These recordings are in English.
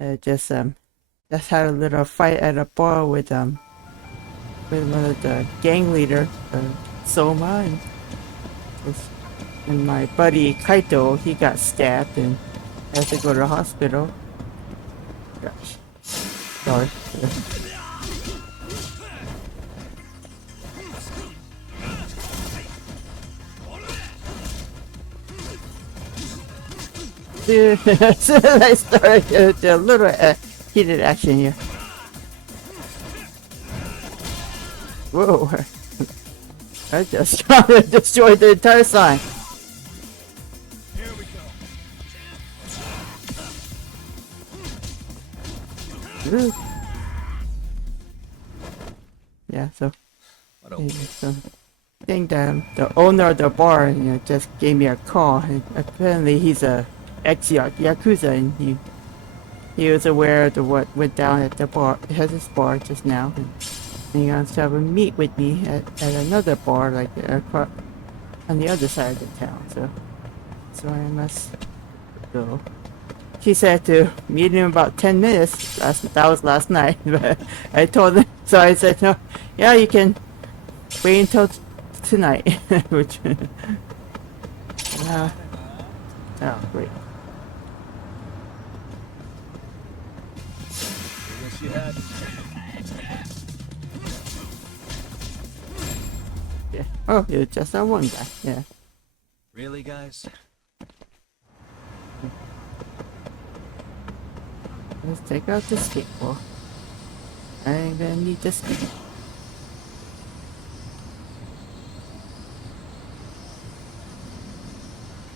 Just had a little fight at a bar with one of the gang leader, Soma, and my buddy Kaito. He got stabbed and had to go to the hospital. Gosh, sorry. Dude, so I started a little heated action here. Whoa. I just trying to destroy the entire sign. Here we go. Ooh. Yeah, so I think the owner of the bar, just gave me a call. And apparently he's a ex-Yakuza, and he was aware of what went down at the bar, at his bar just now. And he wants to have a meet with me at another bar, like on the other side of the town. So I must go. She said to meet in about 10 minutes. That was last night. But I told him, so I said, no, yeah, you can wait until tonight. Which, oh, great. Yes, you had. Yeah. Oh, you're just that one guy. Yeah. Really, guys? Let's take out the skateboard. I ain't gonna need the speed.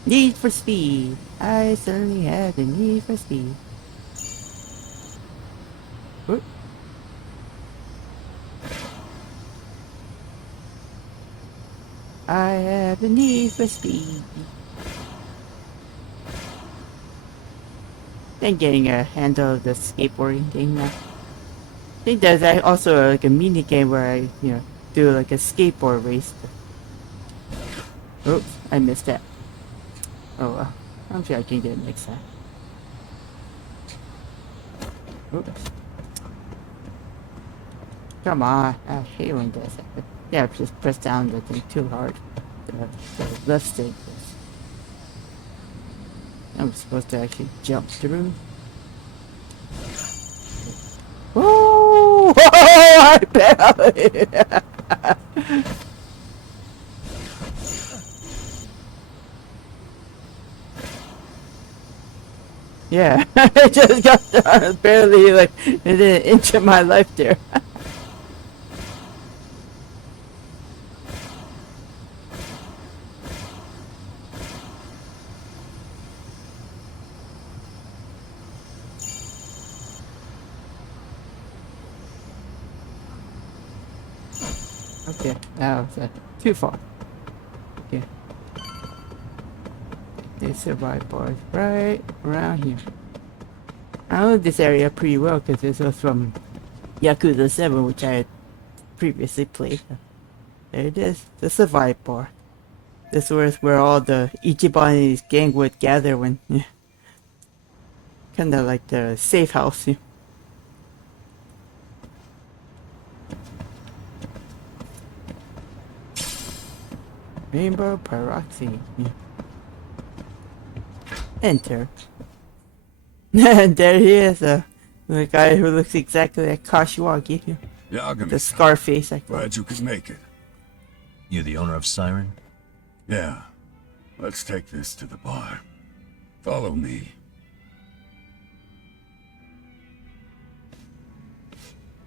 Need for speed. I certainly have the need for speed. Whoop. I have the need for speed. Then getting a handle of the skateboarding thing now. I think there's also like a mini game where I, do like a skateboard race. Oops, I missed that. Oh well, I'm sure I can get it next time. Oops. Come on, I hate when this happens. Yeah, just press down the thing too hard. The left stick. I'm supposed to actually jump through. Whoa! Whoa! I barely. Yeah, I just got down barely like within an inch of my life there. Okay, now it's too far. Okay. They survive bars right around here. I know this area pretty well because this was from Yakuza 7, which I had previously played. There it is, the survive bar. This was where all the Ichiban and his gang would gather when, kinda like the safe house. Rainbow Peroxide. Enter. And there he is, the guy who looks exactly like Kashiwagi. The scar face. Glad you could make it. You the owner of Siren? Yeah. Let's take this to the bar. Follow me.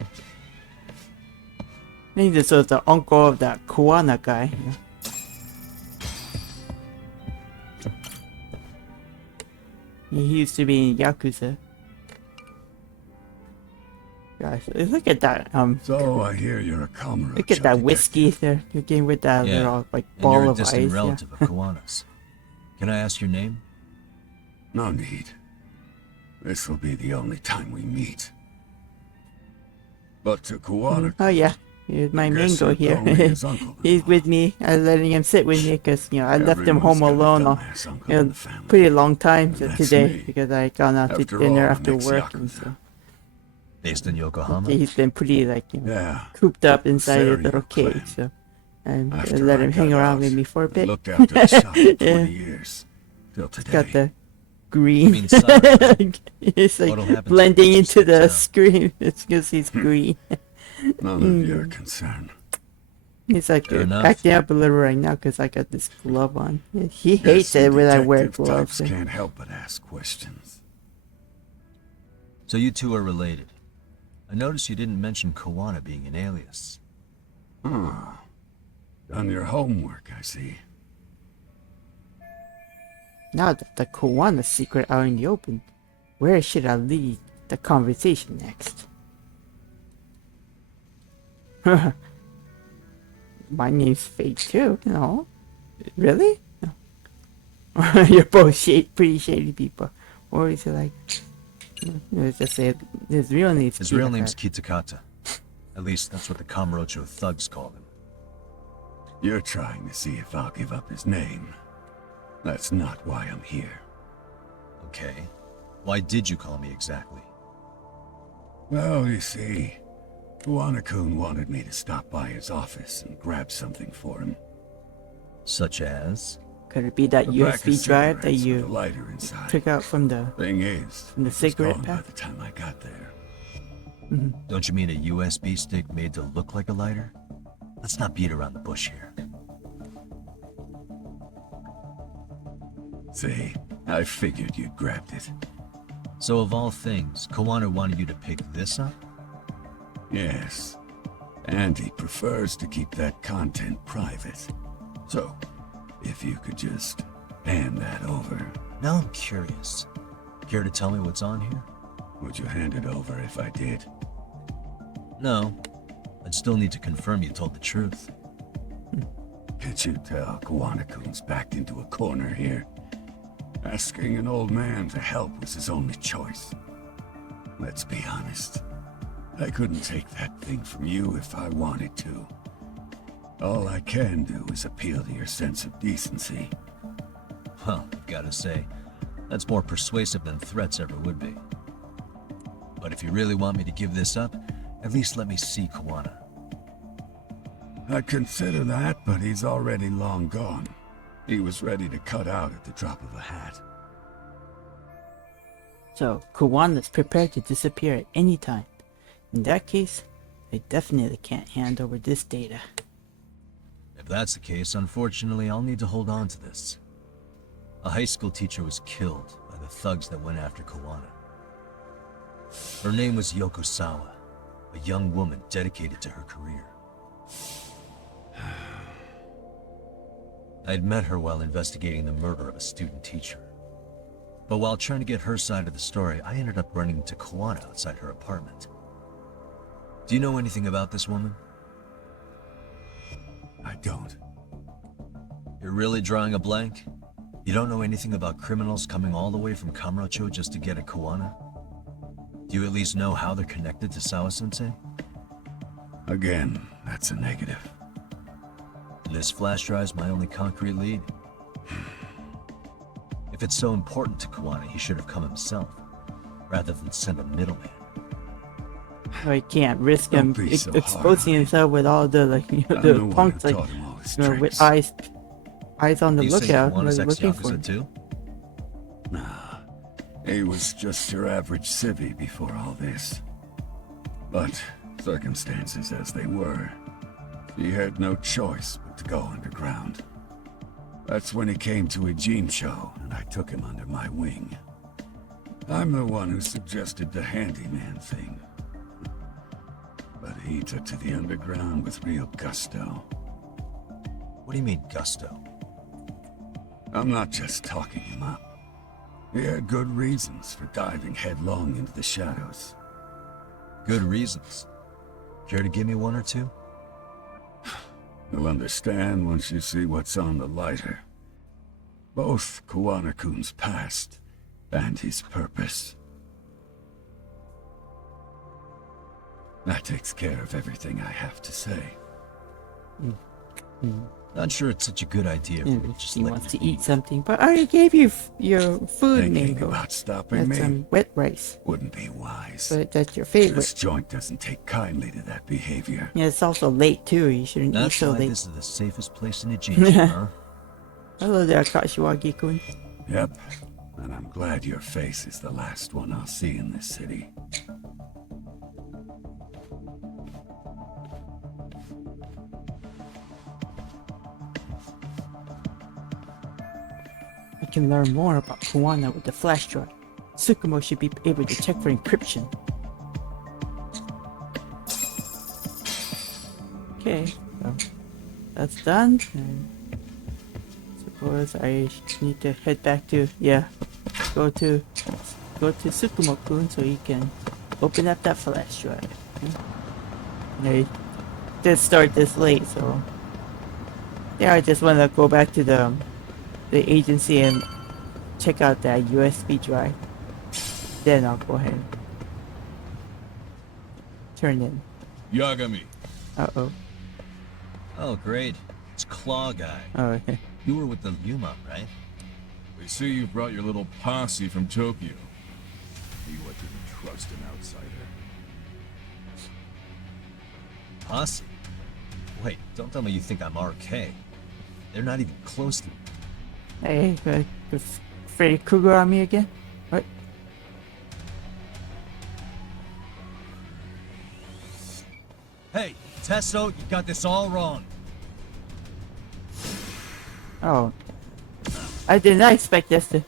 I think this was the uncle of that Kuwana guy. He used to be in Yakuza. Gosh, look at that. So I hear you're a comrade. Look at that whiskey there. You're getting with that little like ball and you're a of distant ice. relative of Kawana's. Can I ask your name? No need. This will be the only time we meet. But to Kawana, Oh yeah. Here's my Guess mango you here. told me his uncle He's then, with me. I'm letting him sit with me because, I left him Everyone's home got a alone dumbass uncle a in the family. pretty long time And that's today me. because I gone out to After dinner all, after I'm work. And ex-Yakuza. so Based in Yokohama? he's been pretty, Yeah. cooped up inside his Seryu little cage. clan. So I After let I him hang got around out, with me for a I bit. looked after the shop for 20 Yeah. years. Till He's got today. the green. mean Siren. It's What'll happen to blending him once you into the sit down? screen. It's because he's green. None of your concern. He's Fair enough. acting up a little right now because I got this glove on. He Guess hates you it when I wear detective gloves. types can't help but ask questions. So you two are related. I noticed you didn't mention Koana being an alias. Huh. Done your homework, I see. Now that the Koana secret out in the open, where should I lead the conversation next? My name's fake too, Really? No. You're both pretty shady people. Or is it like... Let's just say his real name's His real name's Kitakata. Kitakata. At least that's what the Kamurocho thugs call him. You're trying to see if I'll give up his name. That's not why I'm here. Okay. Why did you call me exactly? Well, you see, Kuwana-kun wanted me to stop by his office and grab something for him. Such as? Could it be that A pack of USB drive that cigarettes with a you lighter inside. took out from the... Thing is, From the it was cigarette gone pack? by the time I got there. Don't you mean a USB stick made to look like a lighter? Let's not beat around the bush here. See, I figured you'd grabbed it. So of all things, Koana wanted you to pick this up? Yes. And he prefers to keep that content private. So, if you could just hand that over. Now I'm curious. Care to tell me what's on here? Would you hand it over if I did? No. I'd still need to confirm you told the truth. Can't you tell Kuwana-kun's backed into a corner here? Asking an old man to help was his only choice. Let's be honest. I couldn't take that thing from you if I wanted to. All I can do is appeal to your sense of decency. Well, gotta say, that's more persuasive than threats ever would be. But if you really want me to give this up, at least let me see Koana. I'd consider that, but he's already long gone. He was ready to cut out at the drop of a hat. So, Kawana's prepared to disappear at any time. In that case, I definitely can't hand over this data. If that's the case, unfortunately, I'll need to hold on to this. A high school teacher was killed by the thugs that went after Koana. Her name was Yoko Sawa, a young woman dedicated to her career. I'd met her while investigating the murder of a student teacher. But while trying to get her side of the story, I ended up running into Koana outside her apartment. Do you know anything about this woman? I don't. You're really drawing a blank? You don't know anything about criminals coming all the way from Kamurocho just to get at Koana? Do you at least know how they're connected to Sawa-sensei? Again, that's a negative. This flash drive's my only concrete lead. If it's so important to Koana, he should have come himself, rather than send a middleman. I can't risk Don't him be so exposing hard. himself with all the I'm the the one punks who like taught him all his with tricks. eyes on the You say lookout, Koana's looking for ex-Yakuza him. too? Nah, he was just your average civvy before all this. But circumstances as they were, he had no choice but to go underground. That's when he came to a Jin show, and I took him under my wing. I'm the one who suggested the handyman thing. But he took to the underground with real gusto. What do you mean, gusto? I'm not just talking him up. He had good reasons for diving headlong into the shadows. Good reasons. Care to give me one or two? You'll understand once you see what's on the lighter. Both Kuwana-kun's past and his purpose. That takes care of everything I have to say. Not sure it's such a good idea for me to just He let wants you to eat something, but I already gave you your food, Thinking Mango. about stopping That's me some wet rice, wouldn't be wise. but that's your favorite. This joint doesn't take kindly to that behavior. Yeah, it's also late too. You shouldn't eat That's so why late. this is the safest place in Ijinchi, huh? Hello there, Kashiwagi-kun. Yep. And I'm glad your face is the last one I'll see in this city. I can learn more about Koana with the flash drive. Tsukumo should be able to check for encryption. Okay, so that's done. And suppose I need to head back to go to Tsukumo-kun so he can open up that flash drive. Okay. I did start this late, so yeah, I just want to go back to the agency and check out that USB drive. Then I'll go ahead and turn in. Yagami. Uh-oh. Oh, great. It's Claw Guy. Oh, okay. You were with the Yuma, right? We see you brought your little posse from Tokyo. You what didn't trust an outsider. Posse? Wait, don't tell me you think I'm RK. They're not even close to me. Hey, Freddy Krueger on me again? What? Hey, Tesso, you got this all wrong. Oh. I did not expect this to...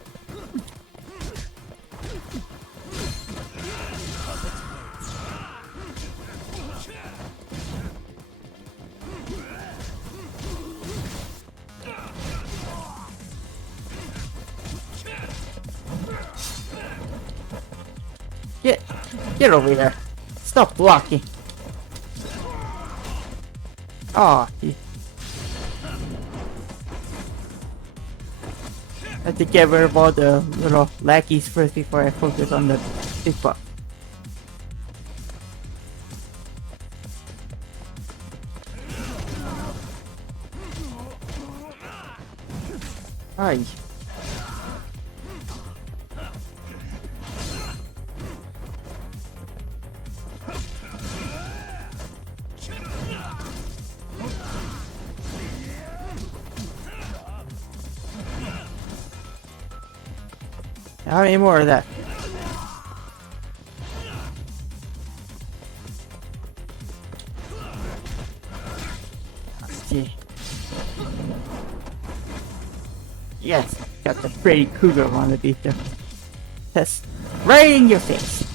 Get over here. Stop blocking. Oh, I have to get rid of all the little lackeys first before I focus on the big buck. Ay. How many more of that? Okay. Yes, got the Freddy Krueger wannabe there. Test right in your face.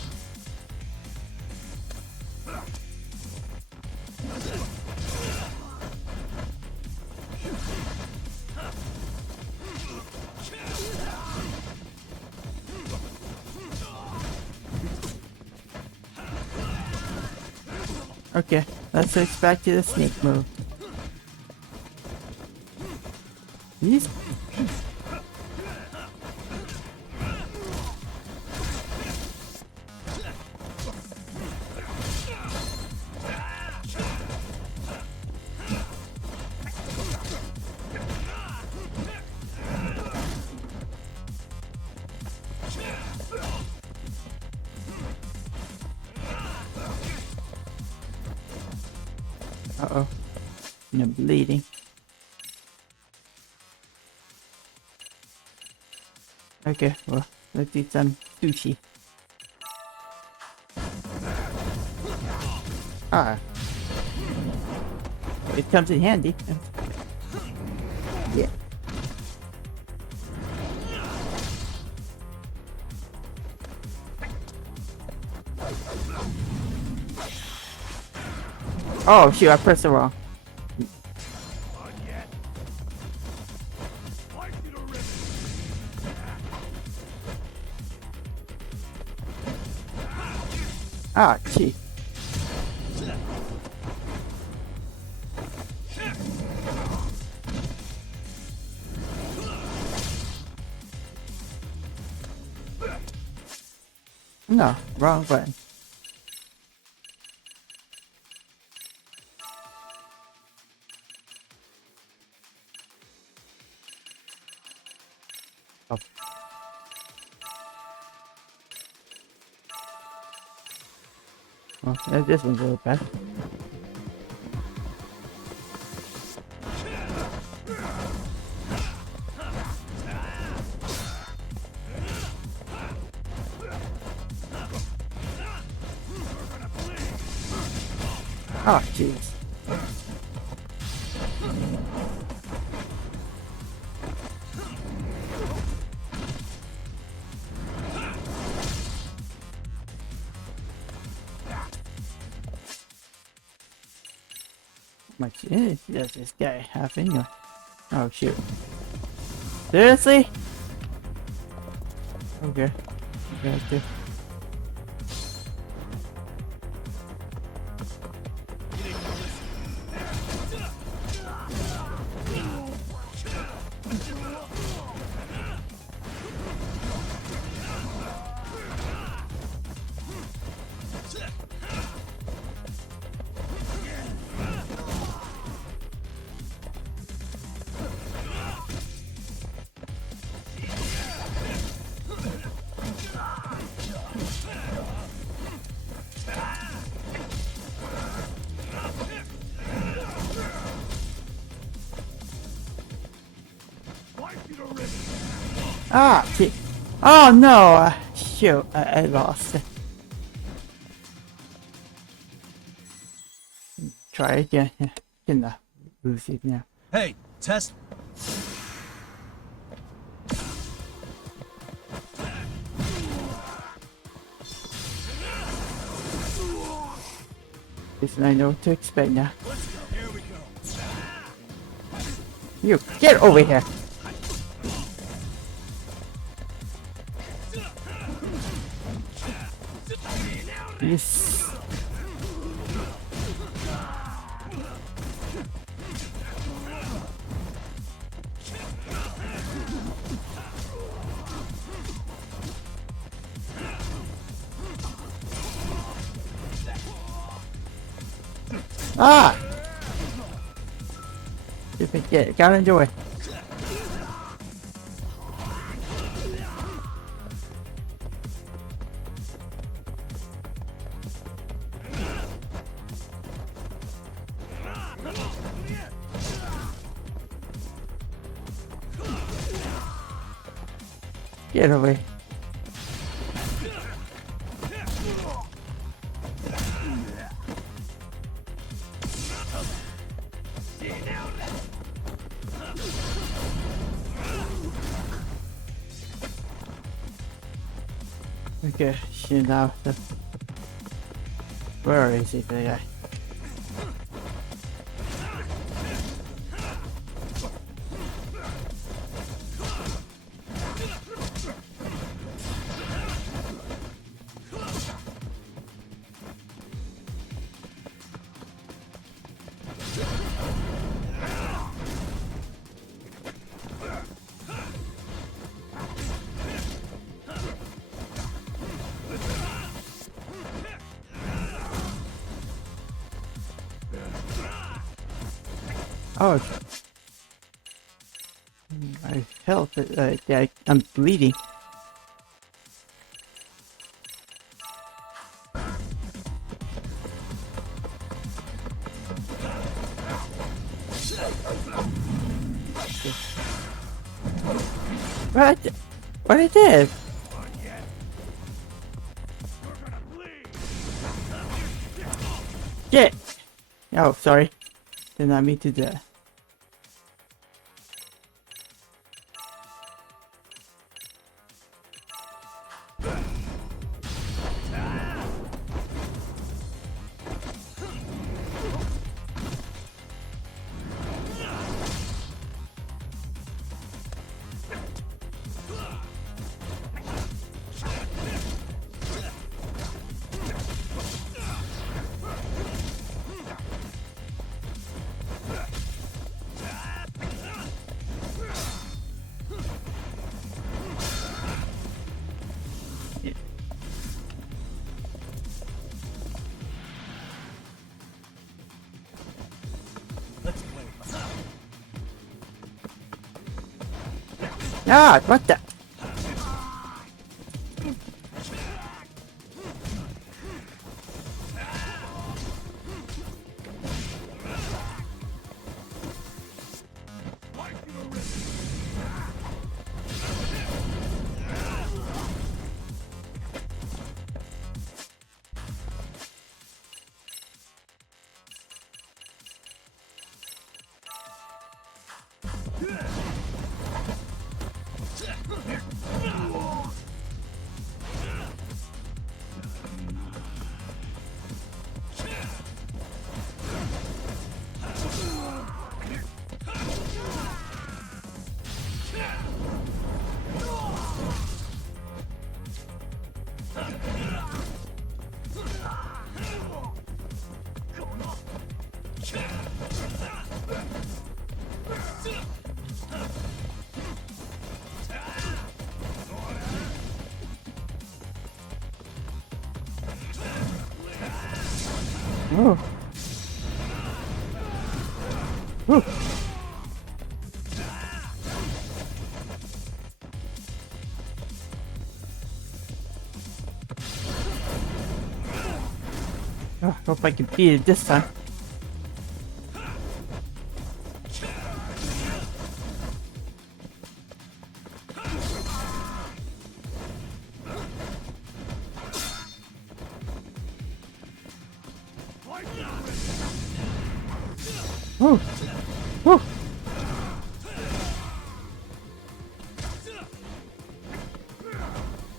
Okay, let's switch back to the snake move. These... Uh-oh. I'm bleeding. Okay, well, let's eat some sushi. Ah. It comes in handy. Yeah. Oh shoot, I pressed it wrong. Ah, gee. No, wrong button. Oh. Well, this one's a little bad. Oh, jeez. Much is does this guy have anyway? Oh shoot. Seriously? Okay. Okay. Ah, gee. Oh no! Shoot, I lost. Try again. Gonna lose it now. Hey, test. At least I know what to expect now. You get over here! Yes. Ah! You can get it. Gotta enjoy. Get away. Okay, shit now. Where is he, the guy? Oh, I felt it. Yeah, I'm bleeding. What? What I did? Get! Oh, sorry. Did not mean to do that. Ah, what the? Oh. Woo. Oh, hope I can beat it this time. Woo. Woo.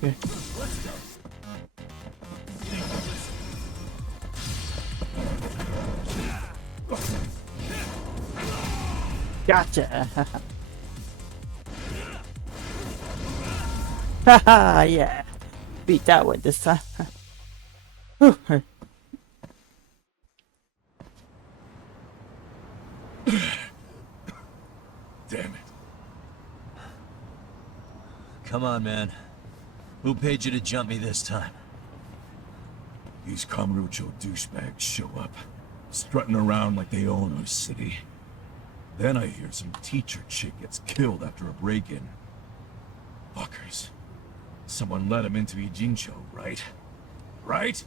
Okay. Gotcha. Haha, yeah. Beat that one this time. Whew. Damn it. Come on, man. Who paid you to jump me this time? These Kamurocho douchebags show up, strutting around like they own our city. Then I hear some teacher chick gets killed after a break-in. Fuckers. Someone let him into Ijincho, right? Right?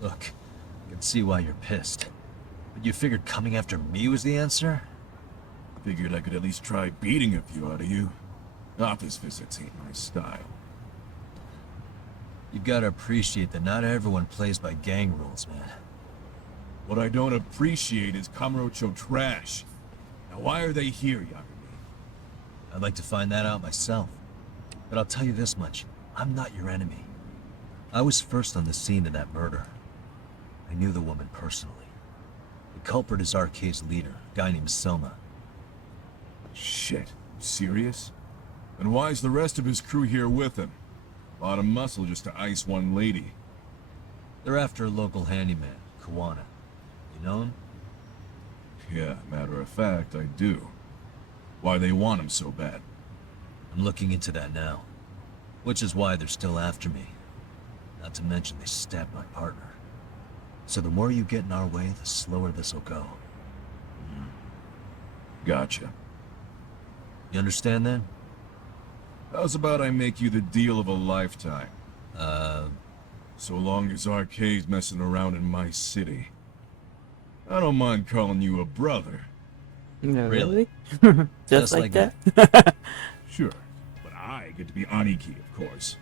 Look, I can see why you're pissed. But you figured coming after me was the answer? Figured I could at least try beating a few out of you. Office visits ain't my style. You gotta appreciate that not everyone plays by gang rules, man. What I don't appreciate is Kamurocho trash. Now why are they here, Yagami? I'd like to find that out myself. But I'll tell you this much, I'm not your enemy. I was first on the scene of that murder. I knew the woman personally. The culprit is Arcade's leader, a guy named Soma. Shit, you serious? And why's the rest of his crew here with him? A lot of muscle just to ice one lady. They're after a local handyman, Kawana. You know him? Yeah, matter of fact, I do. Why they want him so bad? I'm looking into that now. Which is why they're still after me. Not to mention they stabbed my partner. So the more you get in our way, the slower this'll go. Gotcha. You understand that? How's about I make you the deal of a lifetime? So long as Arcade's messing around in my city. I don't mind calling you a brother. No, Really? Just like that? Sure, but I get to be Aniki, of course.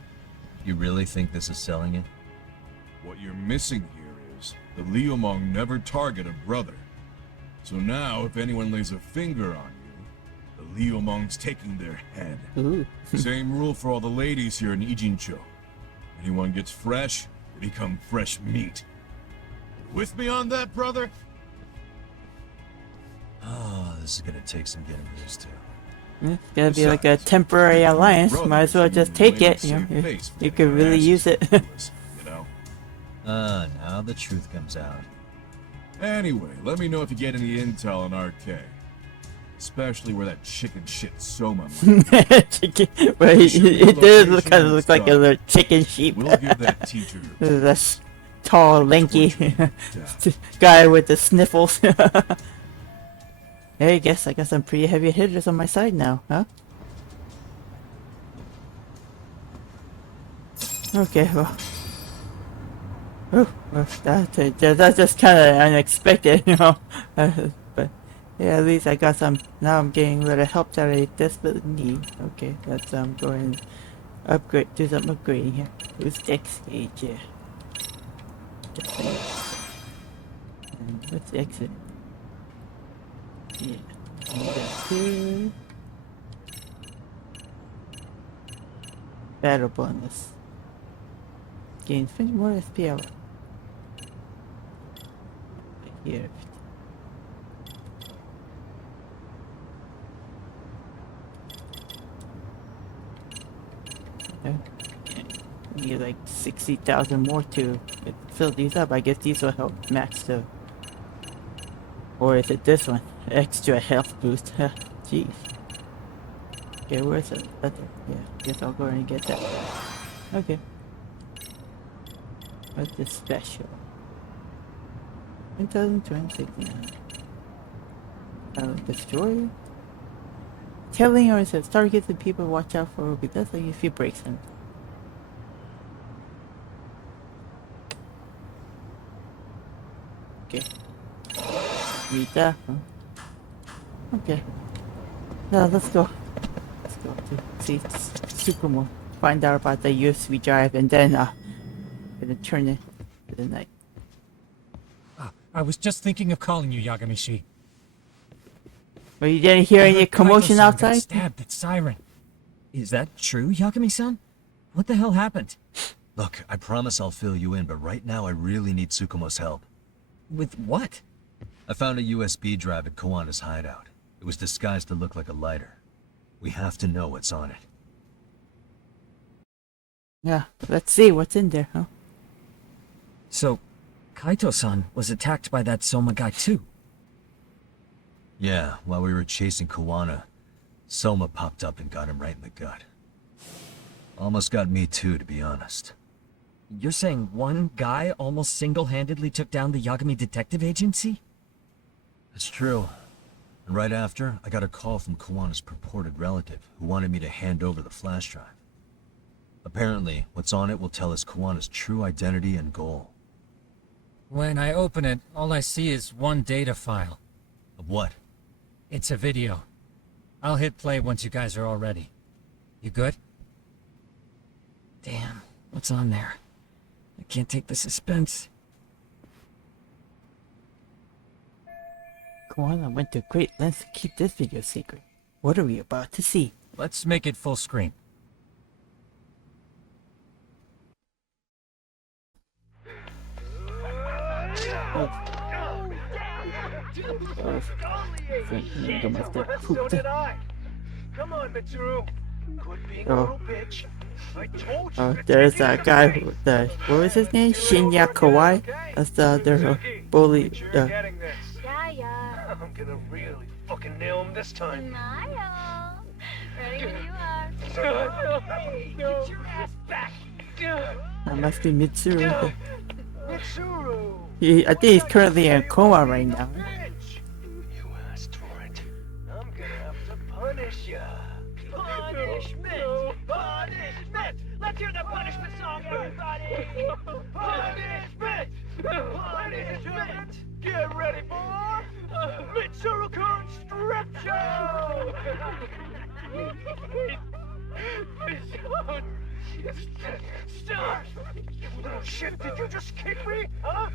You really think this is selling it? What you're missing here is the Liumong never target a brother. So now, if anyone lays a finger on you, the Liumong's taking their head. Ooh. Same rule for all the ladies here in Ijincho. Anyone gets fresh, they become fresh meat. With me on that, brother? Oh, this is gonna take some getting used to. It's gonna be like a temporary alliance. Might as well just take it. You know, you could really use it. You know? Now the truth comes out. Anyway, let me know if you get any intel on RK. Especially where that chicken shit Soma might be. Chicken, but it does kind of look like a little chicken sheep. We'll give that teacher This tall, lanky down. guy with the sniffles. Hey, I guess I got some pretty heavy hitters on my side now, huh? Okay, well. Well, that's just kind of unexpected, you know. But yeah, at least I got some. Now I'm getting a little help that I desperately need. Okay, let's go and upgrade, do some upgrading here. Who's X gauge? Yeah. And let's exit. Yeah. And that's here. Battle bonus. Gain 50 more SPL. Here. Okay. Need like 60,000 more to fill these up. I guess these will help max the. Or is it this one? Extra health boost. Jeez. Okay, where's the other? Yeah, guess I'll go ahead and get that. Okay. What's this special? 2026. Destroy. Telling or says targets and people watch out for will be less like if you break them. Okay. Read that, huh? Okay. Now let's go. Let's go to see Tsukumo. Find out about the USB drive and then gonna turn it to the night. I was just thinking of calling you, Yagamishi. But you didn't hear I any heard commotion Kaito-san got outside? stabbed at Siren. Is that true, Yagami-san? What the hell happened? Look, I promise I'll fill you in, but right now I really need Tsukumo's help. With what? I found a USB drive at Kawana's hideout. It was disguised to look like a lighter. We have to know what's on it. Yeah, let's see what's in there, huh? So, Kaito-san was attacked by that Soma guy too? Yeah, while we were chasing Kawana, Soma popped up and got him right in the gut. Almost got me too, to be honest. You're saying one guy almost single-handedly took down the Yagami Detective Agency? It's true. And right after, I got a call from Kawana's purported relative, who wanted me to hand over the flash drive. Apparently, what's on it will tell us Kawana's true identity and goal. When I open it, all I see is one data file. Of what? It's a video. I'll hit play once you guys are all ready. You good? Damn, what's on there? I can't take the suspense. Kawana went to great lengths to keep this video secret. What are we about to see? Let's make it full screen. Come on, Mitsuru. Quit being a Oh. little bitch. I told you. Oh, there's that guy who, what was his name? Shinya Kawai? That's the other bully. Sure you're getting this. Yeah. I'm gonna really fucking nail him this time. Smile. Ready when you are. Hey, get your ass back. That must be Mitsuru. Mitsuru. I think he's currently in a coma right now. Bitch. You asked for it. I'm gonna have to punish ya. Punishment! Punishment! Let's hear the punishment song, everybody! Punishment! Punishment! Get ready for Mitsuru-kun Strip Show! Stop! You little shit, did you just kick me? Huh?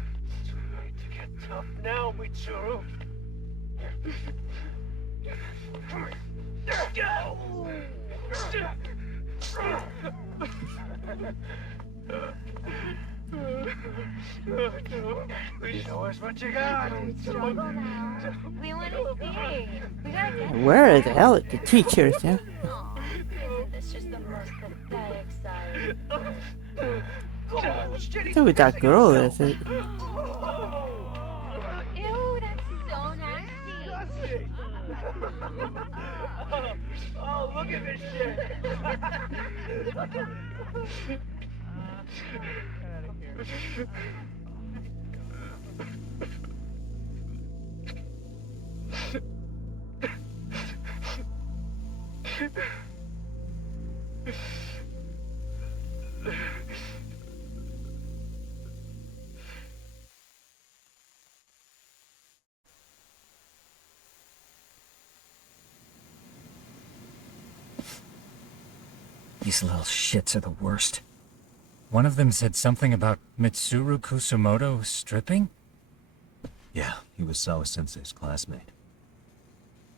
Too late to get tough now, Mitsuru. Show us what you got. Struggle now. We want to see. We gotta get Where the hell are the teachers? Yeah. Aw, isn't this just the most pathetic sight? Who with that girl is? Ew, that's so nasty. Oh, look at this shit. These little shits are the worst. One of them said something about Mitsuru Kusumoto stripping? Yeah, he was Sawa-sensei's classmate.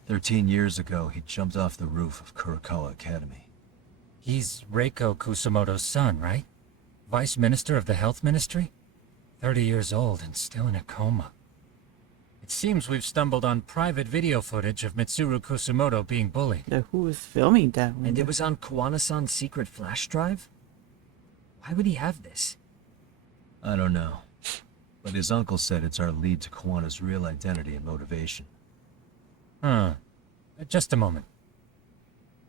13 years ago, he jumped off the roof of Kurakawa Academy. He's Reiko Kusumoto's son, right? Vice Minister of the Health Ministry? 30 years old and still in a coma. It seems we've stumbled on private video footage of Mitsuru Kusumoto being bullied. Who was filming that one? And it was on Kawana-san's secret flash drive? Why would he have this? I don't know. But his uncle said it's our lead to Kawana's real identity and motivation. Huh. Just a moment.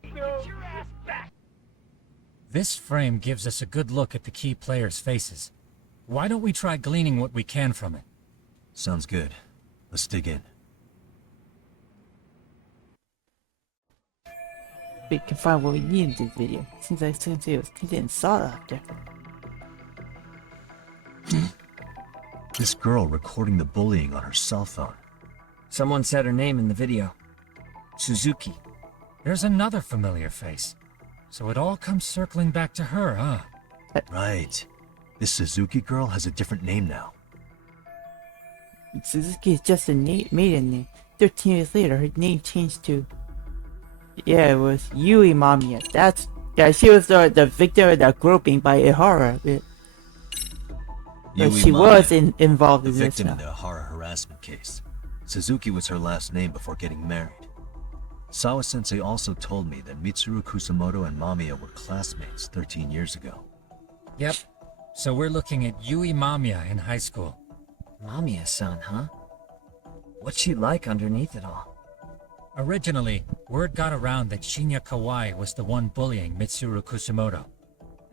Get your ass back. This frame gives us a good look at the key players' faces. Why don't we try gleaning what we can from it? Sounds good. Let's dig in. We can find what we need in this video. Seems like Sensei was getting sought after. This girl recording the bullying on her cell phone. Someone said her name in the video. Suzuki. There's another familiar face. So it all comes circling back to her, huh? Right. This Suzuki girl has a different name now. Suzuki is just a maiden name. 13 years later, her name changed to... Yeah, it was Yui Mamiya. Yeah, she was the victim of that groping by Ihara. But Yui she Mamiya, was involved the in this victim in now. the Ihara harassment case. Suzuki was her last name before getting married. Sawa-sensei also told me that Mitsuru Kusamoto and Mamiya were classmates 13 years ago. Yep. So we're looking at Yui Mamiya in high school. Mamiya-san, huh? What's she like underneath it all? Originally, word got around that Shinya Kawai was the one bullying Mitsuru Kusamoto.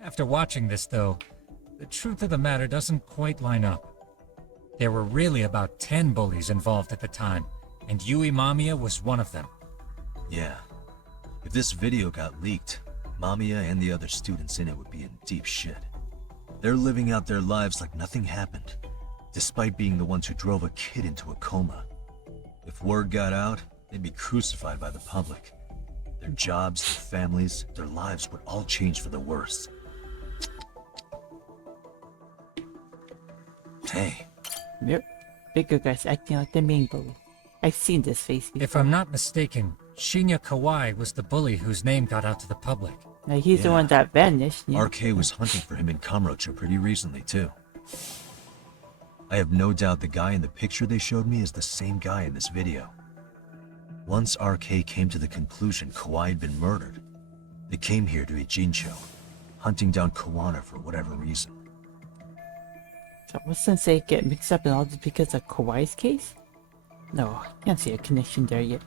After watching this, though, the truth of the matter doesn't quite line up. There were really about 10 bullies involved at the time, and Yui Mamiya was one of them. Yeah. If this video got leaked, Mamiya and the other students in it would be in deep shit. They're living out their lives like nothing happened, despite being the ones who drove a kid into a coma. If word got out, they'd be crucified by the public. Their jobs, their families, their lives would all change for the worse. Hey, Yep. Bigger guys acting like the main bully. I've seen this face before. If I'm not mistaken, Shinya Kawai was the bully whose name got out to the public. Now, he's the Yeah. one that vanished. Yeah. RK was hunting for him in Kamurocho pretty recently, too. I have no doubt the guy in the picture they showed me is the same guy in this video. Once RK came to the conclusion Kawai had been murdered, they came here to Ijincho, hunting down Kawana for whatever reason. So will Sensei get mixed up in all this because of Kawaii's case? No, I can't see a connection there yet.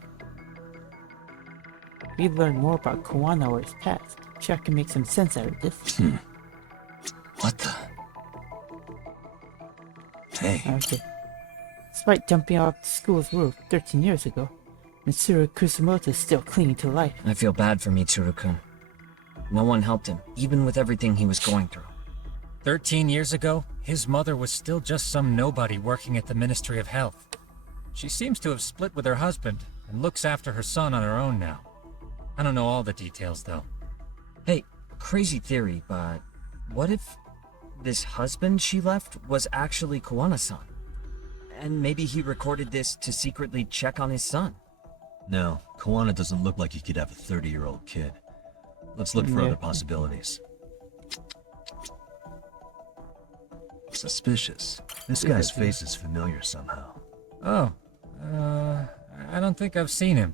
We learn more about Kawana or his past. Sure, I can make some sense out of this. What the? Hey, Okay. Despite jumping off the school's roof 13 years ago, Mitsuru Kusamoto is still clinging to life. I feel bad for Mitsuru-kun. No one helped him, even with everything he was going through. 13 years ago, his mother was still just some nobody working at the Ministry of Health. She seems to have split with her husband and looks after her son on her own now. I don't know all the details, though. Hey, crazy theory, but what if this husband she left was actually Kawana-san? And maybe he recorded this to secretly check on his son. no, Kawana doesn't look like he could have a 30-year-old kid. Let's look for Yeah. other possibilities. Suspicious. This guy's face is familiar somehow. Oh, I don't think I've seen him.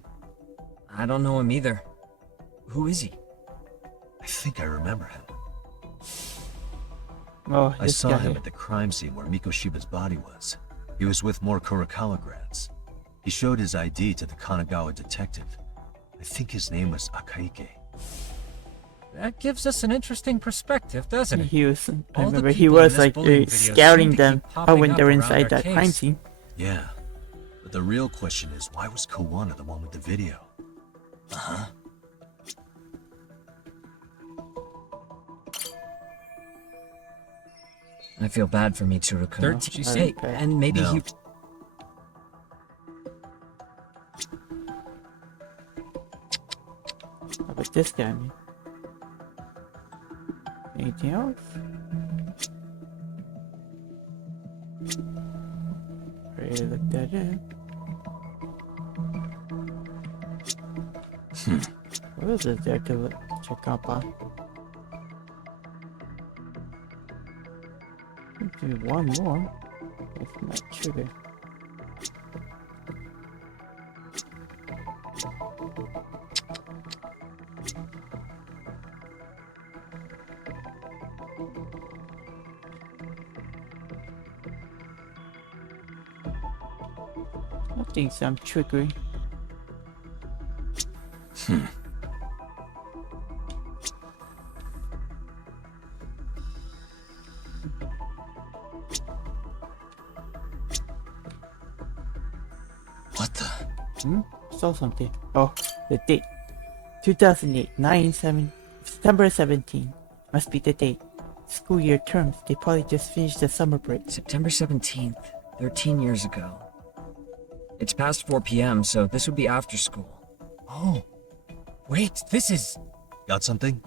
I don't know him either. Who is he? I think I remember him. Oh, I this saw guy him here. at the crime scene where Mikoshiba's body was. He was with more Kurokawa grads. He showed his ID to the Kanagawa detective. I think his name was Akaike. That gives us an interesting perspective, doesn't it? He was. I All the remember he people in was this like bullying video scouting seem to them keep popping when up they were around inside our that crime case. scene. Yeah, but the real question is, why was Kawana the one with the video? Uh-huh. I feel bad for Mitsuru-kun. 13 Hey, and maybe No. he... How about this guy, man? Anything else? Already looked that in. What else is there to check up on? Maybe one more. If not trigger. I think some trickery. Saw something. Oh, the date. 2008, September 17. Must be the date. School year terms. They probably just finished the summer break. September 17th, 13 years ago. It's past 4 p.m., so this would be after school. Oh, wait, this is... Got something?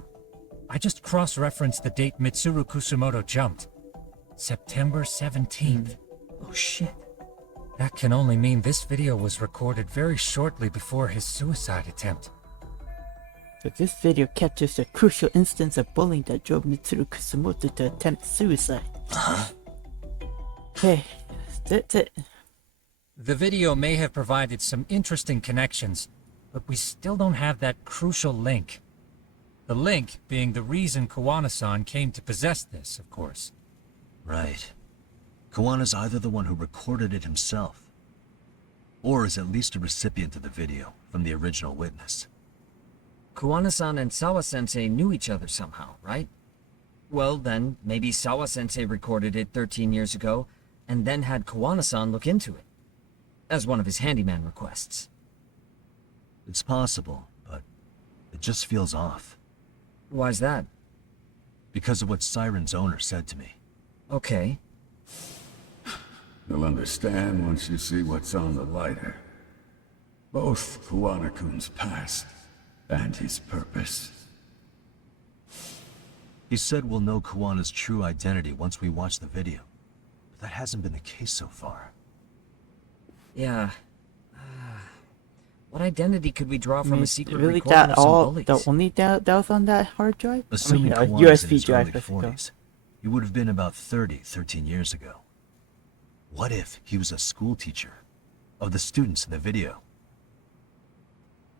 I just cross-referenced the date Mitsuru Kusumoto jumped. September 17th. Oh shit. That can only mean this video was recorded very shortly before his suicide attempt. So this video captures a crucial instance of bullying that drove Mitsuru Kusumoto to attempt suicide. Okay, that's it. The video may have provided some interesting connections, but we still don't have that crucial link. The link being the reason Kawana-san came to possess this, of course. Right. Kawana's either the one who recorded it himself, or is at least a recipient of the video from the original witness. Kawana-san and Sawa-sensei knew each other somehow, right? Well, then, maybe Sawa-sensei recorded it 13 years ago, and then had Kawana-san look into it, as one of his handyman requests. It's possible, but it just feels off. Why's that? Because of what Siren's owner said to me. Okay. You'll understand once you see what's on the lighter. Both Kawana-kun's past and his purpose. He said we'll know Kawana's true identity once we watch the video. But that hasn't been the case so far. Yeah. What identity could we draw from a secret really recording that of some all bullies? the only that was on that hard drive? Assuming a Kawana's in USB his drive. early 40s, he would have been about 13 years ago. What if he was a school teacher of the students in the video?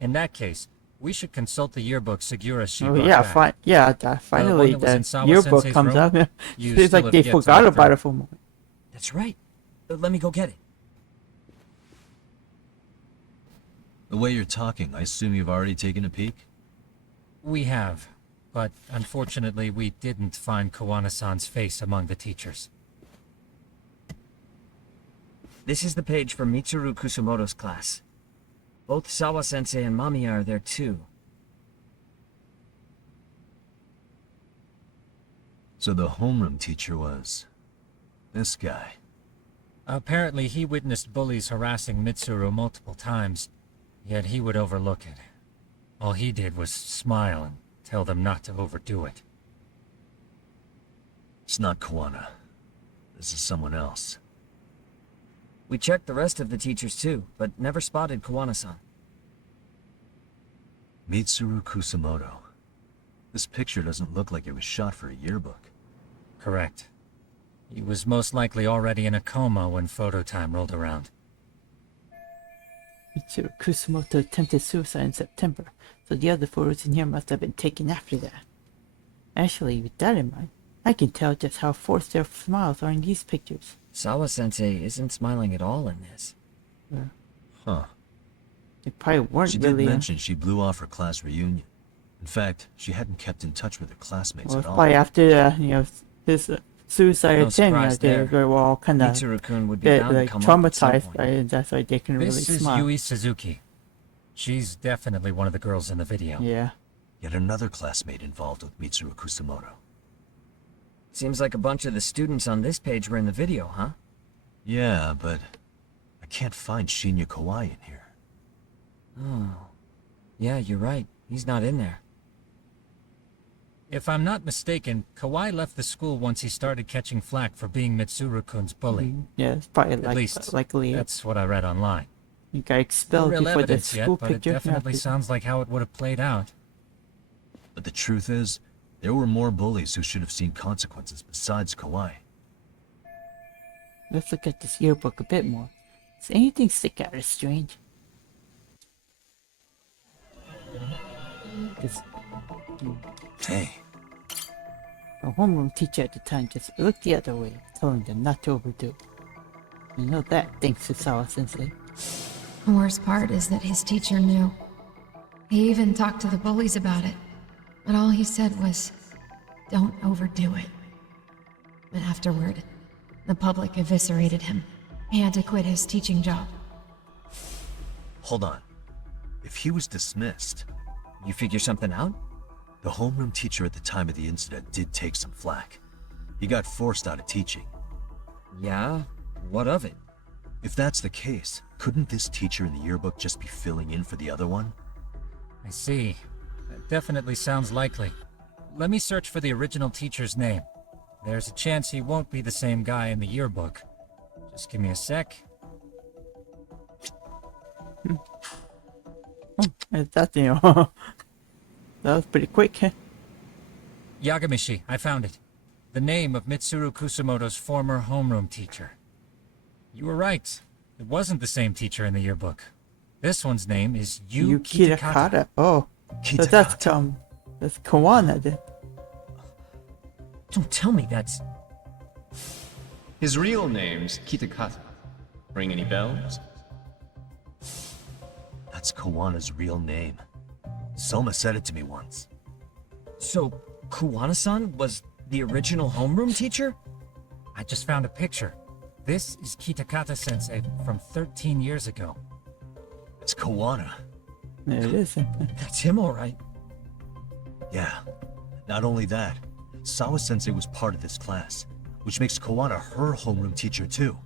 In that case, we should consult the yearbook Segura she Oh brought yeah, back. finally that was in the Sawa yearbook Sensei's comes room? up. You Seems still like have they yet to forgot look about through. it for a moment. That's right. Let me go get it. The way you're talking, I assume you've already taken a peek? We have, but unfortunately we didn't find Kawana-san's face among the teachers. This is the page for Mitsuru Kusumoto's class. Both Sawa-sensei and Mamiya are there too. So the homeroom teacher was this guy. Apparently he witnessed bullies harassing Mitsuru multiple times, yet he would overlook it. All he did was smile and tell them not to overdo it. It's not Kawana. This is someone else. We checked the rest of the teachers too, but never spotted Kawana-san. Mitsuru Kusumoto. This picture doesn't look like it was shot for a yearbook. Correct. He was most likely already in a coma when photo time rolled around. Mitsuru Kusumoto attempted suicide in September, so the other photos in here must have been taken after that. Actually, with that in mind, I can tell just how forced their smiles are in these pictures. Sawa-sensei isn't smiling at all in this. Huh. They probably weren't She did really. mention she blew off her class reunion. In fact, she hadn't kept in touch with her classmates Well, it's at all. probably after his suicide No attempt. surprise They there. were all kind of Mitsuru-kun would be bound to like come up at some traumatized point. by it. That's why they can really This is smile. Yui Suzuki. She's definitely one of the girls in the video. Yeah. Yet another classmate involved with Mitsuru Kusumoto. Seems like a bunch of the students on this page were in the video, huh? Yeah, but I can't find Shinya Kawai in here. Oh. Yeah, you're right. He's not in there. If I'm not mistaken, Kawai left the school once he started catching flack for being Mitsuru-kun's bully. Yeah, it's probably At least, likely that's what I read online. you got No expelled real before the evidence yet, school but it picture. definitely sounds like how it would have played out. But the truth is, there were more bullies who should have seen consequences besides Kawai. Let's look at this yearbook a bit more. Does anything stick out as strange? This, Hey, the homeroom teacher at the time just looked the other way, telling them not to overdo. You know that thanks to Sawa-sensei. The worst part is that his teacher knew. He even talked to the bullies about it. But all he said was, don't overdo it. But afterward, the public eviscerated him. He had to quit his teaching job. Hold on. If he was dismissed, You figure something out? the homeroom teacher at the time of the incident did take some flack. He got forced out of teaching. Yeah? What of it? If that's the case, couldn't this teacher in the yearbook just be filling in for the other one? I see. That definitely sounds likely. Let me search for the original teacher's name. There's a chance he won't be the same guy in the yearbook. Just give me a sec. That, that was pretty quick. Yagamishi, I found it. The name of Mitsuru Kusumoto's former homeroom teacher. You were right. It wasn't the same teacher in the yearbook. This one's name is Yu Kitakata. Kitakata. Oh, so Kitakata. that's Kawana then. Don't tell me that's... His real name's Kitakata. Ring any bells? That's Kawana's real name. Soma said it to me once. So, Kuwana-san was the original homeroom teacher? I just found a picture. This is Kitakata-sensei from 13 years ago. It's Kawana. There it is. That's him, all right. Yeah. Not only that, Sawa-sensei was part of this class, which makes Kawana her homeroom teacher too.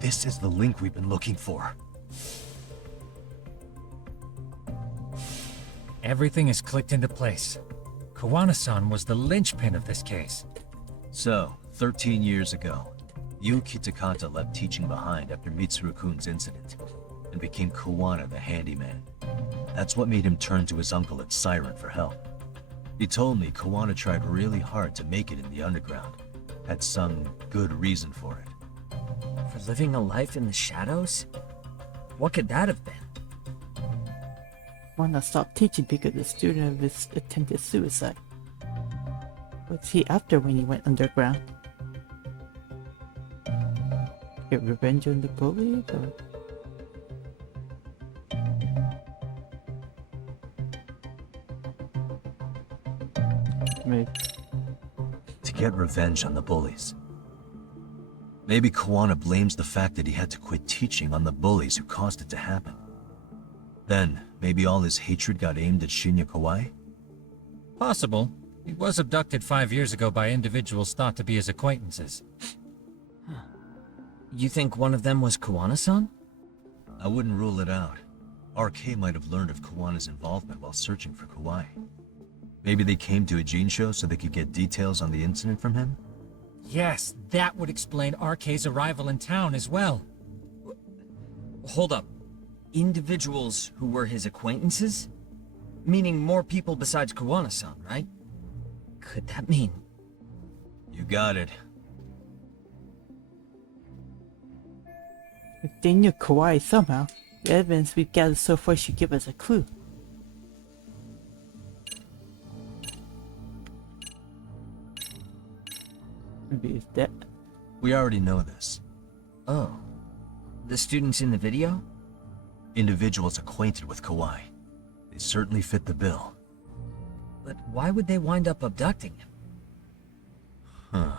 This is the link we've been looking for. Everything is clicked into place. Kawana-san was the linchpin of this case. So, 13 years ago, Yu Kitakata left teaching behind after Mitsuru-kun's incident, and became Kawana the handyman. That's what made him turn to his uncle at Siren for help. He told me Kawana tried really hard to make it in the underground. Had some good reason for it. For living a life in the shadows? What could that have been? Wanna stop teaching because the student of his attempted suicide. What's he after when he went underground? Get revenge on the bully? Or... Maybe. To get revenge on the bullies. Maybe Kawana blames the fact that he had to quit teaching on the bullies who caused it to happen. Then, maybe all his hatred got aimed at Shinya Kawai? Possible. He was abducted 5 years ago by individuals thought to be his acquaintances. You think one of them was Kuwana-san? I wouldn't rule it out. RK might have learned of Kawana's involvement while searching for Kawai. Maybe they came to a Jinsho so they could get details on the incident from him? Yes, that would explain RK's arrival in town as well. Hold up. Individuals who were his acquaintances? Meaning more people besides Kuwana-san, right? Could that mean... You got it. If they knew Kawhi somehow, the evidence we've gathered so far should give us a clue. Maybe it's that. We already know this. Oh. The students in the video? Individuals acquainted with Kawai. They certainly fit the bill. But why would they wind up abducting him? Huh.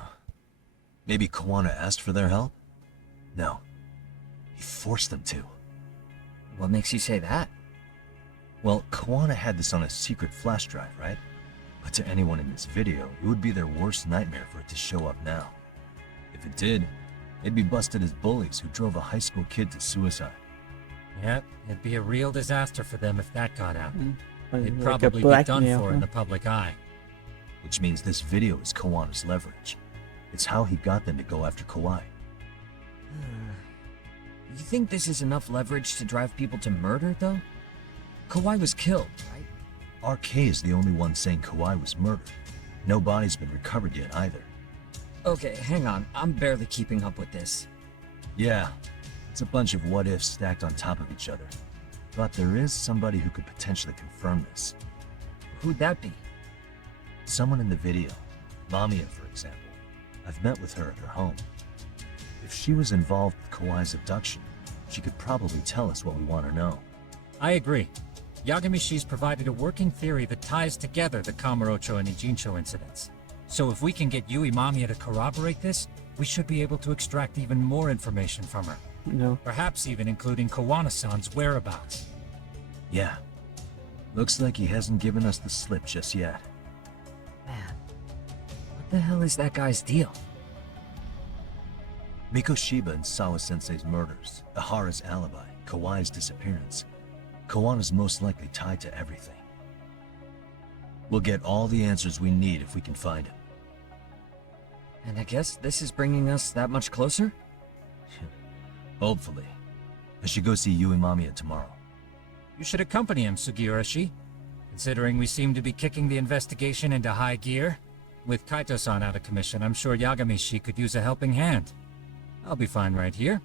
Maybe Kawana asked for their help? No. He forced them to. What makes you say that? Well, Kawana had this on a secret flash drive, right? But to anyone in this video, it would be their worst nightmare for it to show up now. If it did, they'd be busted as bullies who drove a high school kid to suicide. Yep, it'd be a real disaster for them if that got out. They'd Like probably a be done blackmail, for in huh? the public eye. Which means this video is Kawana's leverage. It's how he got them to go after Kawai. You think this is enough leverage to drive people to murder, though? Kawhi was killed, right? RK is the only one saying Kawai was murdered. No body's been recovered yet either. Okay, hang on. I'm barely keeping up with this. Yeah, it's a bunch of what-ifs stacked on top of each other. But there is somebody who could potentially confirm this. Who'd that be? Someone in the video. Mamiya, for example. I've met with her at her home. If she was involved with Kawai's abduction, she could probably tell us what we want to know. I agree. Yagamishi's provided a working theory that ties together the Kamurocho and Ijincho incidents. So if we can get Yui Mamiya to corroborate this, we should be able to extract even more information from her. You know. Perhaps even including Kawana-san's whereabouts. Yeah. Looks like he hasn't given us the slip just yet. Man, what the hell is that guy's deal? Mikoshiba and Sawa-sensei's murders, Ahara's alibi, Kawai's disappearance. Kawana's most likely tied to everything. We'll get all the answers we need if we can find him. And I guess this is bringing us that much closer? Hopefully. I should go see Yui Mamiya tomorrow. You should accompany him, Sugiurashi. Considering we seem to be kicking the investigation into high gear. With Kaito-san out of commission, I'm sure Yagami-shi could use a helping hand. I'll be fine right here.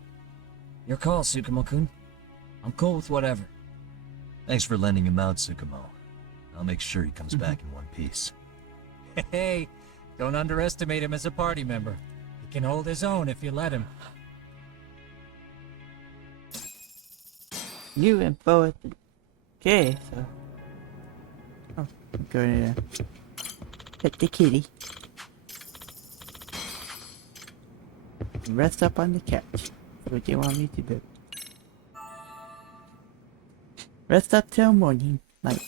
Your call, Tsukumo-kun. I'm cool with whatever. Thanks for lending him out, Tsukumo. I'll make sure he comes back in one piece. Hey, don't underestimate him as a party member. He can hold his own if you let him. New info. Okay, so. Oh, I'm going to pet the kitty. Rest up on the couch. That's what you want me to do. Rest up till morning light.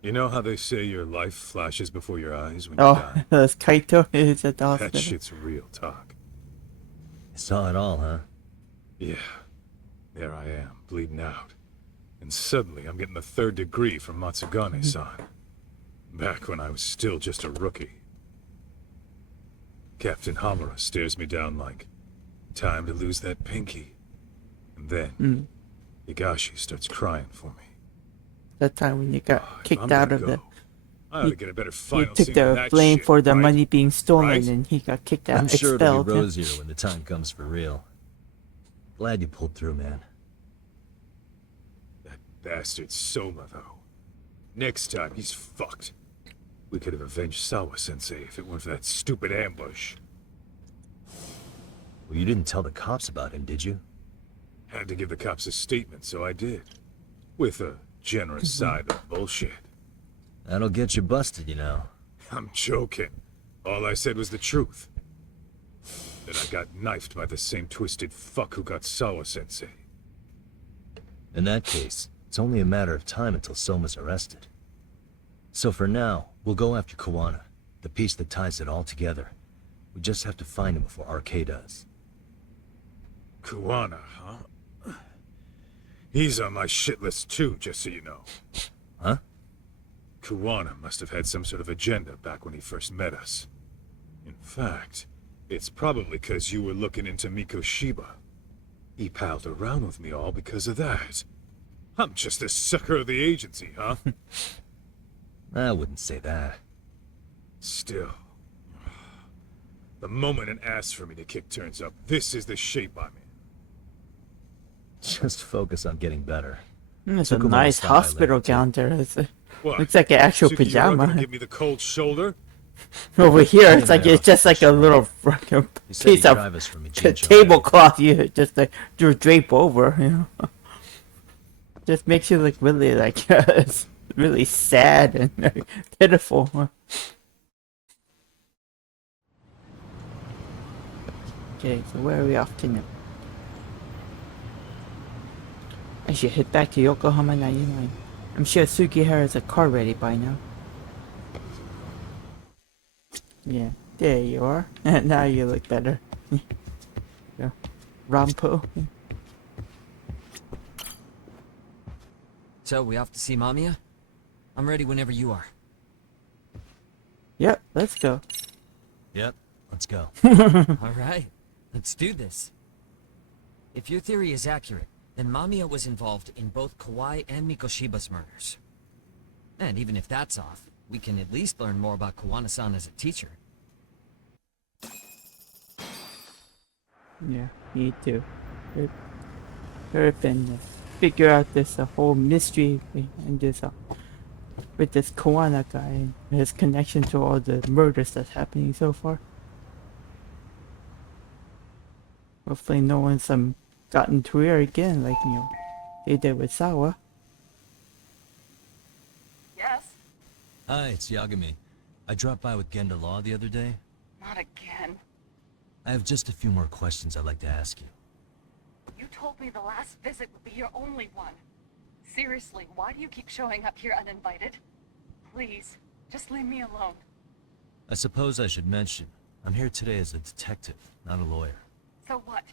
You know how they say your life flashes before your eyes when you die? That's Kaito is at the That hospital. shit's real talk. You saw it all, huh? Yeah. There I am, bleeding out. And suddenly I'm getting the 3rd degree from Matsugane-san. Back when I was still just a rookie. Captain Hamura stares me down like, time to lose that pinky. And then, Higashi starts crying for me. That time when you got If kicked I'm out gonna of the... go, I ought to get a better You final took scene than the that blame shit, for the right? money being stolen Right? and he got kicked out, I'm sure expelled. it'll be rosier when the time comes for real. Glad you pulled through, man. That bastard Soma, though. Next time, he's fucked. We could have avenged Sawa-sensei if it weren't for that stupid ambush. Well, you didn't tell the cops about him, did you? Had to give the cops a statement, so I did. With a generous side of bullshit. That'll get you busted, you know. I'm joking. All I said was the truth. That I got knifed by the same twisted fuck who got Sawa-sensei. In that case, it's only a matter of time until Soma's arrested. So for now, we'll go after Kawana, the piece that ties it all together. We just have to find him before RK does. Kawana, huh? He's on my shit list too, just so you know. Huh? Kawana must have had some sort of agenda back when he first met us. In fact, it's probably because you were looking into Mikoshiba. He palled around with me all because of that. I'm just a sucker of the agency, huh? I wouldn't say that. Still. The moment an ass for me to kick turns up, this is the shape I'm in. Just focus on getting better. It's a Tsukumo nice style later, hospital too. gown there. It's What? looks like an actual Suki, you are gonna pajama. give me the cold shoulder? Over here, it's like Yeah. it's just like a little You said piece he'd of drive us from t- Ichincho. tablecloth you just like drape over. You know, just makes you look really like it's really sad and pitiful. Okay, so where are we off to now? I should head back to Yokohama 99. I'm sure Sugihara has a car ready by now. Yeah, there you are. Now you look better. Yeah. Rampo. So, we off to see Mamiya? I'm ready whenever you are. Yep, let's go. Yep, let's go. Alright, let's do this. If your theory is accurate, then Mamiya was involved in both Kawai and Mikoshiba's murders. And even if that's off, we can at least learn more about Kawana-san as a teacher. Yeah, me too. And figure out this whole mystery and this with this Kawana guy and his connection to all the murders that's happening so far. Hopefully no one's gotten to her again like they did with Sawa. Yes? Hi, it's Yagami. I dropped by with Genda Law the other day. Not again. I have just a few more questions I'd like to ask you. You told me the last visit would be your only one. Seriously, why do you keep showing up here uninvited? Please, just leave me alone. I suppose I should mention, I'm here today as a detective, not a lawyer. So what?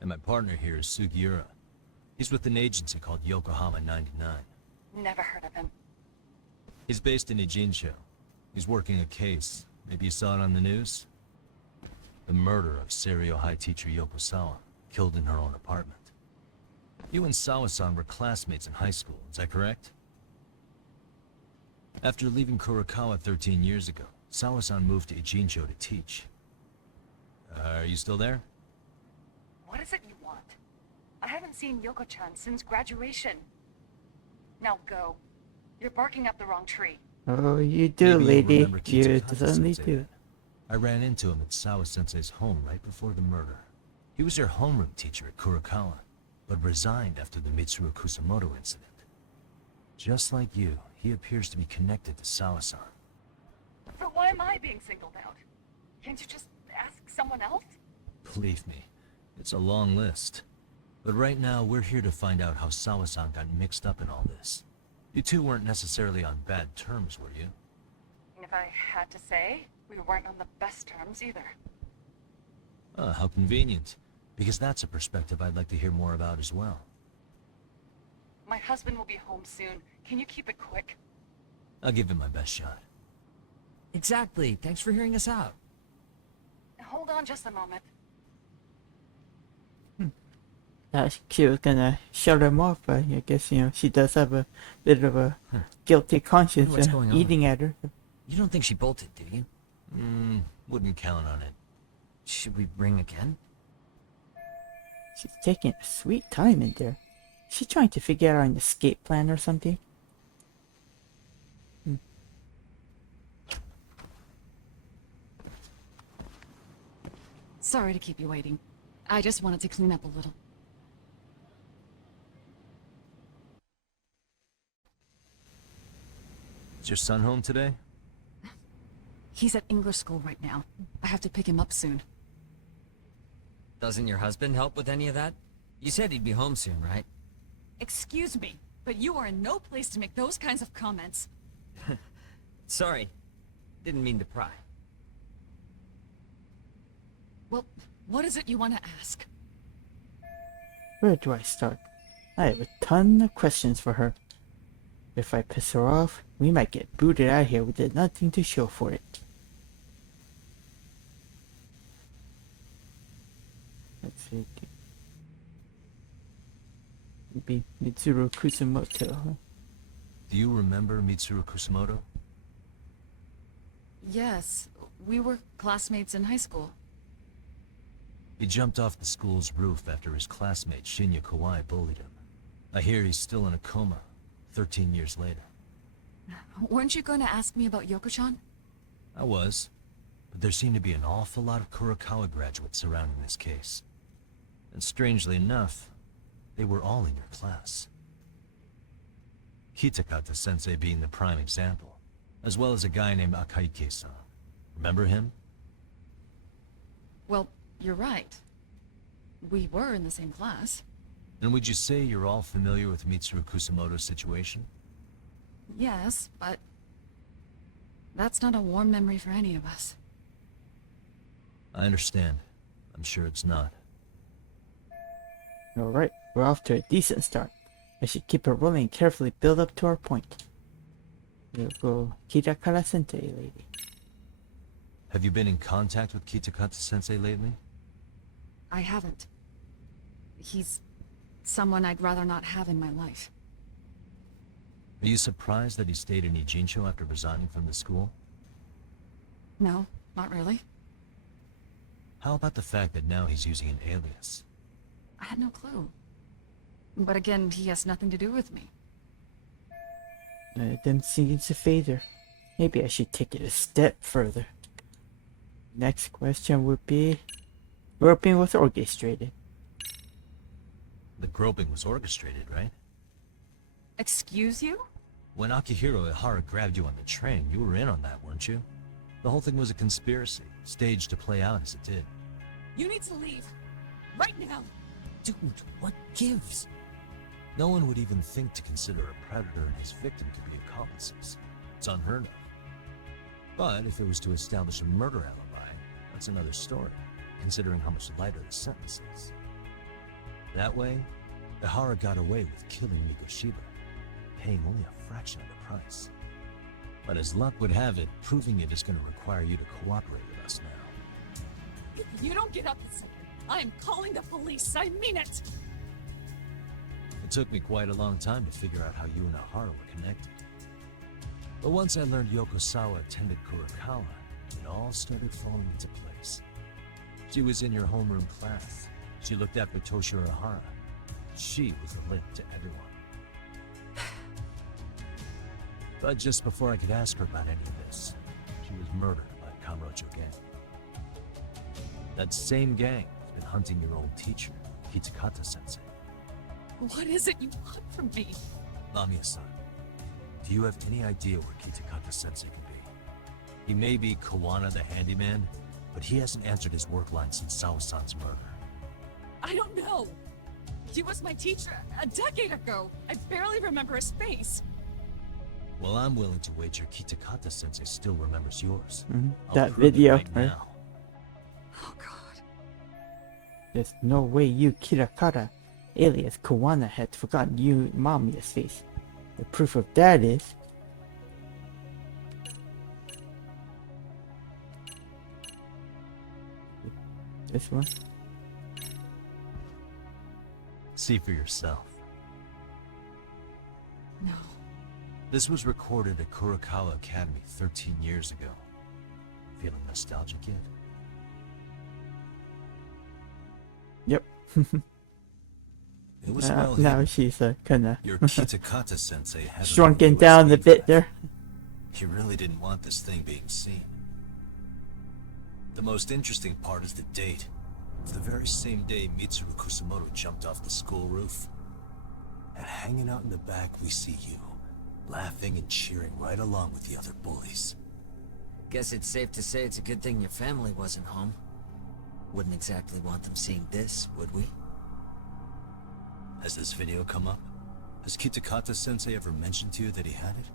And my partner here is Sugiura. He's with an agency called Yokohama 99. Never heard of him. He's based in Ijincho. He's working a case. Maybe you saw it on the news? The murder of Seiryo High teacher Yokosawa, killed in her own apartment. You and Sawa-san were classmates in high school, is that correct? After leaving Kurokawa 13 years ago, Sawa-san moved to Ijincho to teach. Are you still there? What is it you want? I haven't seen Yoko-chan since graduation. Now go. You're barking up the wrong tree. Oh, you do, Maybe lady. remember You Kitakata certainly Sensei do. then. I ran into him at Sawa-sensei's home right before the murder. He was your homeroom teacher at Kurokawa, but resigned after the Mitsuru Kusamoto incident. Just like you, he appears to be connected to Sawa-san. So why am I being singled out? Can't you just ask someone else? Believe me, it's a long list. But right now, we're here to find out how Sawa-san got mixed up in all this. You two weren't necessarily on bad terms, were you? If I had to say, we weren't on the best terms either. Ah, how convenient. Because that's a perspective I'd like to hear more about as well. My husband will be home soon. Can you keep it quick? I'll give it my best shot. Exactly. Thanks for hearing us out. Hold on just a moment. She was gonna shut him off, but I guess, she does have a bit of a guilty conscience What's going on? eating at her. You don't think she bolted, do you? Wouldn't count on it. Should we ring again? She's taking a sweet time in there. She's trying to figure out an escape plan or something. Sorry to keep you waiting. I just wanted to clean up a little. Is your son home today? He's at English school right now. I have to pick him up soon. Doesn't your husband help with any of that? You said he'd be home soon, right? Excuse me, but you are in no place to make those kinds of comments. Sorry. Didn't mean to pry. Well, what is it you want to ask? Where do I start? I have a ton of questions for her. If I piss her off, we might get booted out of here with nothing to show for it. Let's see. Maybe Mitsuru Kusamoto, huh? Do you remember Mitsuru Kusamoto? Yes, we were classmates in high school. He jumped off the school's roof after his classmate Shinya Kawai bullied him. I hear he's still in a coma, 13 years later. Weren't you going to ask me about Yoko-chan? I was, but there seemed to be an awful lot of Kurokawa graduates surrounding this case. And strangely enough, they were all in your class. Kitakata Sensei being the prime example, as well as a guy named Akaike-san. Remember him? Well, you're right. We were in the same class. And would you say you're all familiar with Mitsuru Kusamoto's situation? Yes, but that's not a warm memory for any of us. I understand. I'm sure it's not. Alright, we're off to a decent start. I should keep her rolling and carefully build up to our point. We'll go Kitakata Sensei lady. Have you been in contact with Kitakata Sensei lately? I haven't. He's someone I'd rather not have in my life. Are you surprised that he stayed in Ijincho after resigning from the school? No, not really. How about the fact that now he's using an alias? I had no clue. But again, he has nothing to do with me. Them seems a fader. Maybe I should take it a step further. Next question would be... Groping was orchestrated. The groping was orchestrated, right? Excuse you? When Akihiro Ihara grabbed you on the train, you were in on that, weren't you? The whole thing was a conspiracy, staged to play out as it did. You need to leave. Right now. Dude, what gives? No one would even think to consider a predator and his victim to be accomplices. It's unheard of. But if it was to establish a murder alibi, that's another story, considering how much lighter the sentence is. That way, Ihara got away with killing Mikoshiba, paying only a fraction of the price. But as luck would have it, proving it is going to require you to cooperate with us now. If you don't get up a second, I am calling the police. I mean it. It took me quite a long time to figure out how you and Ihara were connected. But once I learned Yokosawa attended Kurokawa, it all started falling into place. She was in your homeroom class. She looked after Toshiro Ihara. She was the link to everyone. But just before I could ask her about any of this, she was murdered by Kamurocho gang. That same gang has been hunting your old teacher, Kitakata-sensei. What is it you want from me? Lamia-san, do you have any idea where Kitakata-sensei could be? He may be Kawana the handyman, but he hasn't answered his work line since Sawa-san's murder. I don't know. He was my teacher a decade ago. I barely remember his face. Well, I'm willing to wager Kitakata-sensei still remembers yours. That video, right right? now. Oh God. There's no way you Kirakata, alias Kawana, had forgotten you Mamiya's face. The proof of that is... this one? See for yourself. No. This was recorded at Kurokawa Academy 13 years ago. Feeling nostalgic yet? Yep. It was well now hidden. she's kinda Your Kitakata-sensei had shrunken down a bit there. He really didn't want this thing being seen. The most interesting part is the date. It's the very same day Mitsuru Kusumoto jumped off the school roof. And hanging out in the back, we see you, laughing and cheering right along with the other bullies. Guess it's safe to say it's a good thing your family wasn't home. Wouldn't exactly want them seeing this, would we? Has this video come up? Has Kitakata-sensei ever mentioned to you that he had it?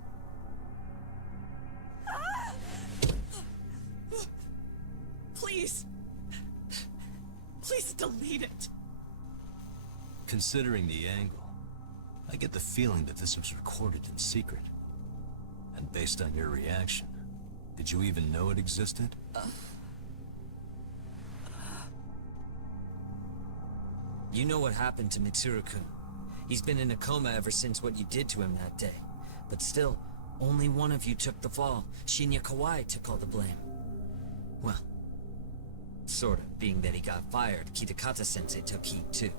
Please. Please delete it. Considering the angle, I get the feeling that this was recorded in secret. And based on your reaction, did you even know it existed? You know what happened to Mitsuru-kun. He's been in a coma ever since what you did to him that day. But still, only one of you took the fall. Shinya Kawai took all the blame. Well, sort of, being that he got fired, Kitakata-sensei took heat too.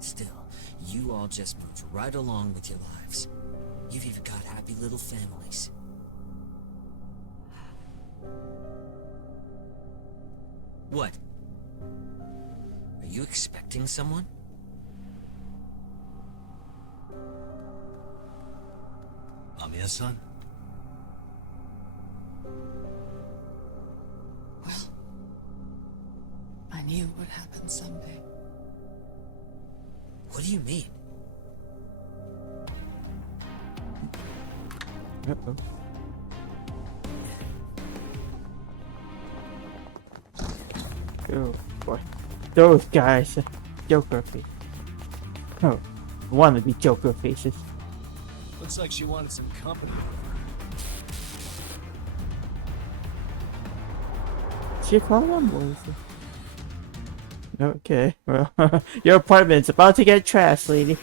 Still, you all just moved right along with your lives. You've even got happy little families. What? Are you expecting someone? Amiya-san? Well, I knew it would happen someday. What do you mean? Uh-oh. Oh boy. Those guys. Joker face. Oh. Wanna be Joker faces. Looks like she wanted some company. She call them boys. Okay, well, your apartment's about to get trashed, lady.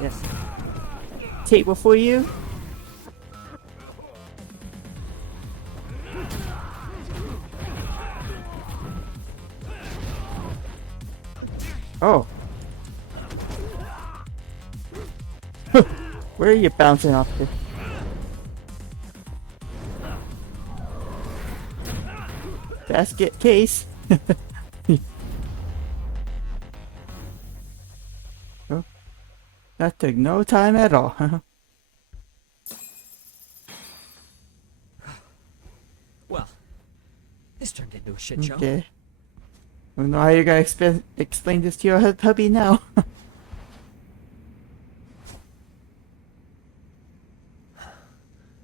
Yes. Table for you. Oh. Where are you bouncing off to? Basket case. Oh, that took no time at all. into a shit show. Okay. I don't know how you're gonna explain this to your puppy now.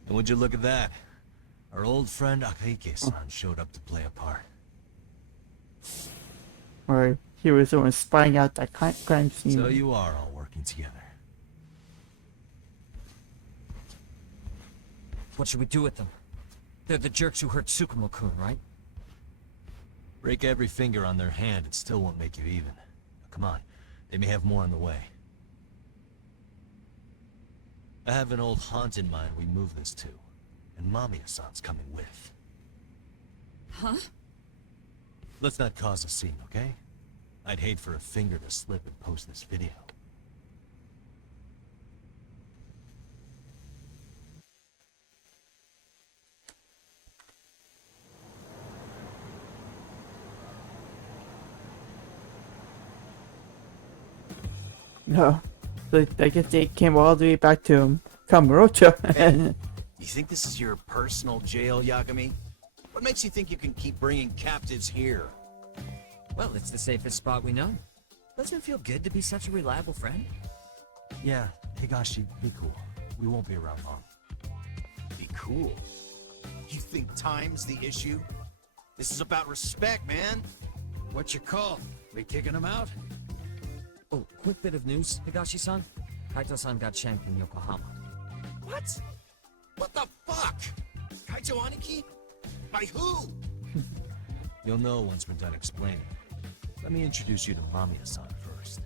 And would you look at that? Our old friend Akaike-san showed up to play a part. Or he was the one spying out that crime scene. So you are all working together. What should we do with them? They're the jerks who hurt Tsukumo-kun, right? Break every finger on their hand, it still won't make you even. Now, come on, they may have more on the way. I have an old haunt in mind we move this to, and Mamiya-san's coming with. Huh? Let's not cause a scene, okay? I'd hate for a finger to slip and post this video. No. So I guess they came all the way back to Kamurocho. You think this is your personal jail, Yagami? What makes you think you can keep bringing captives here? Well, it's the safest spot we know. Doesn't it feel good to be such a reliable friend? Yeah, Higashi, be cool. We won't be around long. Be cool. You think time's the issue? This is about respect, man. What's your call? We kicking him out? Oh, quick bit of news, Higashi-san. Kaito-san got shanked in Yokohama. What? What the fuck? Kaito Aniki? By who? You'll know once we're done explaining. Let me introduce you to Mamiya-san first.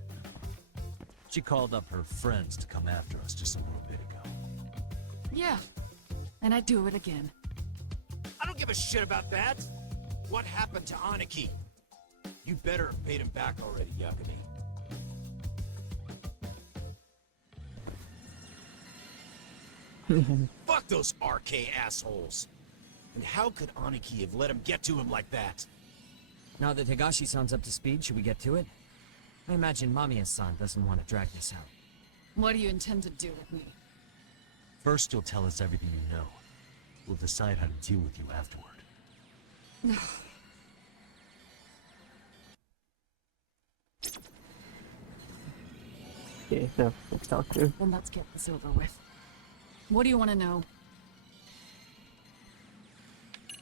She called up her friends to come after us just a little bit ago. Yeah. And I'd do it again. I don't give a shit about that. What happened to Aniki? You better have paid him back already, Yagami. Fuck those RK assholes. And how could Aniki have let him get to him like that? Now that Higashi-san's up to speed, should we get to it? I imagine Mamiya-san doesn't want to drag this out. What do you intend to do with me? First, you'll tell us everything you know. We'll decide how to deal with you afterward. Okay, so let's talk to. Then let's get this over with. What do you want to know?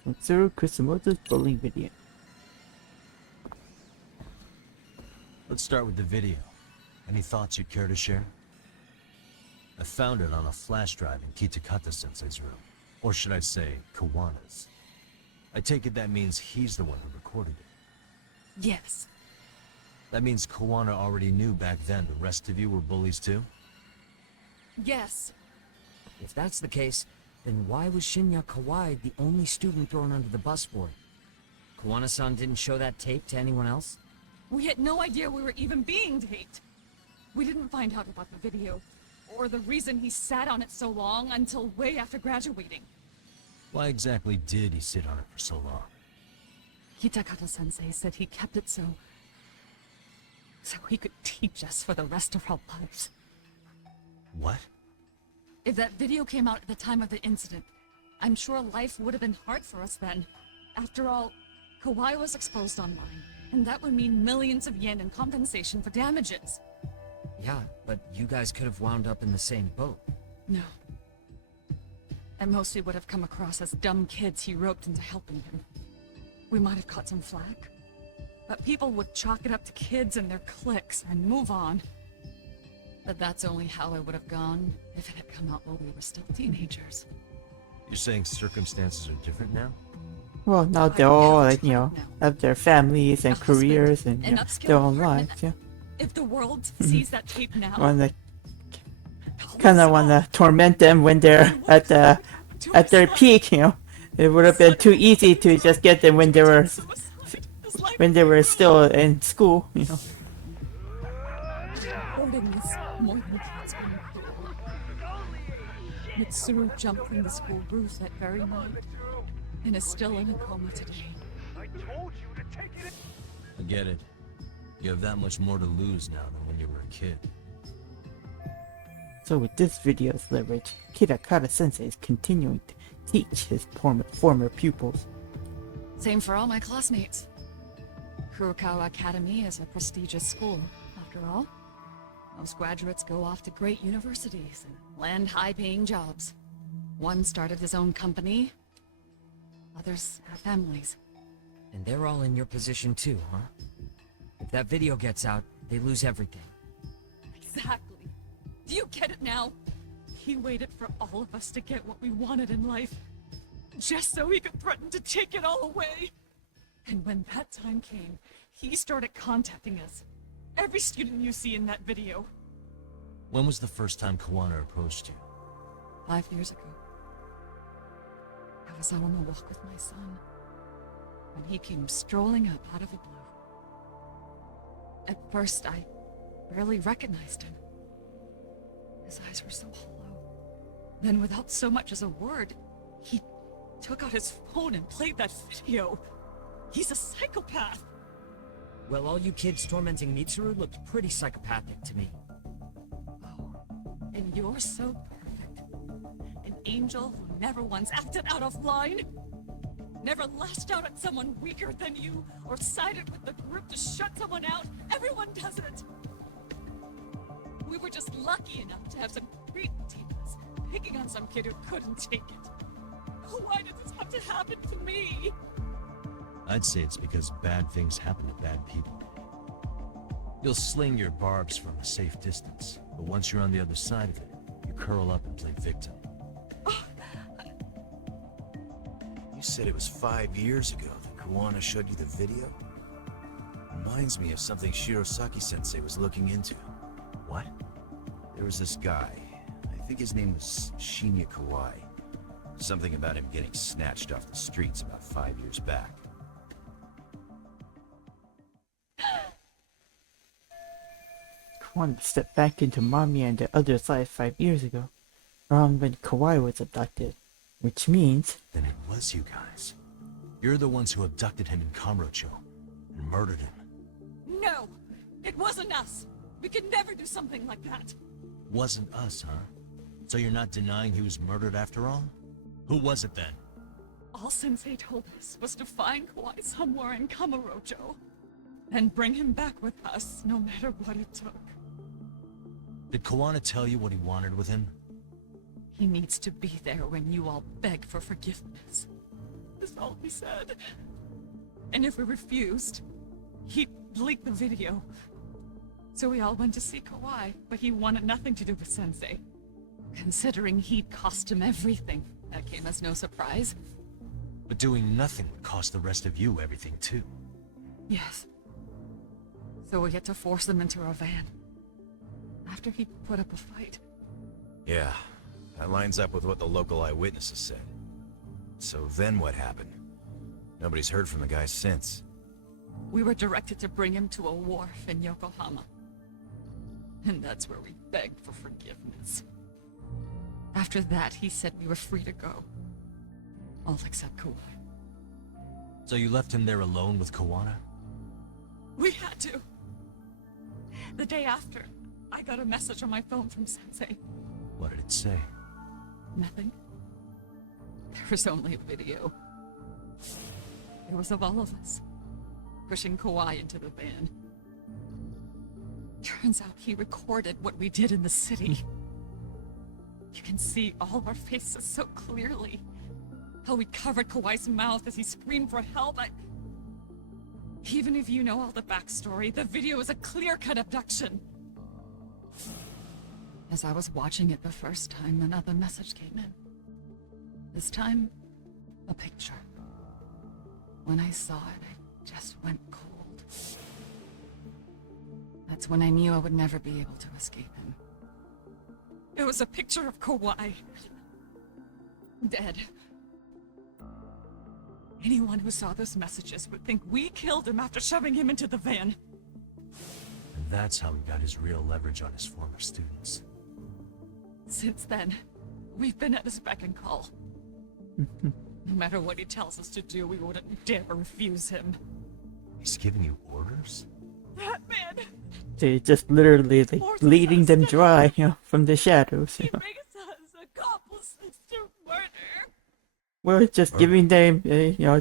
Mitsuru Kusumoto's bullying video. Let's start with the video. Any thoughts you'd care to share? I found it on a flash drive in Kitakata-sensei's room. Or should I say, Kawana's. I take it that means he's the one who recorded it. Yes. That means Kawana already knew back then the rest of you were bullies too? Yes. If that's the case, then why was Shinya Kawai the only student thrown under the bus for it? Kawana-san didn't show that tape to anyone else? We had no idea we were even being taped. We didn't find out about the video, or the reason he sat on it so long until way after graduating. Why exactly did he sit on it for so long? Kitakata-sensei said he kept it so he could teach us for the rest of our lives. What? If that video came out at the time of the incident, I'm sure life would have been hard for us then. After all, Kawai was exposed online, and that would mean millions of yen in compensation for damages. Yeah, but you guys could have wound up in the same boat. No. I mostly would have come across as dumb kids he roped into helping him. We might have caught some flack, but people would chalk it up to kids and their cliques and move on. But that's only how it would have gone if it had come out while we were still teenagers. You're saying circumstances are different now? Well, now they're all like, you know, have their families and careers and you know, their own lives. Yeah. If the world sees that tape now, kind of want to torment them when they're at their peak. You know, it would have been too easy to just get them when they were still in school. You know. Holding is more than kids can do. Mitsuru jumped from the school roof that very night and is still in a coma today. I told you to take it. I get it. You have that much more to lose now than when you were a kid. So with this video's leverage, Kitakata Sensei is continuing to teach his former pupils. Same for all my classmates. Kurokawa Academy is a prestigious school, after all. Most graduates go off to great universities and land high-paying jobs. One started his own company. Others have families. And they're all in your position too, huh? If that video gets out, they lose everything. Exactly. Do you get it now? He waited for all of us to get what we wanted in life, just so he could threaten to take it all away. And when that time came, he started contacting us. Every student you see in that video. When was the first time Kawana approached you? 5 years ago. I was out on a walk with my son, when he came strolling up out of the blue. At first, I barely recognized him. His eyes were so hollow. Then, without so much as a word, he took out his phone and played that video. He's a psychopath. Well, all you kids tormenting Mitsuru looked pretty psychopathic to me. Oh, and you're so perfect. An angel who never once acted out of line. Never lashed out at someone weaker than you, or sided with the group to shut someone out. Everyone does it. We were just lucky enough to have some great teammates picking on some kid who couldn't take it. Why did this have to happen to me? I'd say it's because bad things happen to bad people. You'll sling your barbs from a safe distance, but once you're on the other side of it, you curl up and play victim. You said it was 5 years ago that Kawana showed you the video? Reminds me of something Shirosaki-sensei was looking into. What? There was this guy. I think his name was Shinya Kawai. Something about him getting snatched off the streets about 5 years back. Kawana stepped back into mommy and the other's life 5 years ago, around when Kawhi was abducted. Which means... Then it was you guys. You're the ones who abducted him in Kamurocho and murdered him. No! It wasn't us! We could never do something like that! Wasn't us, huh? So you're not denying he was murdered after all? Who was it then? All Sensei told us was to find Kawhi somewhere in Kamurocho, and bring him back with us, no matter what it took. Did Kawana tell you what he wanted with him? He needs to be there when you all beg for forgiveness. That's all he said. And if we refused, he'd leak the video. So we all went to see Kawhi, but he wanted nothing to do with Sensei. Considering he'd cost him everything, that came as no surprise. But doing nothing would cost the rest of you everything too. Yes. So we had to force him into a van. After he put up a fight. Yeah, that lines up with what the local eyewitnesses said. So then what happened? Nobody's heard from the guy since. We were directed to bring him to a wharf in Yokohama. And that's where we begged for forgiveness. After that, he said we were free to go. All except Kawhi. So you left him there alone with Kawana? We had to. The day after, I got a message on my phone from Sensei. What did it say? Nothing. There was only a video. It was of all of us, pushing Kawhi into the van. Turns out he recorded what we did in the city. You can see all our faces so clearly. How we covered Kawhi's mouth as he screamed for help. Even if you know all the backstory, the video is a clear-cut abduction. As I was watching it the first time, another message came in. This time, a picture. When I saw it, I just went cold. That's when I knew I would never be able to escape him. It was a picture of Kawhi. Dead. Anyone who saw those messages would think we killed him after shoving him into the van. And that's how he got his real leverage on his former students. Since then, we've been at his beck and call. No matter what he tells us to do, we wouldn't dare refuse him. He's giving you orders? That man! They just literally like leading them dry, from the shadows. He makes us accomplices to murder. We're just giving them,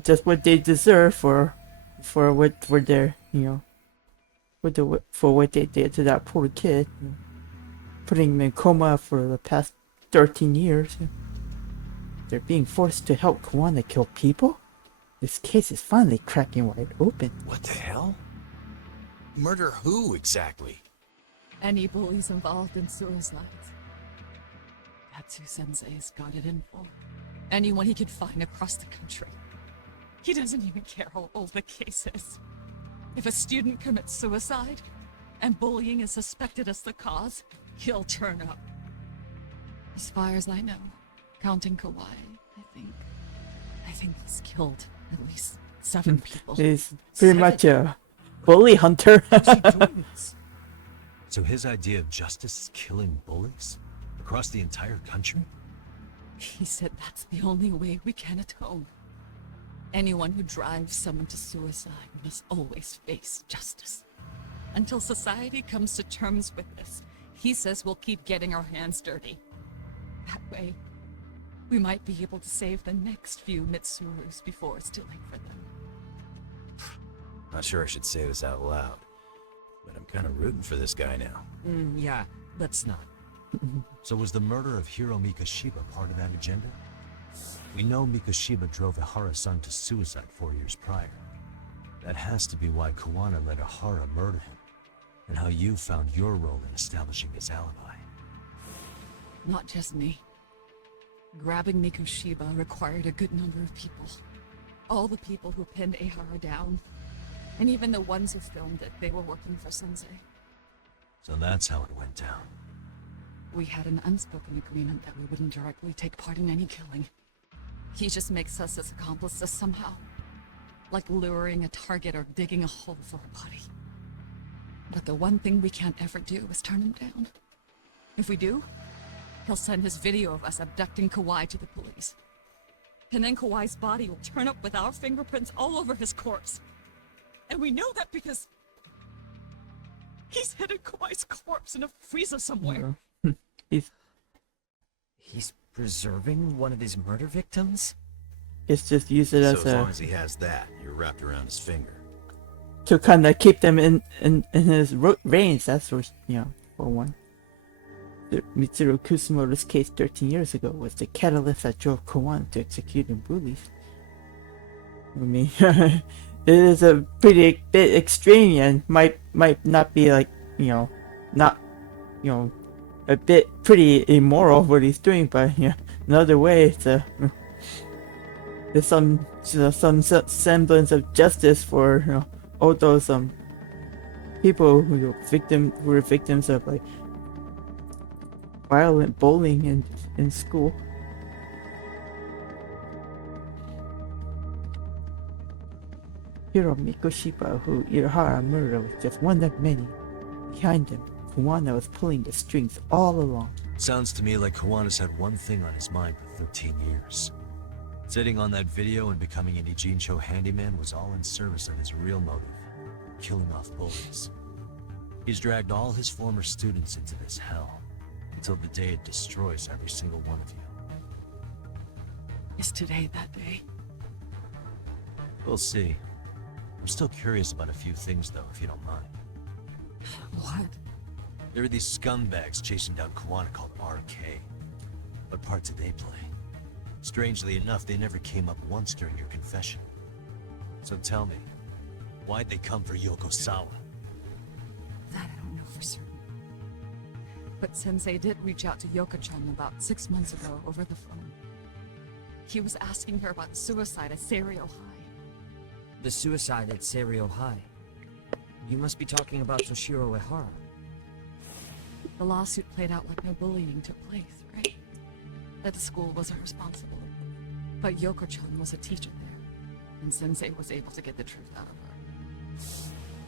just what they deserve for their, for what they did to that poor kid, putting him in coma for the past 13 years. They're being forced to help Kawana kill people? This case is finally cracking wide open. What the hell? Murder who, exactly? Any bullies involved in suicides. Tatsu-sensei's got it in for anyone he could find across the country. He doesn't even care how old the case is. If a student commits suicide, and bullying is suspected as the cause, he'll turn up. As far as I know, counting Kawai, I think he's killed at least 7 people. He's pretty much a bully hunter. So his idea of justice is killing bullies? Across the entire country? He said that's the only way we can atone. Anyone who drives someone to suicide must always face justice. Until society comes to terms with this, he says we'll keep getting our hands dirty. That way, we might be able to save the next few Mitsurus before it's too late for them. Not sure I should say this out loud, but I'm kind of rooting for this guy now. Yeah, let's not. So was the murder of Hiro Mikoshiba part of that agenda? We know Mikoshiba drove Ihara-san to suicide 4 years prior. That has to be why Kawana let Ihara murder him, and how you found your role in establishing his alibi. Not just me. Grabbing Mikoshiba required a good number of people. All the people who pinned Ihara down, and even the ones who filmed it, they were working for Sensei. So that's how it went down. We had an unspoken agreement that we wouldn't directly take part in any killing. He just makes us his accomplices somehow. Like luring a target or digging a hole for a body. But the one thing we can't ever do is turn him down. If we do, he'll send his video of us abducting Kawai to the police. And then Kawai's body will turn up with our fingerprints all over his corpse. And we know that because he's hidden Kawai's corpse in a freezer somewhere. He's preserving one of his murder victims? It's just use it as as long as he has that, you're wrapped around his finger. to kind of keep them in his range. That's for for one. Mitsuru Kusumoto's case 13 years ago was the catalyst that drove Kawan to execute bullies. I mean, it is a pretty bit extreme and might not be like not a bit pretty immoral what he's doing, but another way there's some semblance of justice for all those people who were victims of like violent bullying in school. Hiro Mikoshiba, who Ihara murdered, was just one of many. Behind him, Kawana was pulling the strings all along. Sounds to me like Kawana's had one thing on his mind for 13 years. Sitting on that video and becoming an Ijincho handyman was all in service of his real motive, killing off bullies. He's dragged all his former students into this hell, until the day it destroys every single one of you. Is today that day? We'll see. I'm still curious about a few things though, if you don't mind. What? There are these scumbags chasing down Kawana called RK. What part did they play? Strangely enough, they never came up once during your confession. So tell me, why'd they come for Yokosawa? That I don't know for certain. But Sensei did reach out to Yoko-chan about 6 months ago over the phone. He was asking her about the suicide at Seiryo High. The suicide at Seiryo High. You must be talking about Toshiro Ehara. The lawsuit played out like no bullying took place, right? That the school wasn't responsible. But Yoko-chan was a teacher there, and Sensei was able to get the truth out of her.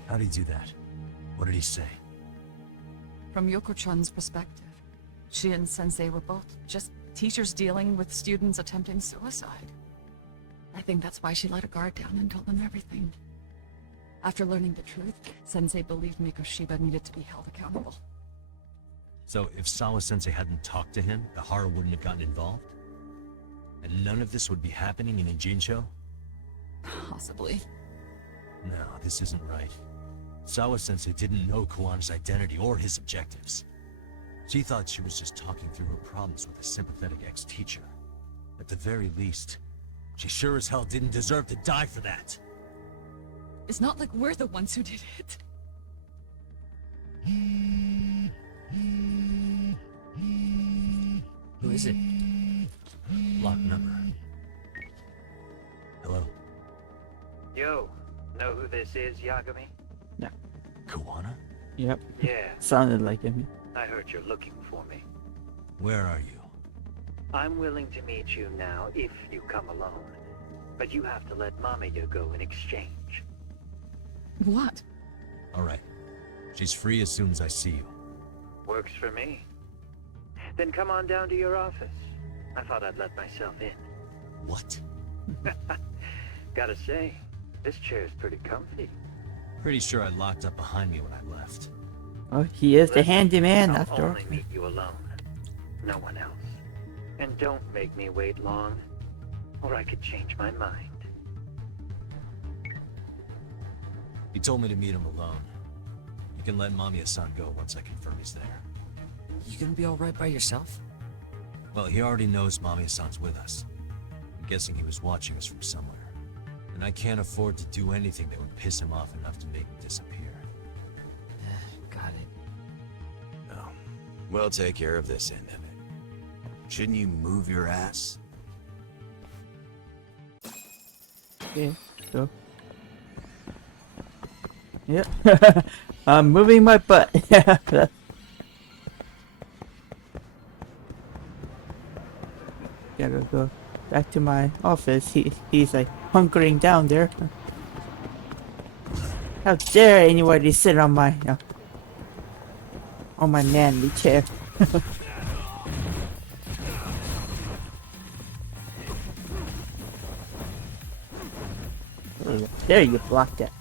How'd he do that? What did he say? From Yoko-chan's perspective, she and Sensei were both just teachers dealing with students attempting suicide. I think that's why she let her guard down and told them everything. After learning the truth, Sensei believed Mikoshiba needed to be held accountable. So if Sawa-sensei hadn't talked to him, Ihara wouldn't have gotten involved? And none of this would be happening in Jincho? Possibly. No, this isn't right. Sawa-sensei didn't know Kawana's identity or his objectives. She thought she was just talking through her problems with a sympathetic ex-teacher. At the very least, she sure as hell didn't deserve to die for that. It's not like we're the ones who did it. Who is it? Lock number. Hello? Yo, know who this is, Yagami? Yeah. Kawana? Yep. Yeah, Sounded like him. I heard you're looking for me. Where are you? I'm willing to meet you now if you come alone. But you have to let Mamiya go in exchange. What? Alright. She's free as soon as I see you. Works for me. Then come on down to your office. I thought I'd let myself in. What? Gotta say, this chair's pretty comfy. Pretty sure I locked up behind me when I left. Oh, he is the Listen, handyman I'll after all. only meet you alone. No one else. And don't make me wait long, or I could change my mind. He told me to meet him alone. You can let Mamiya-san go once I confirm he's there. You gonna be alright by yourself? Well, he already knows Mamiya-san's with us. I'm guessing he was watching us from somewhere. And I can't afford to do anything that would piss him off enough to make him disappear. Got it. Oh, we'll take care of this end of it. Shouldn't you move your ass? Okay, so. Yep. I'm moving my butt. Yeah. Gotta go back to my office. He's like hunkering down there. How dare anybody sit on my manly chair. There you blocked it.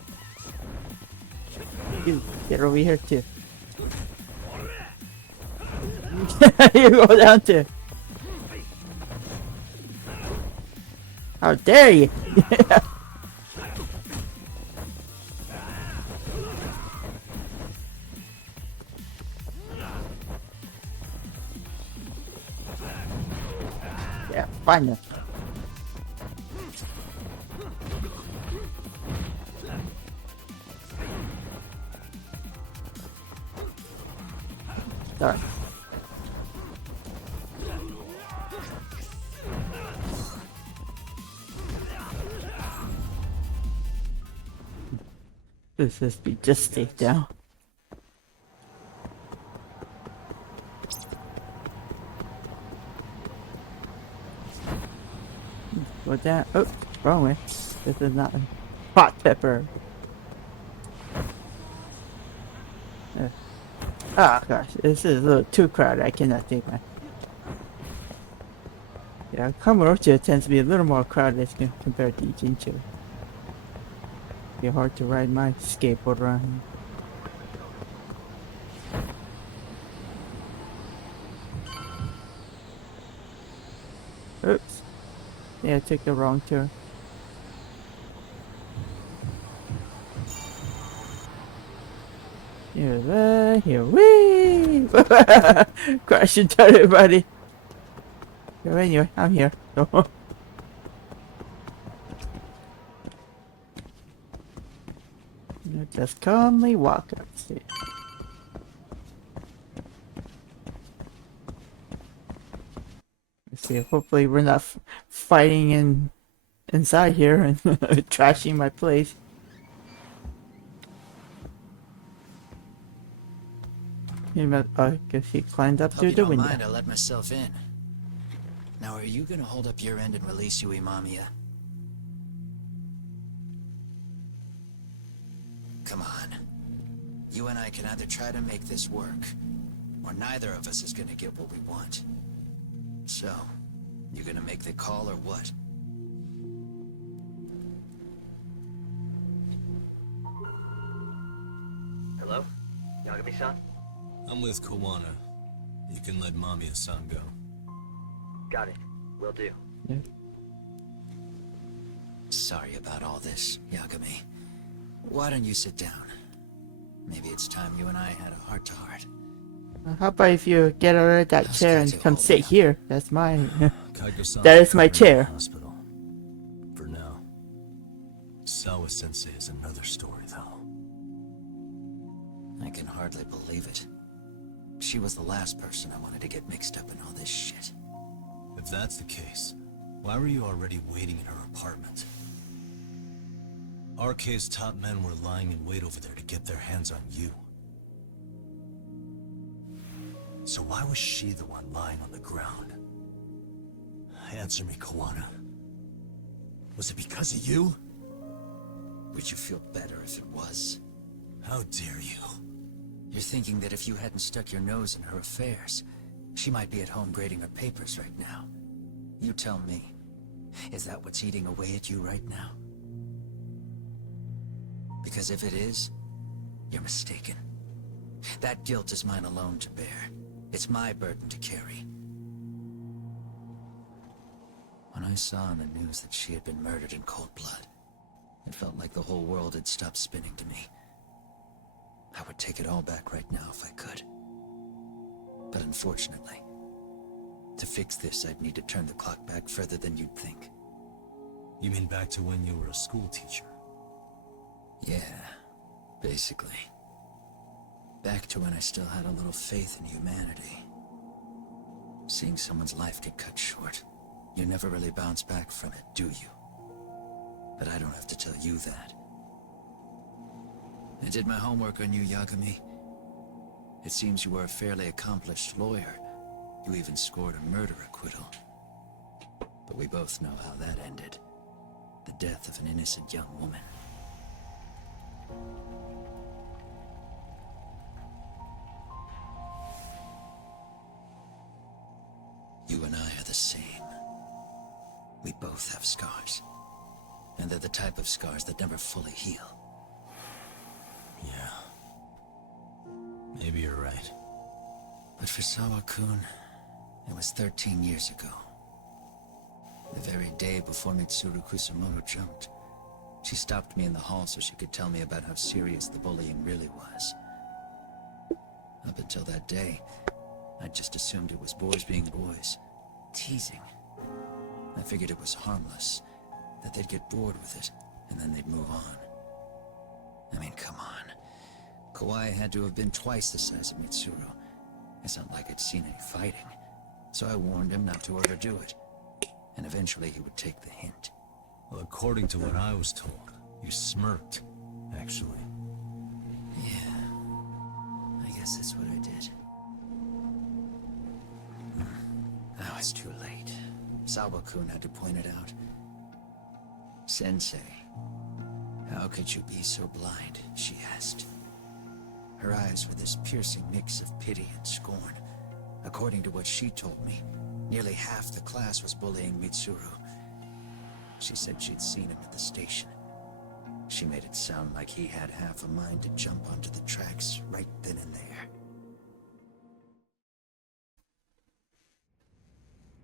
You get over here too. You go down too. How dare you? Yeah, fine then. Sorry. This is be just stay down. What's that? Oh, wrong way. This is not a hot pepper. Ah, gosh, this is a little too crowded. I cannot take my. Yeah, Kamurocho tends to be a little more crowded compared to Ichincho. Be hard to ride my skateboard around. Oops. Yeah, I took the wrong turn. Here, whee! Crash into everybody. So anyway, I'm here. Just calmly walk up. See. Let's see. Hopefully, we're not fighting inside here and trashing my place. I guess he climbed up through the window. Mind I let myself in. Now, are you gonna hold up your end and release Yui Mamiya? Come on. You and I can either try to make this work, or neither of us is gonna get what we want. So, you gonna make the call or what? Hello? Yagami-san? I'm with Kawana. You can let Mamiya-san go. Got it. Will do. Yeah. Sorry about all this, Yagami. Why don't you sit down? Maybe it's time you and I had a heart-to-heart. How about if you get out of that chair and come sit here? That's my... Kaiko-san's that is my recovered in the chair. hospital. For now. Sawa-sensei is another story, though. I can hardly believe it. She was the last person I wanted to get mixed up in all this shit. If that's the case, why were you already waiting in her apartment? RK's top men were lying in wait over there to get their hands on you. So why was she the one lying on the ground? Answer me, Kawana. Was it because of you? Would you feel better if it was? How dare you? You're thinking that if you hadn't stuck your nose in her affairs, she might be at home grading her papers right now. You tell me, is that what's eating away at you right now? Because if it is, you're mistaken. That guilt is mine alone to bear. It's my burden to carry. When I saw in the news that she had been murdered in cold blood, it felt like the whole world had stopped spinning to me. I would take it all back right now if I could. But unfortunately, to fix this, I'd need to turn the clock back further than you'd think. You mean back to when you were a school teacher? Yeah, basically. Back to when I still had a little faith in humanity. Seeing someone's life get cut short, you never really bounce back from it, do you? But I don't have to tell you that. I did my homework on you, Yagami. It seems you were a fairly accomplished lawyer. You even scored a murder acquittal. But we both know how that ended. The death of an innocent young woman. You and I are the same. We both have scars. And they're the type of scars that never fully heal. Yeah. Maybe you're right. But for Sawa-kun, it was 13 years ago. The very day before Mitsuru Kusamoto jumped, she stopped me in the hall so she could tell me about how serious the bullying really was. Up until that day, I just assumed it was boys being boys, teasing. I figured it was harmless, that they'd get bored with it, and then they'd move on. I mean, come on. Kawai had to have been twice the size of Mitsuru. It's not like I'd seen any fighting, so I warned him not to overdo it. And eventually he would take the hint. Well, according to what I was told, you smirked, actually. Yeah, I guess that's what I did. Now it's too late. Sawa-kun had to point it out. Sensei, how could you be so blind, she asked. Her eyes were this piercing mix of pity and scorn. According to what she told me, nearly half the class was bullying Mitsuru. She said she'd seen him at the station. She made it sound like he had half a mind to jump onto the tracks right then and there.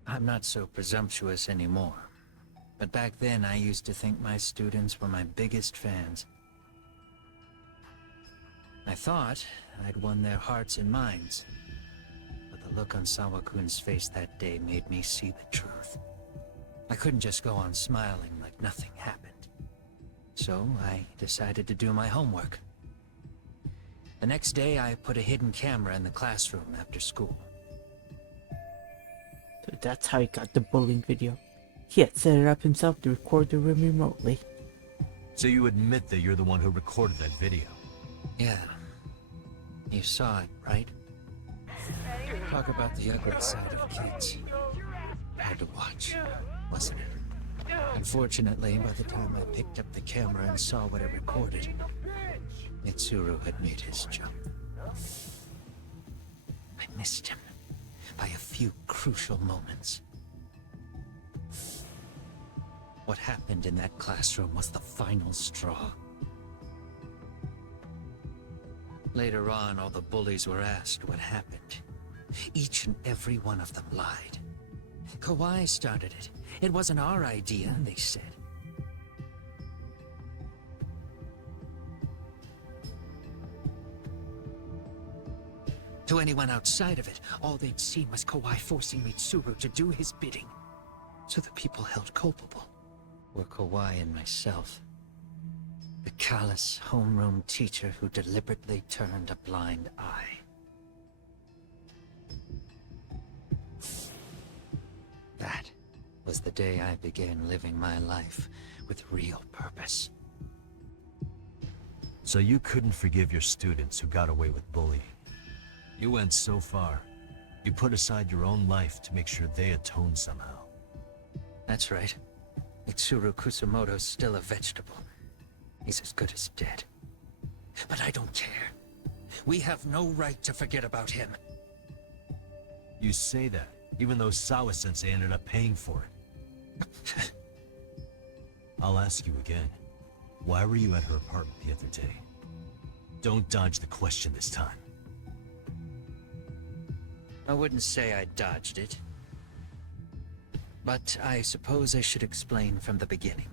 I'm not so presumptuous anymore. But back then, I used to think my students were my biggest fans. I thought I'd won their hearts and minds. But the look on Sawa-kun's face that day made me see the truth. I couldn't just go on smiling like nothing happened. So I decided to do my homework. The next day, I put a hidden camera in the classroom after school. So that's how he got the bullying video. He had set it up himself to record the room remotely. So you admit that you're the one who recorded that video? Yeah. You saw it, right? Talk about the ugly side of kids. Had to watch, wasn't it? Unfortunately, by the time I picked up the camera and saw what it recorded, Mitsuru had made his jump. I missed him by a few crucial moments. What happened in that classroom was the final straw. Later on, all the bullies were asked what happened. Each and every one of them lied. Kawhi started it. It wasn't our idea, they said. To anyone outside of it, all they'd seen was Kawhi forcing Mitsuru to do his bidding. So the people held culpable were Kawhi and myself. The callous, homeroom teacher who deliberately turned a blind eye. That was the day I began living my life with real purpose. So you couldn't forgive your students who got away with bullying. You went so far. You put aside your own life to make sure they atone somehow. That's right. Mitsuru Kusumoto's still a vegetable. He's as good as dead. But I don't care. We have no right to forget about him. You say that, even though Sawa-sensei ended up paying for it. I'll ask you again. Why were you at her apartment the other day? Don't dodge the question this time. I wouldn't say I dodged it. But I suppose I should explain from the beginning.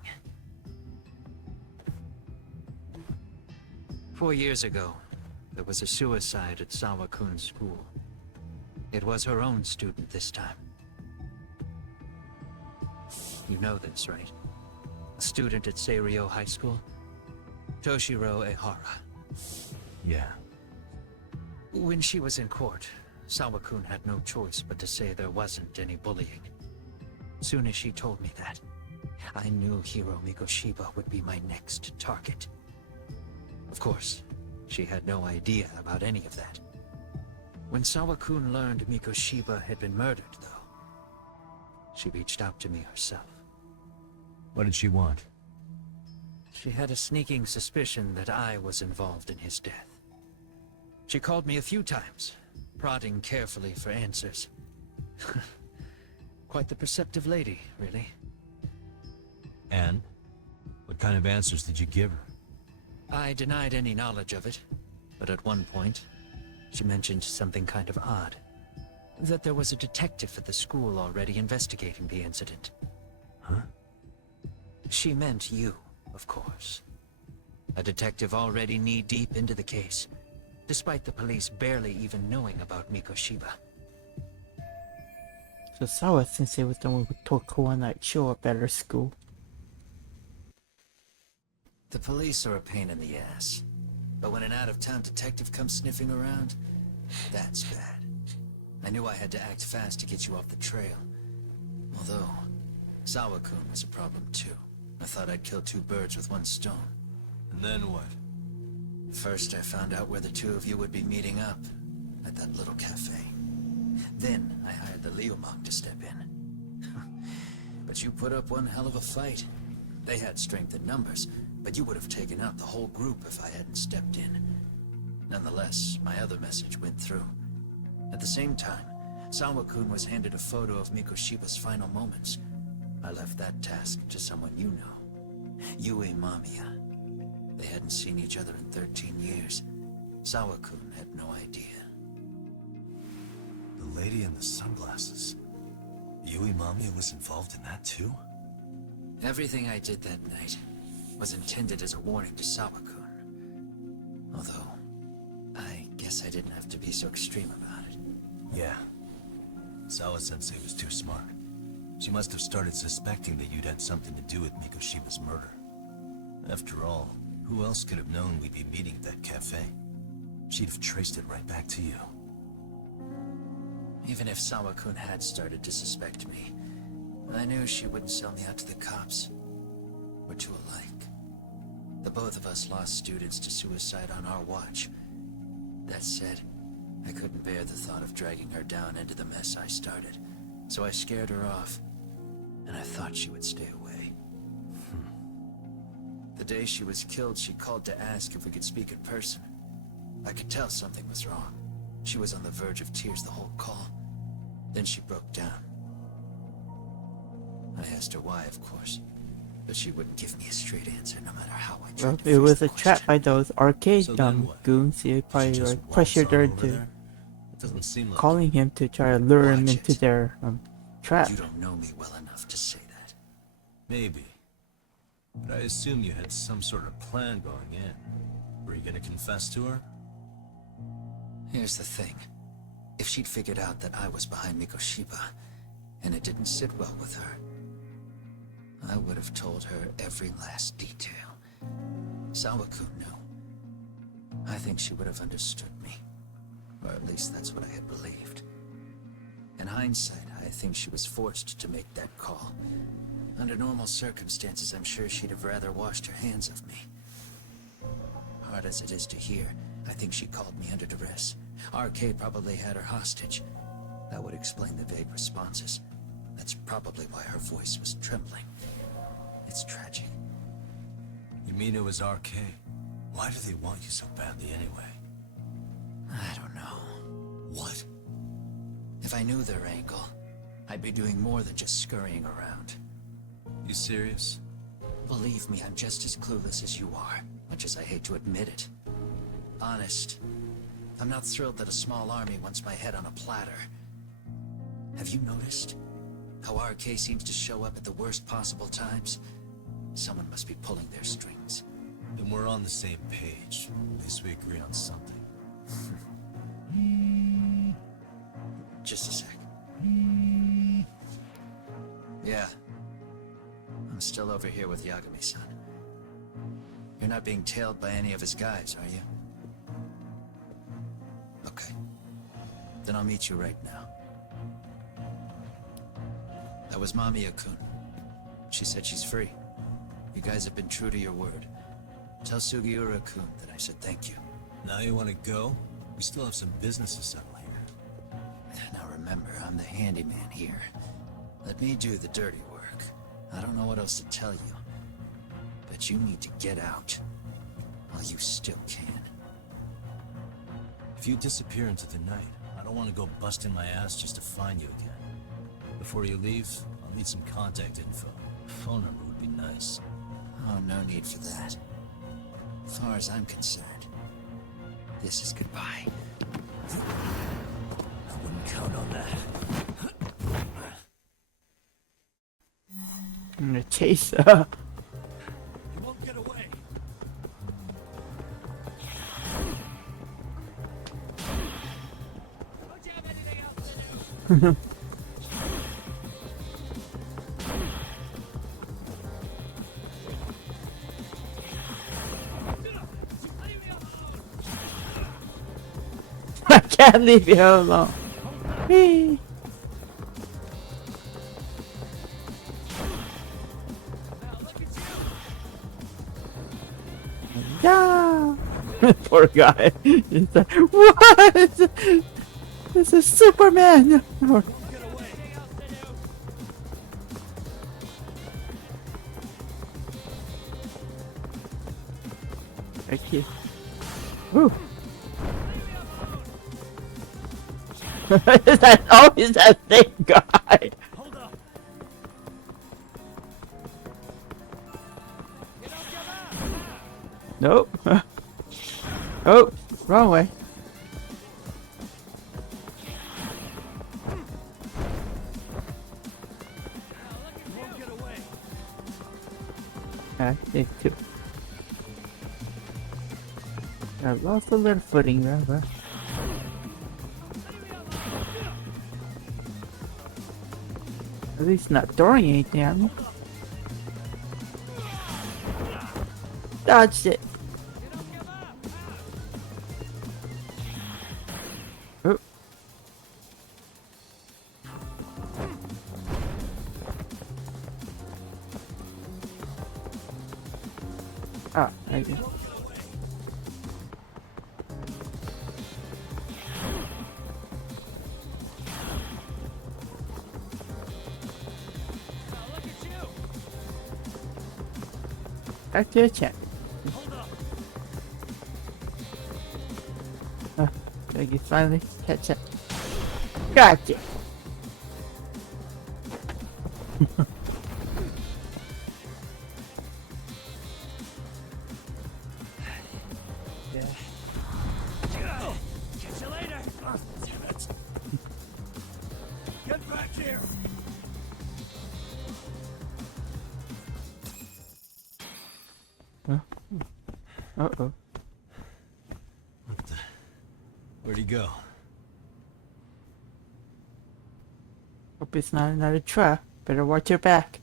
4 years ago, there was a suicide at Sawa-kun's school. It was her own student this time. You know this, right? A student at Seiryo High School? Toshiro Ehara. Yeah. When she was in court, Sawa-kun had no choice but to say there wasn't any bullying. Soon as she told me that, I knew Hiro Mikoshiba would be my next target. Of course, she had no idea about any of that. When Sawa-kun learned Mikoshiba had been murdered, though, she reached out to me herself. What did she want? She had a sneaking suspicion that I was involved in his death. She called me a few times, prodding carefully for answers. Quite the perceptive lady, really. And? What kind of answers did you give her? I denied any knowledge of it, but at one point, she mentioned something kind of odd. That there was a detective at the school already investigating the incident. Huh? She meant you, of course. A detective already knee-deep into the case, despite the police barely even knowing about Mikoshiba. So Sawa-sensei was the one who told Kawana to show up at her school. The police are a pain in the ass. But when an out-of-town detective comes sniffing around, that's bad. I knew I had to act fast to get you off the trail. Although, Sawa-kun was a problem too. I thought I'd kill two birds with one stone. And then what? First, I found out where the two of you would be meeting up, at that little cafe. Then, I hired the Leomog to step in. But you put up one hell of a fight. They had strength in numbers, but you would have taken out the whole group if I hadn't stepped in. Nonetheless, my other message went through. At the same time, Sawa-kun was handed a photo of Mikoshiba's final moments. I left that task to someone you know. Yue Mamiya. They hadn't seen each other in 13 years. Sawa-kun had no idea. The lady in the sunglasses. Yui Mamiya was involved in that too? Everything I did that night was intended as a warning to Sawa-kun. Although, I guess I didn't have to be so extreme about it. Yeah. Sawa-sensei was too smart. She must have started suspecting that you'd had something to do with Mikoshiba's murder. After all, who else could have known we'd be meeting at that cafe? She'd have traced it right back to you. Even if Sawa-kun had started to suspect me, I knew she wouldn't sell me out to the cops. We're too alike. The both of us lost students to suicide on our watch. That said, I couldn't bear the thought of dragging her down into the mess I started, so I scared her off, and I thought she would stay away. The day she was killed, she called to ask if we could speak in person. I could tell something was wrong. She was on the verge of tears the whole call. Then she broke down. I asked her why, of course, but she wouldn't give me a straight answer no matter how I tried. Well, to it face was the a trap question. by those arcade So then what? goons. They probably She just pressured walks her on over into there? It doesn't seem like calling him to try to lure him Watch into it. their trap. You don't know me well enough to say that. Maybe. But I assume you had some sort of plan going in. Were you gonna confess to her? Here's the thing. If she'd figured out that I was behind Mikoshiba, and it didn't sit well with her, I would have told her every last detail. Sawakun knew. I think she would have understood me. Or at least that's what I had believed. In hindsight, I think she was forced to make that call. Under normal circumstances, I'm sure she'd have rather washed her hands of me. Hard as it is to hear, I think she called me under duress. RK probably had her hostage. That would explain the vague responses. That's probably why her voice was trembling. It's tragic. You mean it was RK? Why do they want you so badly anyway? I don't know. What? If I knew their angle, I'd be doing more than just scurrying around. You serious? Believe me, I'm just as clueless as you are, much as I hate to admit it. Honest, I'm not thrilled that a small army wants my head on a platter. Have you noticed how RK seems to show up at the worst possible times? Someone must be pulling their strings. Then we're on the same page. At least we agree on something. Just a sec. Yeah. I'm still over here with Yagami-san. You're not being tailed by any of his guys, are you? Okay. Then I'll meet you right now. That was Mamiya-kun. She said she's free. You guys have been true to your word. Tell Sugiura-kun that I said thank you. Now you want to go? We still have some business to settle here. Now remember, I'm the handyman here. Let me do the dirty work. I don't know what else to tell you. But you need to get out. While you still can. If you disappear into the night, I don't want to go busting my ass just to find you again. Before you leave, I'll need some contact info. Phone number would be nice. Oh, no need for that. As far as I'm concerned, this is goodbye. I wouldn't count on that. I'm gonna chase You won't get away. Don't you have anything else to do? I can't leave you alone. Whee. Yeah. Poor guy. He's like, what? This is Superman. Thank you. Woo. Is that always that same guy? Hold up. Nope. Oh, wrong way. I think too. I lost a little footing, rather. At least not throwing anything at me. Dodged it. Oh. Ah, I guess. Back to the chat. I can finally catch up. Gotcha. Yeah. Catch you later. Damn it. Get back here. Uh-oh. Where'd he go? Hope it's not another trap. Better watch your back.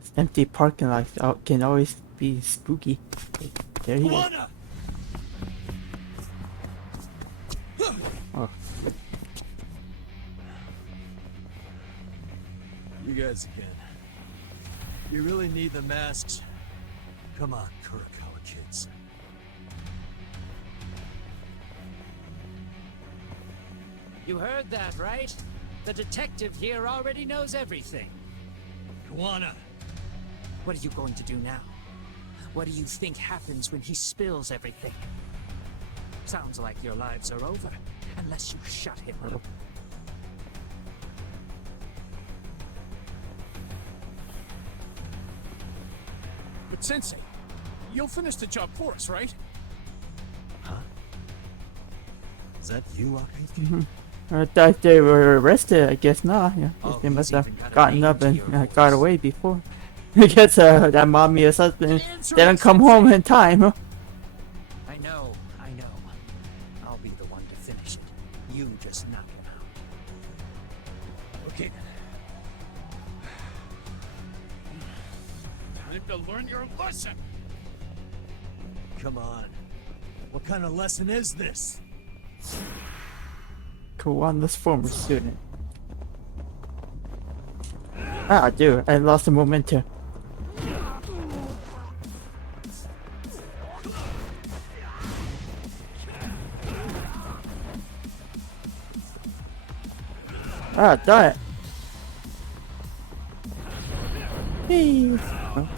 This empty parking lot can always be spooky. There he is. Oh. You guys again. You really need the masks? Come on, Kurokawa kids. You heard that, right? The detective here already knows everything. Kawana! What are you going to do now? What do you think happens when he spills everything? Sounds like your lives are over, unless you shut him up. But Sensei, you'll finish the job for us, right? Huh? Is that you, Akatsuki? Mm-hmm. I thought they were arrested. I guess not. Yeah, Oh, they must have he's even got a gotten name up to and your got voice. away before. I guess that mommy's husband didn't come home in time. Huh? I know. I'll be the one to finish it. You just knock him out. Okay. Time to learn your lesson. Come on. What kind of lesson is this? Kawana's former student. Ah, dude, I lost the momentum. Ah, darn it. Hey. Oh.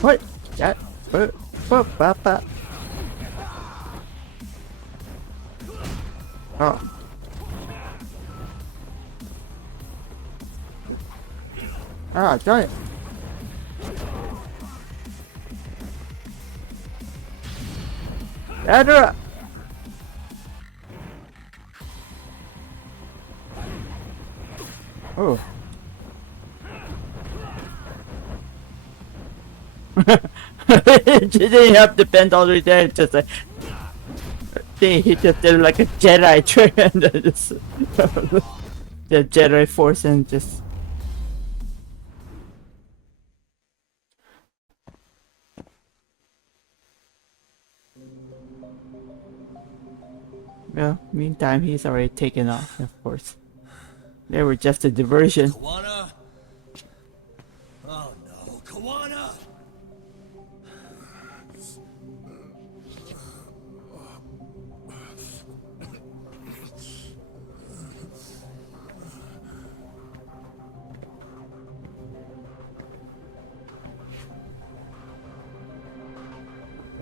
What? That? Oh. Ah, darn it. Adra! Oh. She didn't have to bend all the way there, just like he just did like a Jedi trick and then just the Jedi force and just well, meantime he's already taken off, of course. They were just a diversion. Kawana? Oh no, Kawana!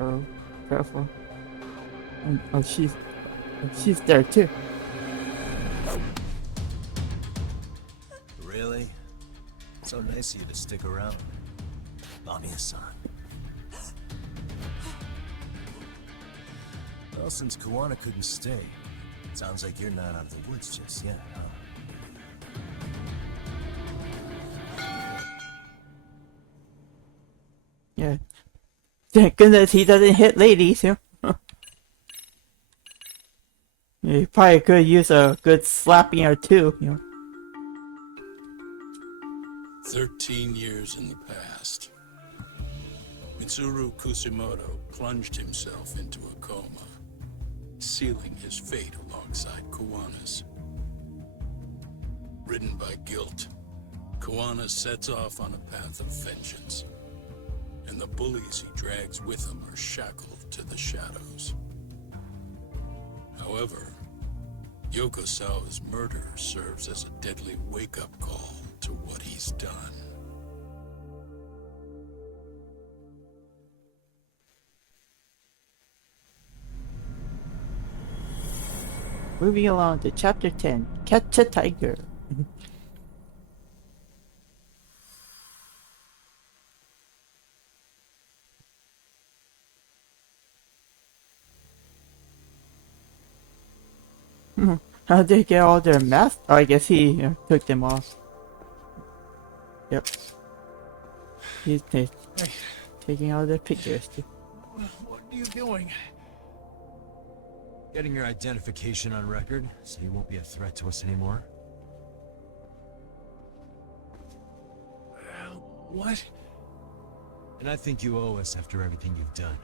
Oh, careful. Oh, she's there too. Really? So nice of you to stick around. Mamiya-san. Well, since Kawana couldn't stay, sounds like you're not out of the woods just yet, huh? Yeah. Thank goodness he doesn't hit ladies, you know? He probably could use a good slapping or two, you know. 13 years in the past. Mitsuru Kusumoto plunged himself into a coma, sealing his fate alongside Kawana's. Ridden by guilt, Kawana sets off on a path of vengeance, and the bullies he drags with him are shackled to the shadows. However, Yokosawa's murder serves as a deadly wake-up call to what he's done. Moving along to chapter 10, Catch a Tiger. How did they get all their masks? Oh, I guess he took them off. Yep. He's taking all their pictures too. What are you doing? Getting your identification on record, so you won't be a threat to us anymore? What? And I think you owe us after everything you've done.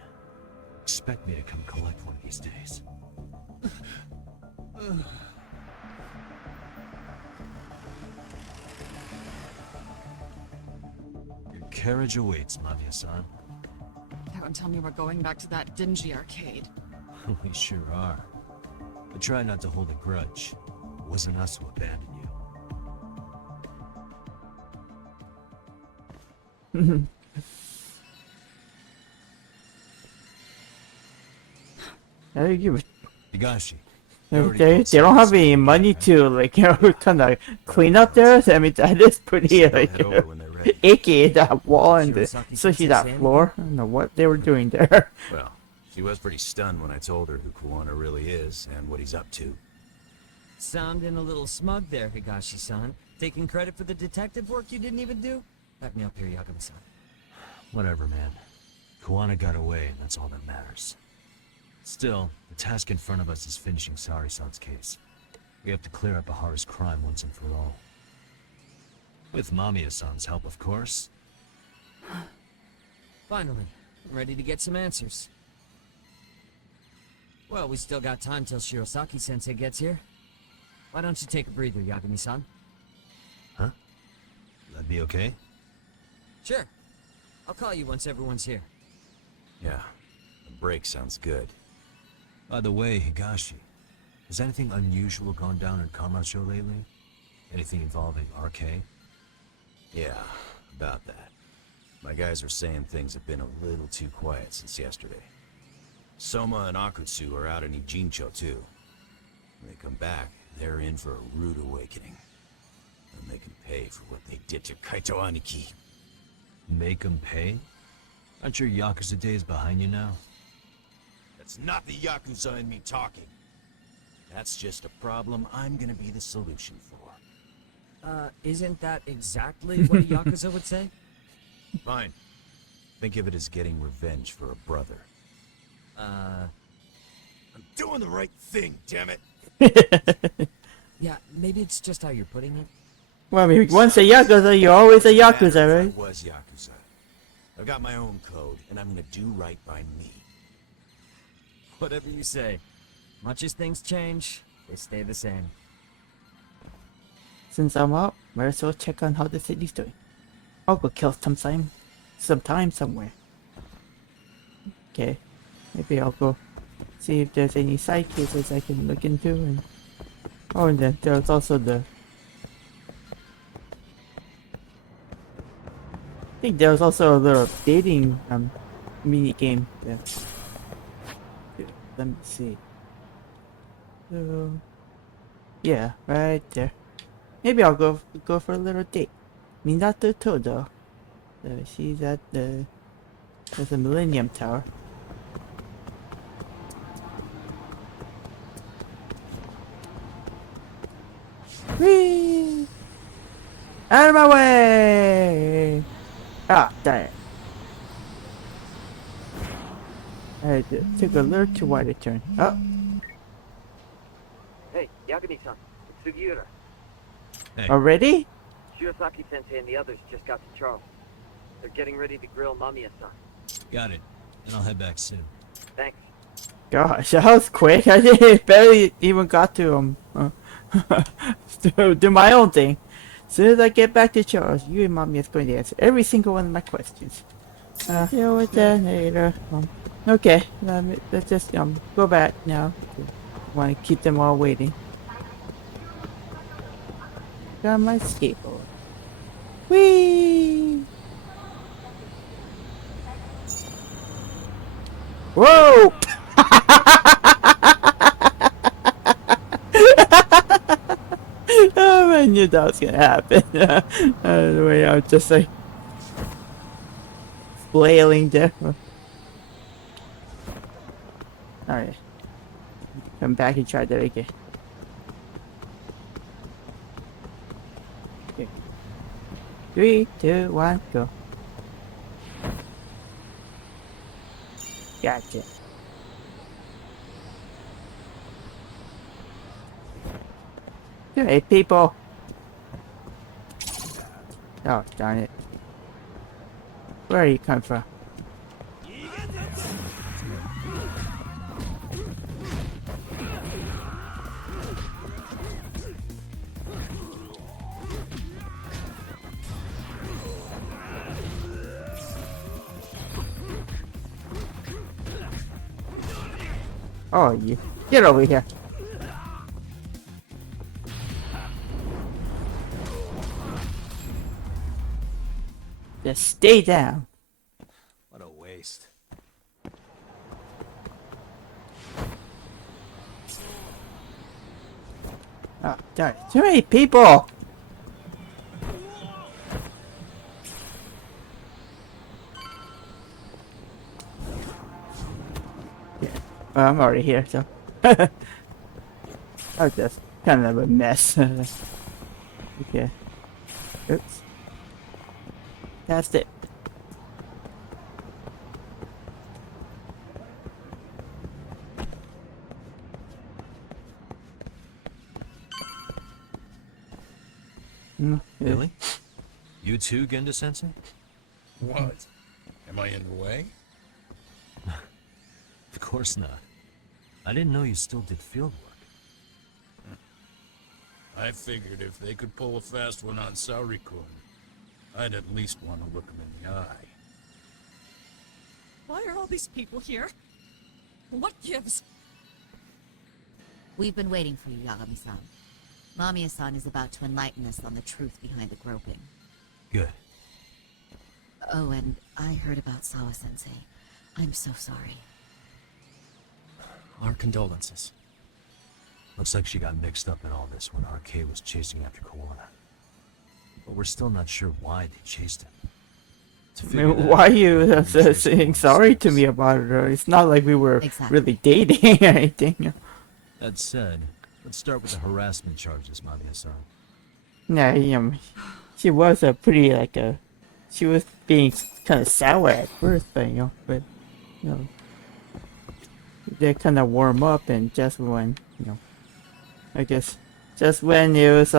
Expect me to come collect one of these days. Your carriage awaits, Mamiya-san. Don't tell me we're going back to that dingy arcade. We sure are. But try not to hold a grudge. It wasn't us who abandoned you. Higashi. They don't have any money to like kind of clean up there. I mean that is pretty like icky, that wall and especially that floor. I don't know what they were doing there. Well, she was pretty stunned when I told her who Kuwana really is and what he's up to. Sounding a little smug there, Higashi-san. Taking credit for the detective work you didn't even do? Back me up here, Yagami-san. Whatever, man. Kuwana got away, and that's all that matters. Still, the task in front of us is finishing Sari-san's case. We have to clear up Ahara's crime once and for all. With Mamiya-san's help, of course. Finally, I'm ready to get some answers. Well, we still got time till Shirosaki-sensei gets here. Why don't you take a breather, Yagami-san? Huh? That'd be okay? Sure. I'll call you once everyone's here. Yeah, a break sounds good. By the way, Higashi, has anything unusual gone down in Kamasho lately? Anything involving RK? Yeah, about that. My guys are saying things have been a little too quiet since yesterday. Soma and Akutsu are out in Ijincho too. When they come back, they're in for a rude awakening. And they can pay for what they did to Kaito Aniki. Make them pay? Aren't your Yakuza days behind you now? That's not the Yakuza in me talking. That's just a problem I'm gonna be the solution for. Isn't that exactly what a Yakuza would say? Fine. Think of it as getting revenge for a brother. I'm doing the right thing, damn it! Yeah, maybe it's just how you're putting it. Well, I mean, once a Yakuza, you're always a Yakuza, right? I was Yakuza. I've got my own code, and I'm gonna do right by me. Whatever you say. Much as things change, they stay the same. Since I'm out, might as well check on how the city's doing. I'll go kill sometime somewhere. Okay, maybe I'll go see if there's any side cases I can look into. And oh, and then there's also the. I think there was also a little dating mini game there. Let me see. So, yeah, right there. Maybe I'll go for a little date. Minato Todo. She's at there's a Millennium Tower. Whee! Out of my way! Ah, damn. I took a little too wide a turn. Oh. Hey, Yagami-san, it's Sugiura. Hey. Already? Shirosaki-sensei and the others just got to Charles. They're getting ready to grill Mamiya-san. Got it. Then I'll head back soon. Thanks. Gosh, that was quick. I didn't barely even got to do my own thing. As soon as I get back to Charles, you and Mommy is going to answer every single one of my questions. Deal with that later. Okay, let's just go back now. Want to keep them all waiting. Got my skateboard. Whee! Whoa! Oh, I knew that was gonna happen. The way I was just like flailing there. Alright. Come back and try that again. 3, 2, 1, go. Gotcha. Hey, people. Oh, darn it. Where are you coming from? Oh, you get over here. Just stay down. What a waste. Oh, darn it. Too many people. Yeah. Well, I'm already here, so. Oh, just kind of a mess. Okay. Oops. That's it. Yeah. Really? You too, Genda-sensei? What? Am I in the way? Of course not. I didn't know you still did field work. I figured if they could pull a fast one on Saori-kun, I'd at least want to look him in the eye. Why are all these people here? What gives? We've been waiting for you, Yagami-san. Mamiya-san is about to enlighten us on the truth behind the groping. Good. Oh, and I heard about Sawa-sensei. I'm so sorry. Our condolences. Looks like she got mixed up in all this when RK was chasing after Kawana. But we're still not sure why they chased him. I mean, why are you saying sorry to me about it? It's not like we were really dating or anything. That said, let's start with the harassment charges, Mamiya-san. Yeah, she was a pretty she was being kind of sour at first, but they kind of warm up, and just when I guess just when it was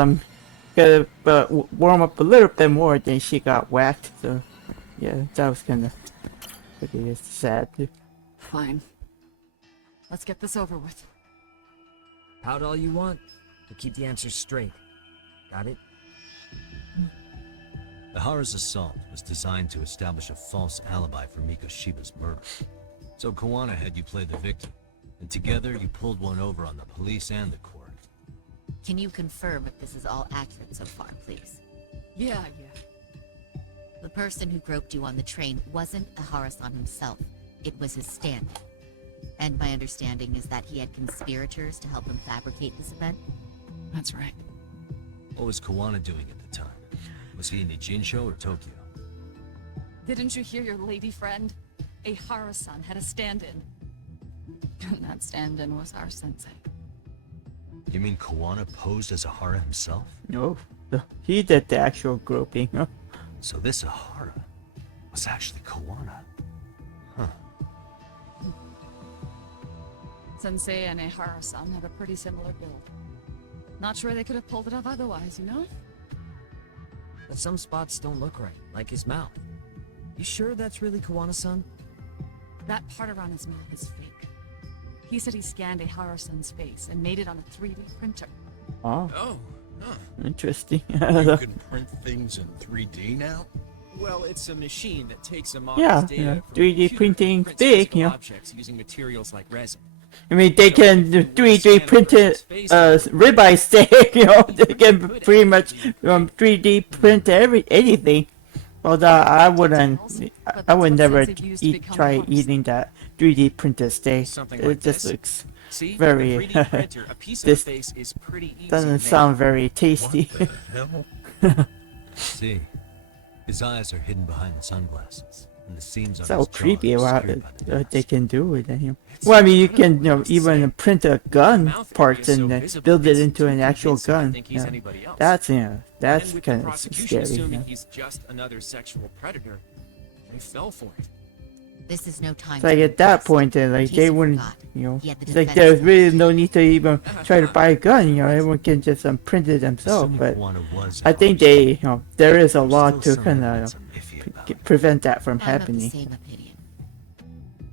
warm up a little bit more, then she got whacked. So yeah, that was kind of pretty sad too. Fine. Let's get this over with. Pout all you want, but keep the answers straight. Got it? Ihara's assault was designed to establish a false alibi for Miko Shiba's murder. So Kawana had you play the victim, and together you pulled one over on the police and the court. Can you confirm if this is all accurate so far, please? Yeah. The person who groped you on the train wasn't Ihara-san himself. It was his stand-in. And my understanding is that he had conspirators to help him fabricate this event? That's right. What was Kawana doing at the time? Was he in Nijinsho or Tokyo? Didn't you hear your lady friend? Ihara-san had a stand-in. And that stand-in was our sensei. You mean Kawana posed as Ihara himself? No, he did the actual groping. Huh? So this Ihara was actually Kawana. Huh. Sensei and Ihara-san have a pretty similar build. Not sure they could have pulled it off otherwise, you know? But some spots don't look right, like his mouth. You sure that's really Kawana-san? That part around his mouth is fake. He said he scanned Ihara-san's face and made it on a 3D printer. Oh. Oh, huh. Interesting. You can print things in 3D now? Well, it's a machine that takes a Yeah, model's data from 3D printing prints big, physical objects using materials like resin. I mean, they can 3D print it, ribeye steak, they can pretty much 3D print anything. Although I would never try eating that 3D printed steak. It just looks very, this doesn't sound very tasty. See, his eyes are hidden behind the sunglasses. and the seams on So his jaw creepy are about obscured it, by the what they mask. can do with it. Well, I mean, you can, even print a gun parts and build it into an actual gun. That's, that's And with kind the of prosecution scary. assuming he's just another sexual predator, they fell for it. This is no time It's like to at that invest. point, then, like, In case they you wouldn't, forgot, he had the it's like defense there's force. really no need to even try to buy a gun, everyone can just print it themselves. Assuming But Kuwana was I think they, there is a There's law still to some kind evidence of I'm iffy about. prevent that from I'm of the happening. same opinion.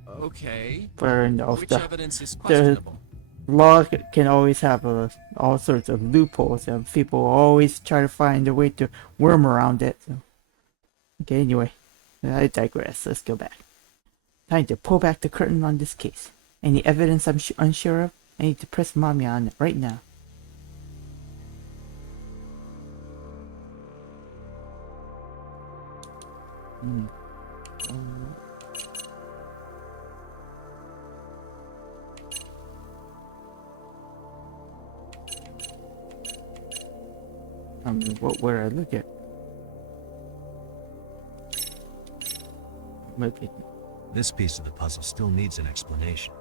Okay. Where Which the, evidence is the questionable? law can always have all sorts of loopholes, and people always try to find a way to worm around it. So. Okay, anyway, I digress. Let's go back. Time to pull back the curtain on this case. Any evidence I'm unsure of? I need to press mommy on it right now. I mean, where I look at? Maybe. This piece of the puzzle still needs an explanation.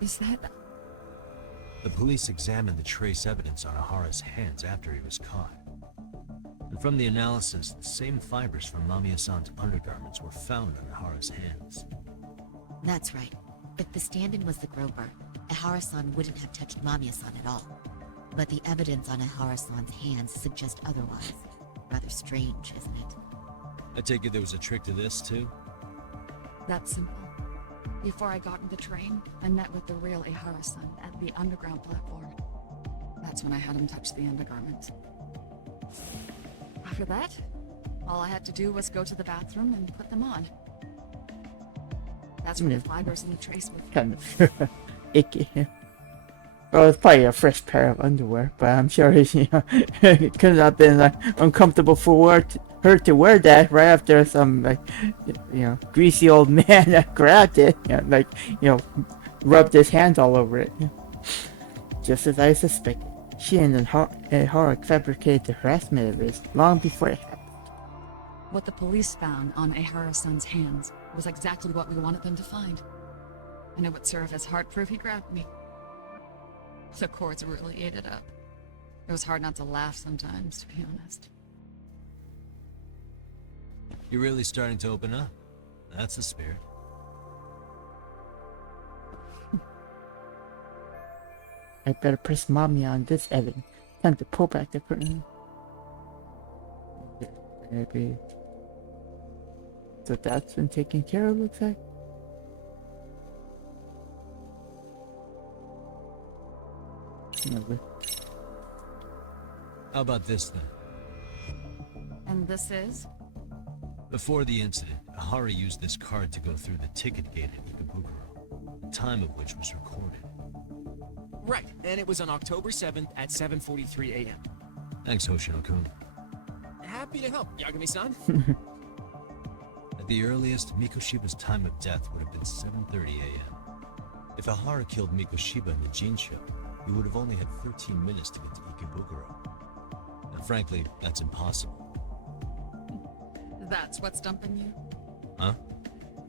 Is that... The police examined the trace evidence on Ahara's hands after he was caught. And from the analysis, the same fibers from Mamiya-san's undergarments were found on Ahara's hands. That's right. If the stand-in was the groper, Ihara-san wouldn't have touched Mamiya-san at all. But the evidence on Ihara-san's hands suggests otherwise. Rather strange, isn't it? I take it there was a trick to this, too? That's simple. Before I got in the train, I met with the real Ihara-san at the underground platform. That's when I had him touch the undergarments. After that, all I had to do was go to the bathroom and put them on. That's where the fibers in the trace were. Kind of icky. Well, it's probably a fresh pair of underwear, but I'm sure it could have been like uncomfortable for her to wear that right after some greasy old man grabbed it, rubbed his hands all over it. Just as I suspected, she and Harak fabricated the harassment of this long before it happened. What the police found on Ihara-san's hands was exactly what we wanted them to find. And it would serve as hard proof he grabbed me. The courts really ate it up. It was hard not to laugh sometimes, to be honest. You're really starting to open up. That's the spirit. I better press mommy on this evidence. Time to pull back the curtain. Maybe. So that's been taken care of, looks like. Lovely. How about this, then? And this is? Before the incident, Ahara used this card to go through the ticket gate at Ikebukuro, the time of which was recorded. Right, and it was on October 7th at 7:43 a.m. Thanks, Hoshino-kun. Happy to help, Yagami-san. At the earliest, Mikoshiba's time of death would have been 7:30 a.m. If Ahara killed Mikoshiba in the Jinsho, he would have only had 13 minutes to get to Ikebukuro. And frankly, that's impossible. That's what's dumping you? Huh?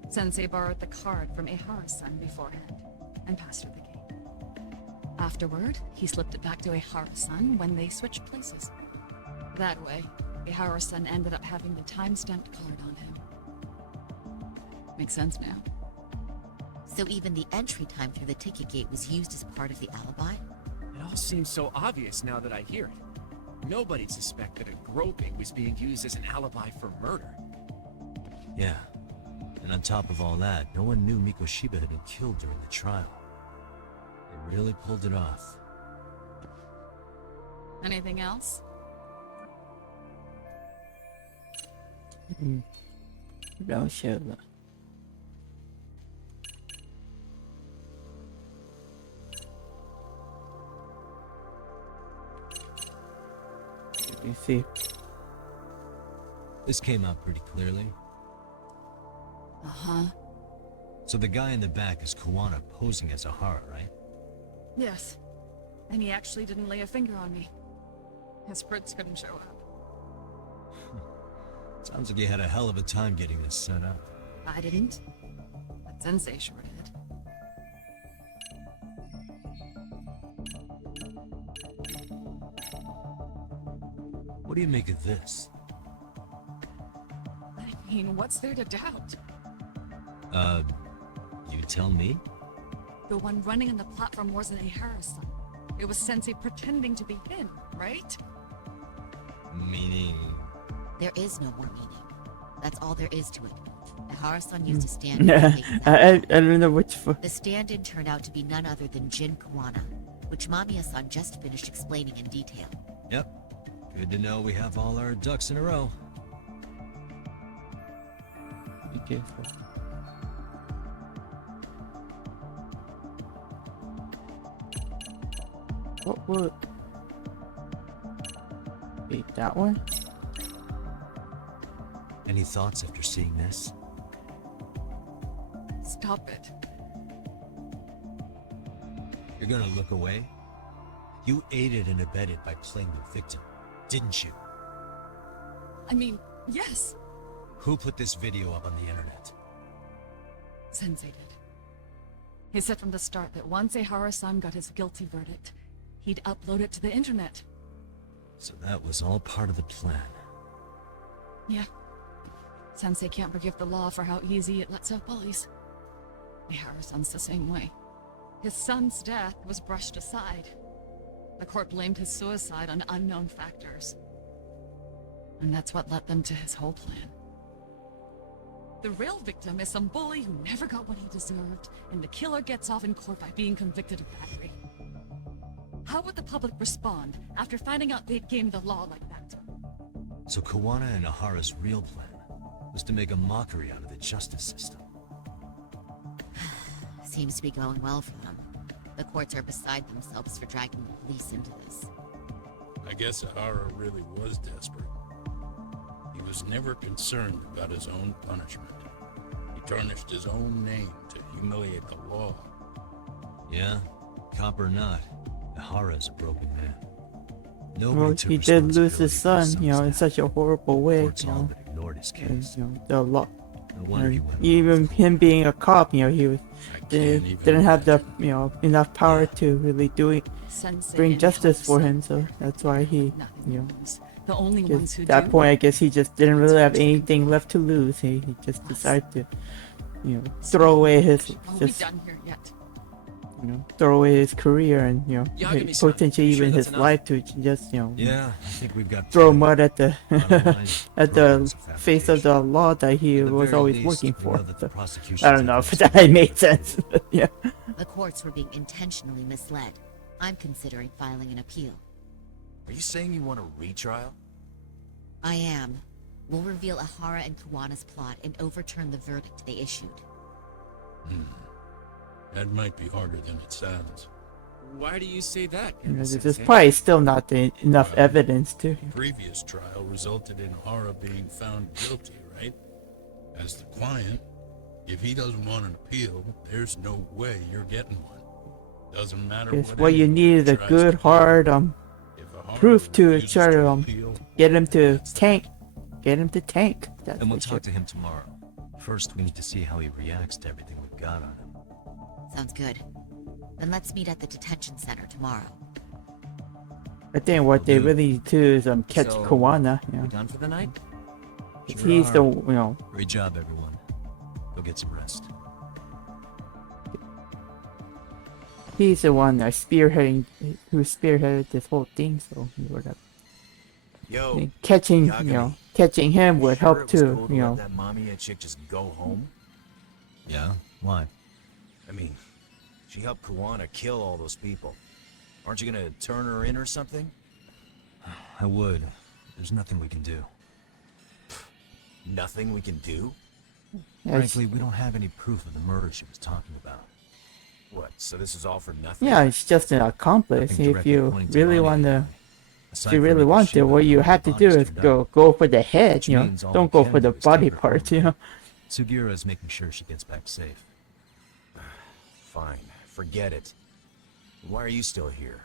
Sensei borrowed the card from Ihara-san beforehand and passed her the gate. Afterward, he slipped it back to Ihara-san when they switched places. That way, Ihara-san ended up having the time-stamped card on him. Makes sense now. So even the entry time through the ticket gate was used as part of the alibi? It all seems so obvious now that I hear it. Nobody'd suspect that a groping was being used as an alibi for murder. Yeah. And on top of all that, no one knew Mikoshiba had been killed during the trial. They really pulled it off. Anything else? No, sure. You see. This came out pretty clearly. Uh-huh. So the guy in the back is Kuwana posing as Ahara, right? Yes. And he actually didn't lay a finger on me. His prints couldn't show up. Sounds like you had a hell of a time getting this set up. I didn't. But Sensei sure did. What do you make of this? I mean, what's there to doubt? You tell me? The one running on the platform wasn't a Harrison. It was Sensei pretending to be him, right? Meaning... There is no more meaning. That's all there is to it. Ahara-san used a stand-in. I don't know which for. The stand-in turned out to be none other than Jin Kawana, which Mamiya-san just finished explaining in detail. Yep. Good to know we have all our ducks in a row. Be careful. What would... Wait, that one? Any thoughts after seeing this? Stop it. You're gonna look away? You aided and abetted by playing the victim, didn't you? I mean, yes. Who put this video up on the internet? Sensei did. He said from the start that once Ahara-san got his guilty verdict, he'd upload it to the internet. So that was all part of the plan. Yeah. Sensei can't forgive the law for how easy it lets out bullies. Ahara-san's the same way. His son's death was brushed aside. The court blamed his suicide on unknown factors. And that's what led them to his whole plan. The real victim is some bully who never got what he deserved, and the killer gets off in court by being convicted of battery. How would the public respond after finding out they'd gamed the law like that? So Kawana and Ahara's real plan was to make a mockery out of the justice system. Seems to be going well for them. The courts are beside themselves for dragging the police into this. I guess Ahara really was desperate. He was never concerned about his own punishment. He tarnished his own name to humiliate the law. Yeah, cop or not, Ahara's a broken man. Well, he did lose his son, you know, in such a horrible way, you know. Ignored his case. And, you know, the law. No wonder he went Even him being a cop, you know, he was didn't have the, you know, enough power to really bring justice for him. So that's why he, you know, the only ones who at that do. point, I guess he just didn't really have anything left to lose. He just decided to, you know, throw away his Done here yet. you know, throw away his career and, you know, potentially even his life to just, you know, yeah, I think we've got throw mud at the at the face of the law that he was always working for. So, I don't know if that made sense. Yeah. The courts were being intentionally misled. I'm considering filing an appeal. Are you saying you want a retrial? I am. We'll reveal Ahara and Kawana's plot and overturn the verdict they issued. That might be harder than it sounds. Why do you say that? You know, there's probably still not enough evidence to. The previous trial resulted in Ahara being found guilty, right? As the client, if he doesn't want an appeal, there's no way you're getting one. Doesn't matter What you need is a good, hard proof to try to get him to tank. Get him to tank. That's and we'll for talk sure. to him tomorrow. First, we need to see how he reacts to everything we've got on him. Sounds good. Then let's meet at the detention center tomorrow. I think what they really need to do is catch So, Kawana. You know. We done for the night? He's the, you know. Great job, everyone. Go get some rest. He's the one that who spearheaded this whole thing. So he would have. Yo, catching, Yagami, you know, catching him would sure help it was too. cool to You let know. that Mamiya chick just go home? Yeah? Why? I mean, she helped Kawana kill all those people. Aren't you gonna turn her in or something? I would. There's nothing we can do. Nothing we can do? Frankly, we don't have any proof of the murder she was talking about. What, so this is all for nothing? Yeah, it's just an accomplice. Nothing If directly you pointing to really Mamiya. want to, Aside if you from really making want to, sure what that you all have to the do bodies is are done. go for the head. Which You know, means all don't we go can for do the is body take her parts. home. You know. Sugira is making sure she gets back safe. Fine, forget it. Why are you still here?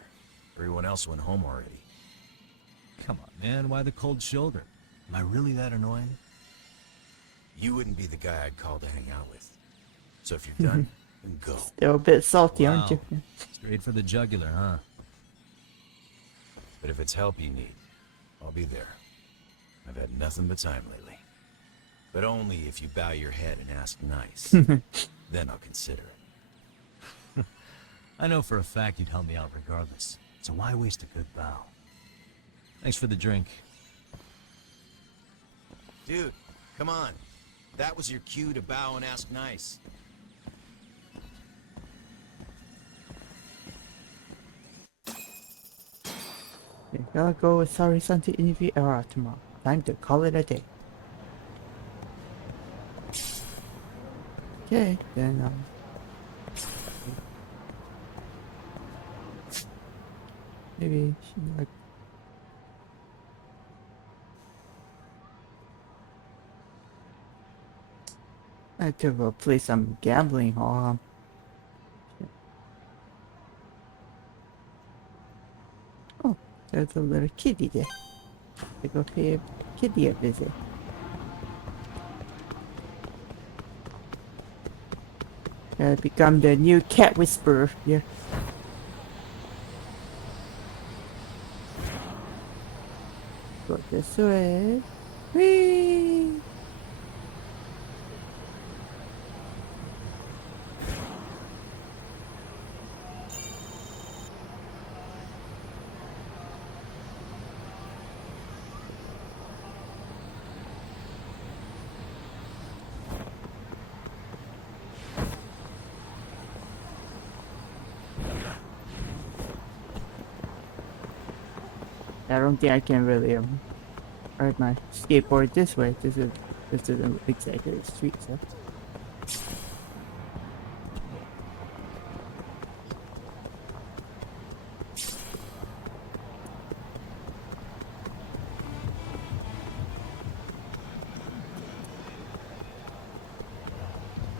Everyone else went home already. Come on, man. Why the cold shoulder? Am I really that annoying? You wouldn't be the guy I'd call to hang out with. So if you're done, then go. Still a bit salty, aren't you? Wow. Straight for the jugular, huh? But if it's help you need, I'll be there. I've had nothing but time lately. But only if you bow your head and ask nice. Then I'll consider it. I know for a fact you'd help me out regardless, so why waste a good bow? Thanks for the drink. Dude, come on. That was your cue to bow and ask nice. Okay, gotta go with Sari-san to interview Era tomorrow. Time to call it a day. Okay, then maybe she like I have to go play some gambling hall. Oh, there's a little kitty there. To go pay a kitty a visit. Gotta become the new cat whisperer here. Go this way. Whee! I don't think I can really ride my skateboard this way. This isn't exactly a street, so.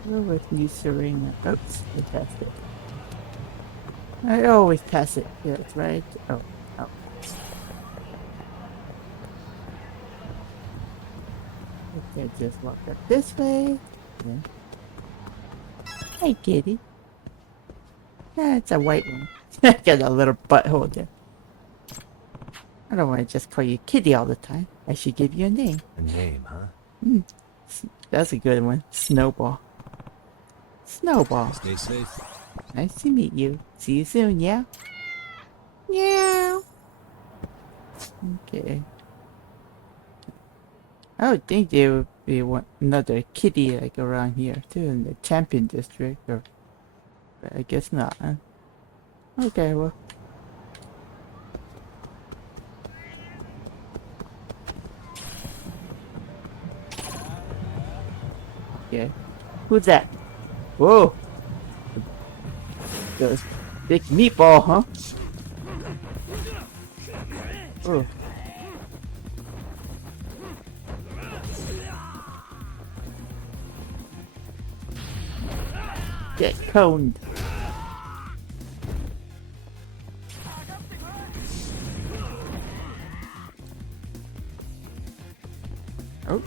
Go with new Serena. Oops, I passed it. I always pass it. Yeah, that's right. Oh. Okay, just walk up this way. Yeah. Hey, kitty. It's a white one. Got a little butthole there. I don't want to just call you kitty all the time. I should give you a name. A name, huh? That's a good one. Snowball. Snowball. Stay safe. Nice to meet you. See you soon, yeah? Yeah. Okay. I would think there would be another kitty like around here too in the Champion District, but I guess not. Huh? Okay, well. Okay. Who's that? Whoa! Those big meatball, huh? Oh. Get coned. Oh.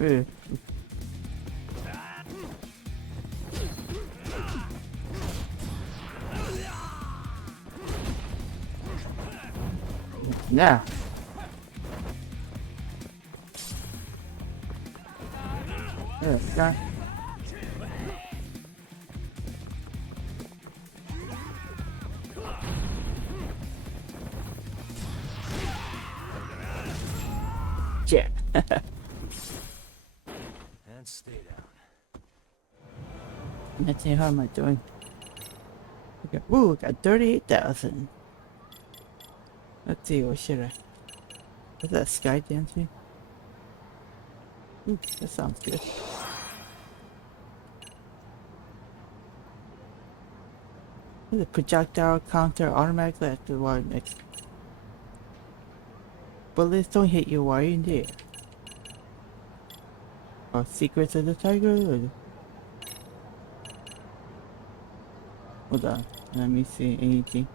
Ugh. Now. God. Check. And stay down. Let's see, how am I doing? Okay. Ooh, got 38,000. Let's see, what should I? Is that sky dancing? Ooh, that sounds good. The projectile counter automatically after while next. Bullets don't hit you while you're in the air. Oh, Secrets of the Tiger? Or... Hold on. Let me see anything.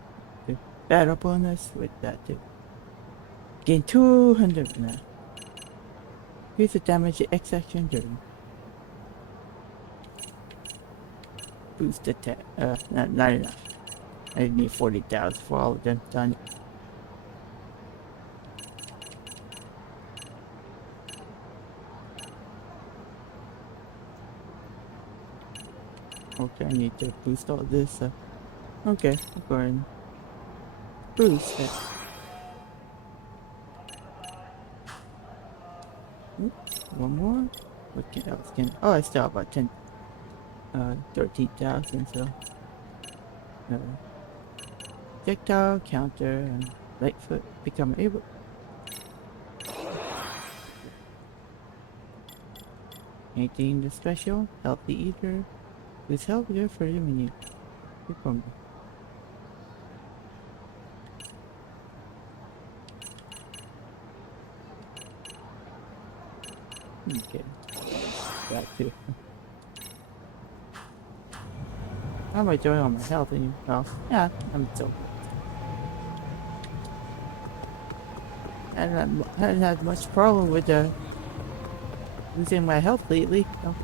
Battle bonus with that too. Gain 200 now. Here's the damage X action during. Boost attack. Not enough. I need 40,000 for all of them done. Okay, I need to boost all this. Okay, I'll go ahead and boost it. Oops, one more. What else can? Oh, I still have about 13,000. So, projectile counter and Lightfoot become able. Anything the special? Healthy eater. Who's healthier for the menu? Okay. That too. How am I doing on my health? Oh, yeah, I'm so. I haven't had much problem with losing my health lately. So.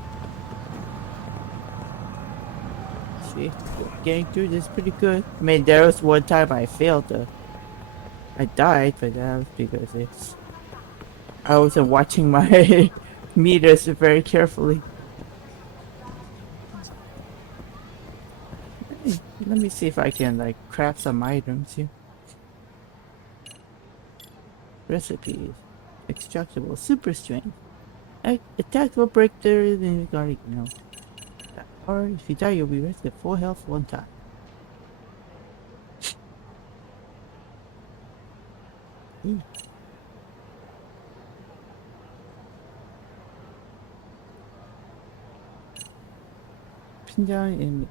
See, getting through this pretty good. I mean, there was one time I failed. I died, but that was because I wasn't watching my meters very carefully. Hey, let me see if I can like craft some items here. Recipes. Extractable. Super strength. Attack will break there in guarding, Or if you die, you'll be rested at full health one time. Pin down in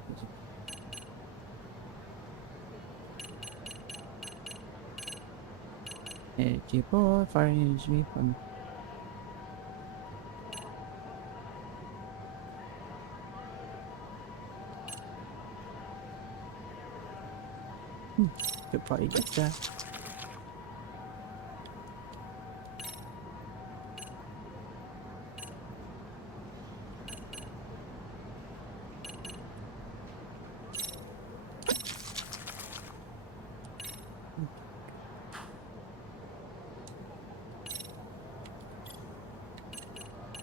energy ball, fire energy from could probably get that.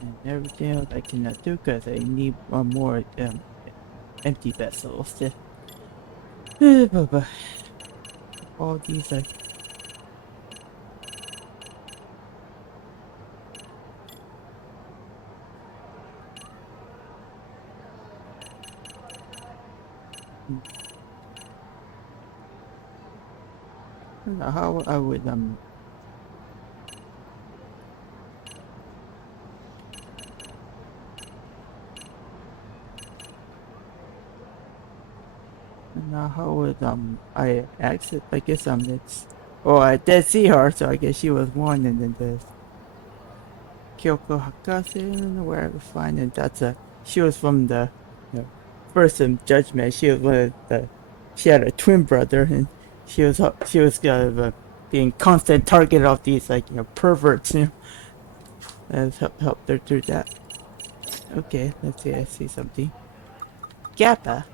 And everything else I cannot do because I need one more empty vessels to all these are how I would now how would I exit? I guess it's I did see her, so I guess she was one, and then there's Kyoko Hakase, where I would find, and she was from the first Judgment. She was one of she had a twin brother, and she was being constant target of these perverts, that helped her through that. Okay, let's see. I see something. Gappa.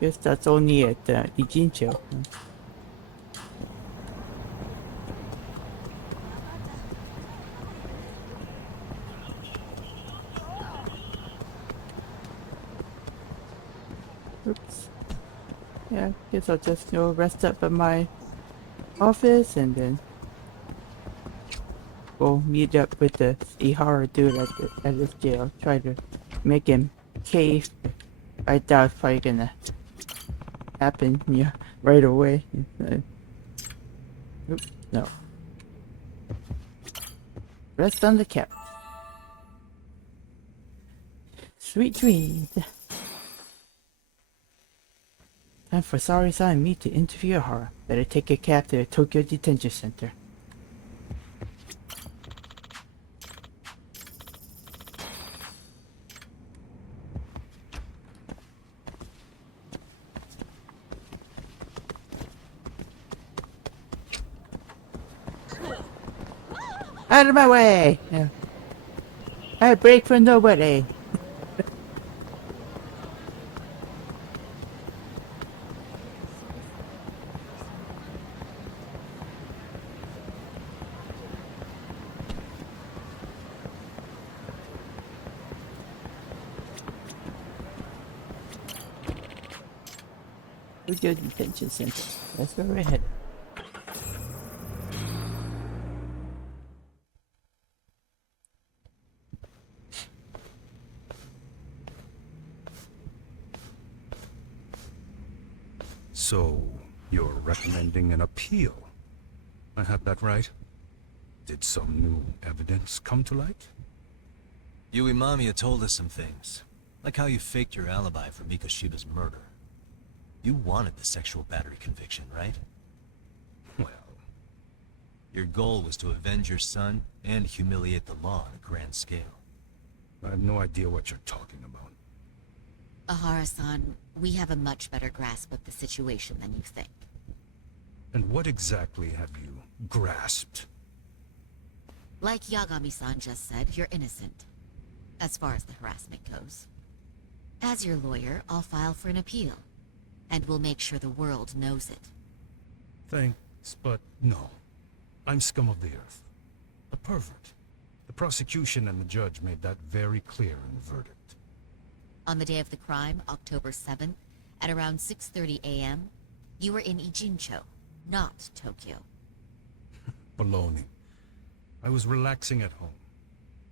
Guess that's only at Ijincho. Oops. Yeah, guess I'll just go rest up at my office and then go meet up with the Ihara dude at this jail. Try to make him cave. I doubt it's probably gonna happen right away. Oops, no. Rest on the couch. Sweet dreams. Time for Sari-san and me to interview Ihara. Better take a cab to the Tokyo Detention Center. Out of my way! Yeah. I break for nobody. We go to detention center. That's where we're headed. So, you're recommending an appeal? I have that right? Did some new evidence come to light? Yui Mamiya told us some things, like how you faked your alibi for Mikoshiba's murder. You wanted the sexual battery conviction, right? Well... Your goal was to avenge your son and humiliate the law on a grand scale. I have no idea what you're talking about. Ahara-san, we have a much better grasp of the situation than you think. And what exactly have you grasped? Like Yagami-san just said, you're innocent. As far as the harassment goes. As your lawyer, I'll file for an appeal. And we'll make sure the world knows it. Thanks, but no. I'm scum of the earth. A pervert. The prosecution and the judge made that very clear in the verdict. On the day of the crime, October 7th, at around 6:30 a.m., you were in Ijincho, not Tokyo. Baloney. I was relaxing at home.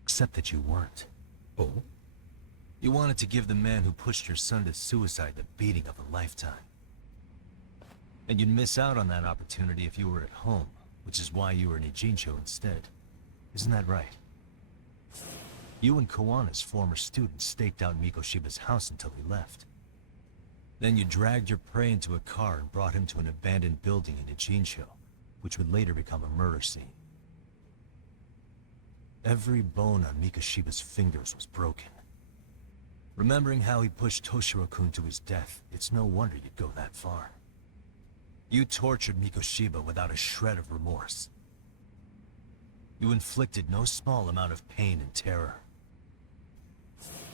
Except that you weren't. Oh? You wanted to give the man who pushed your son to suicide the beating of a lifetime. And you'd miss out on that opportunity if you were at home, which is why you were in Ijincho instead. Isn't that right? You and Kawana's former student staked out Mikoshiba's house until he left. Then you dragged your prey into a car and brought him to an abandoned building in Ijincho, which would later become a murder scene. Every bone on Mikoshiba's fingers was broken. Remembering how he pushed Toshiro-kun to his death, it's no wonder you'd go that far. You tortured Mikoshiba without a shred of remorse. You inflicted no small amount of pain and terror.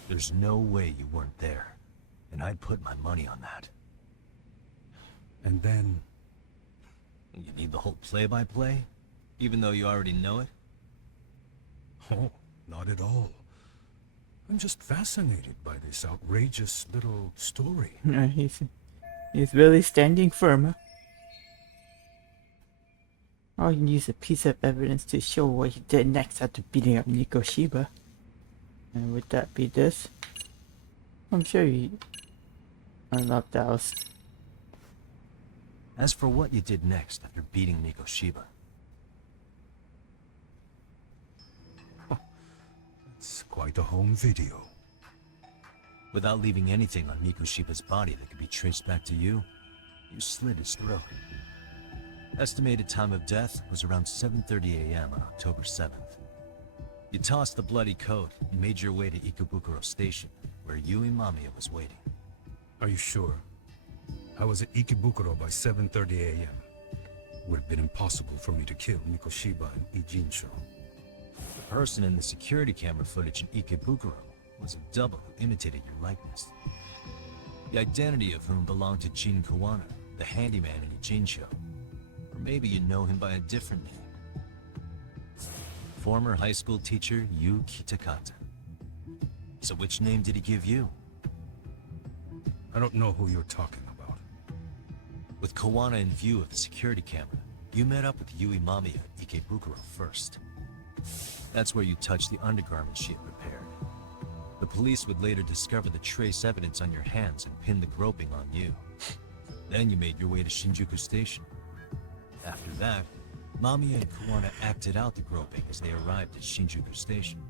There's no way you weren't there, and I'd put my money on that. And then... You need the whole play-by-play, even though you already know it? Oh, not at all. I'm just fascinated by this outrageous little story. He's really standing firm. Huh? All you need is a piece of evidence to show what he did next after beating up Mikoshiba. And would that be this? I'm sure he unlocked the house. As for what you did next after beating Mikoshiba, it's quite a home video. Without leaving anything on Mikoshiba's body that could be traced back to you, you slit his throat. Estimated time of death was around 7:30 a.m. on October 7th. You tossed the bloody coat and made your way to Ikebukuro Station, where Yui Mamiya was waiting. Are you sure? I was at Ikebukuro by 7:30 a.m. Would have been impossible for me to kill Mikoshiba and Ijincho. The person in the security camera footage in Ikebukuro was a double who imitated your likeness. The identity of whom belonged to Jin Kawana, the handyman in Ijincho. Or maybe you know him by a different name. Former high school teacher Yu Kitakata. So which name did he give you? I don't know who you're talking about. With Kawana in view of the security camera, you met up with Yui Mamiya at Ikebukuro first. That's where you touched the undergarments she had prepared. The police would later discover the trace evidence on your hands and pin the groping on you. Then you made your way to Shinjuku Station. After that, Mamiya and Kawana acted out the groping as they arrived at Shinjuku Station.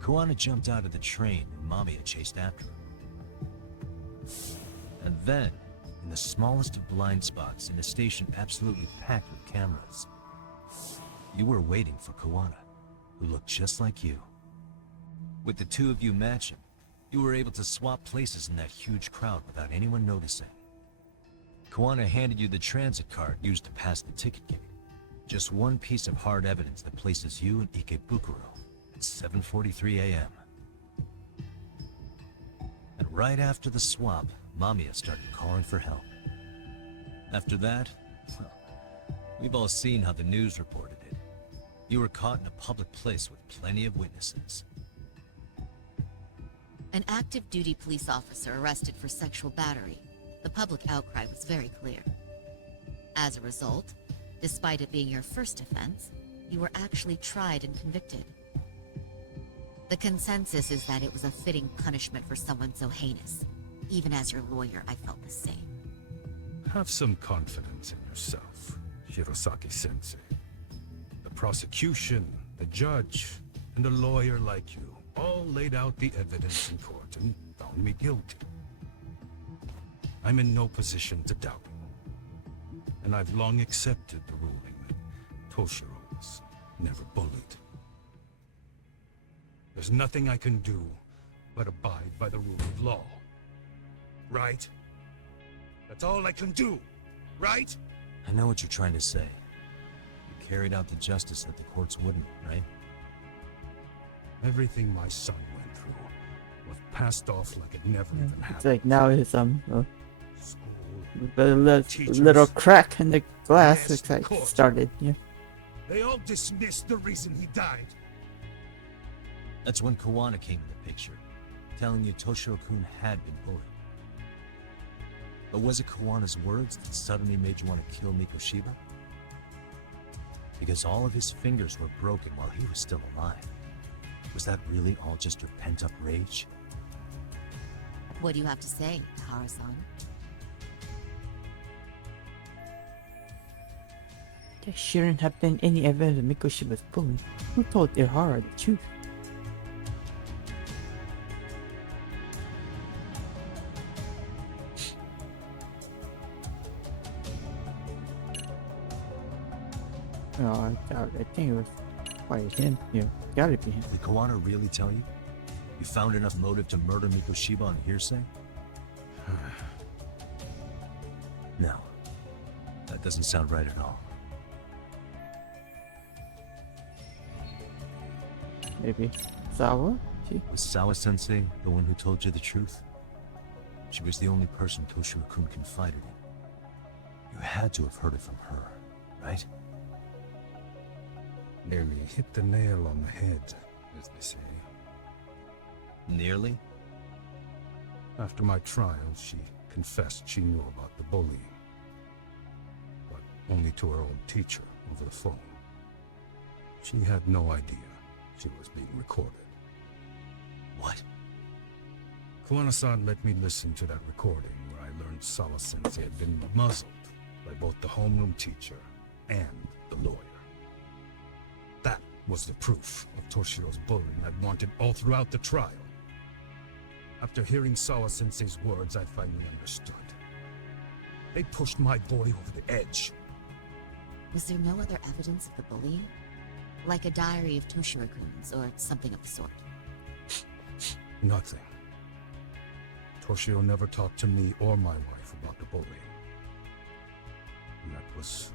Kawana jumped out of the train and Mamiya chased after her. And then, in the smallest of blind spots in a station absolutely packed with cameras, you were waiting for Kawana, who looked just like you. With the two of you matching, you were able to swap places in that huge crowd without anyone noticing. Kawana handed you the transit card used to pass the ticket gate, Just one piece of hard evidence that places you in Ikebukuro at 7:43 a.m. And right after the swap, Mamiya started calling for help. After that, well, we've all seen how the news reported it. You were caught in a public place with plenty of witnesses. An active duty police officer arrested for sexual battery. The public outcry was very clear. As a result, despite it being your first offense, you were actually tried and convicted. The consensus is that it was a fitting punishment for someone so heinous. Even as your lawyer, I felt the same. Have some confidence in yourself, Shirosaki-sensei. The prosecution, the judge, and a lawyer like you all laid out the evidence in court and found me guilty. I'm in no position to doubt you. And I've long accepted the ruling that Toshiro was never bullied. There's nothing I can do but abide by the rule of law. Right? That's all I can do, right? I know what you're trying to say. You carried out the justice that the courts wouldn't, right? Everything my son went through was passed off like it never even happened. It's like now his little crack in the glass looks like started. Yeah. They all dismissed the reason he died. That's when Kawana came in the picture, telling you Toshiro-kun had been bullied. But was it Kawana's words that suddenly made you want to kill Mikoshiba? Because all of his fingers were broken while he was still alive. Was that really all just your pent-up rage? What do you have to say, Tahara-san? There shouldn't have been any evidence of Mikoshiba's bullying. Who told Ihara the truth? No, I think it was probably him. Yeah, gotta be him. Did Kawana really tell you? You found enough motive to murder Mikoshiba on hearsay? No. That doesn't sound right at all. Maybe Sawa? Was Sawa-sensei the one who told you the truth? She was the only person Toshiro-kun confided in. You had to have heard it from her, right? Nearly hit the nail on the head, as they say. Nearly? After my trial, she confessed she knew about the bullying. But only to her own teacher over the phone. She had no idea she was being recorded. What? Kawana-san let me listen to that recording where I learned Sawa-sensei had been muzzled by both the homeroom teacher and the lawyer. That was the proof of Toshiro's bullying I'd wanted all throughout the trial. After hearing Sawa-sensei's words, I finally understood. They pushed my boy over the edge. Was there no other evidence of the bullying? Like a diary of Toshiro-kun's or something of the sort? Nothing. Toshiro never talked to me or my wife about the bullying. And that was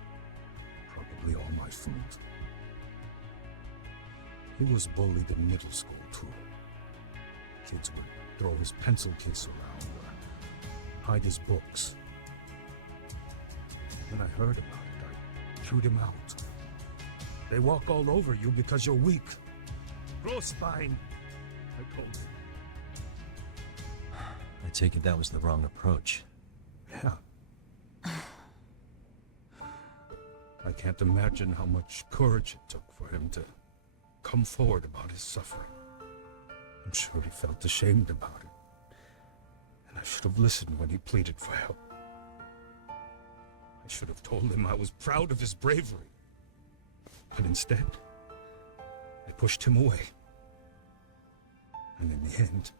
probably all my fault. He was bullied in middle school, too. Kids would throw his pencil case around or hide his books. When I heard about it, I threw him out. They walk all over you because you're weak. Grow spine, I told him. I take it that was the wrong approach. Yeah. I can't imagine how much courage it took for him to come forward about his suffering. I'm sure he felt ashamed about it. And I should have listened when he pleaded for help. I should have told him I was proud of his bravery. But instead, I pushed him away. And in the end,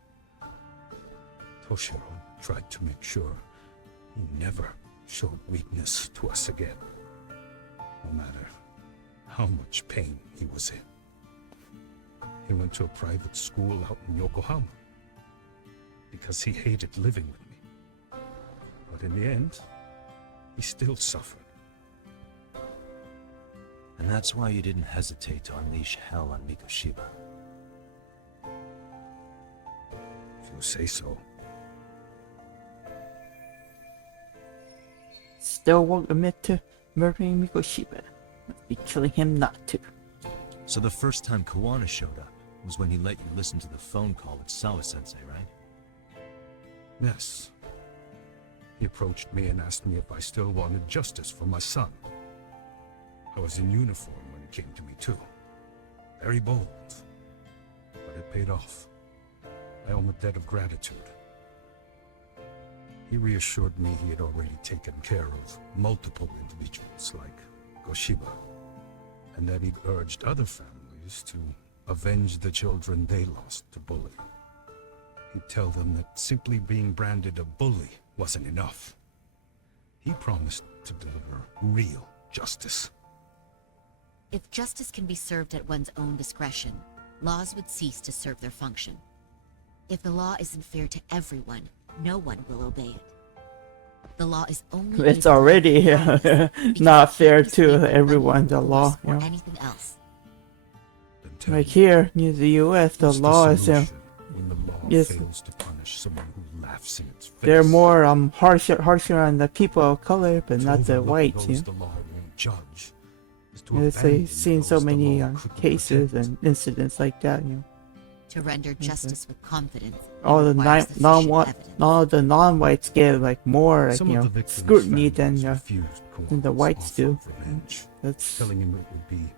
Toshiro tried to make sure he never showed weakness to us again. No matter how much pain he was in. He went to a private school out in Yokohama because he hated living with me. But in the end, he still suffered. And that's why you didn't hesitate to unleash hell on Mikoshiba. If you say so. Still won't admit to murdering Mikoshiba. Must be killing him not to. So the first time Kawana showed up was when he let you listen to the phone call with Sawa-sensei, right? Yes. He approached me and asked me if I still wanted justice for my son. I was in uniform when it came to me too. Very bold. But it paid off. I owe him a debt of gratitude. He reassured me he had already taken care of multiple individuals like Goshiba, and that he'd urged other families to avenge the children they lost to bullying. He'd tell them that simply being branded a bully wasn't enough. He promised to deliver real justice. If justice can be served at one's own discretion, laws would cease to serve their function. If the law isn't fair to everyone, no one will obey it. The law is only It's already not fair to everyone, the law. or anything else. Like here in the US, the law is Fails to punish someone who laughs in its face. they're more harsher on the people of color, but not the whites. You know? I've seen so many cases and incidents like that. You know. To render justice with confidence. All the non-whites get like more scrutiny than the whites do. That's telling him it would be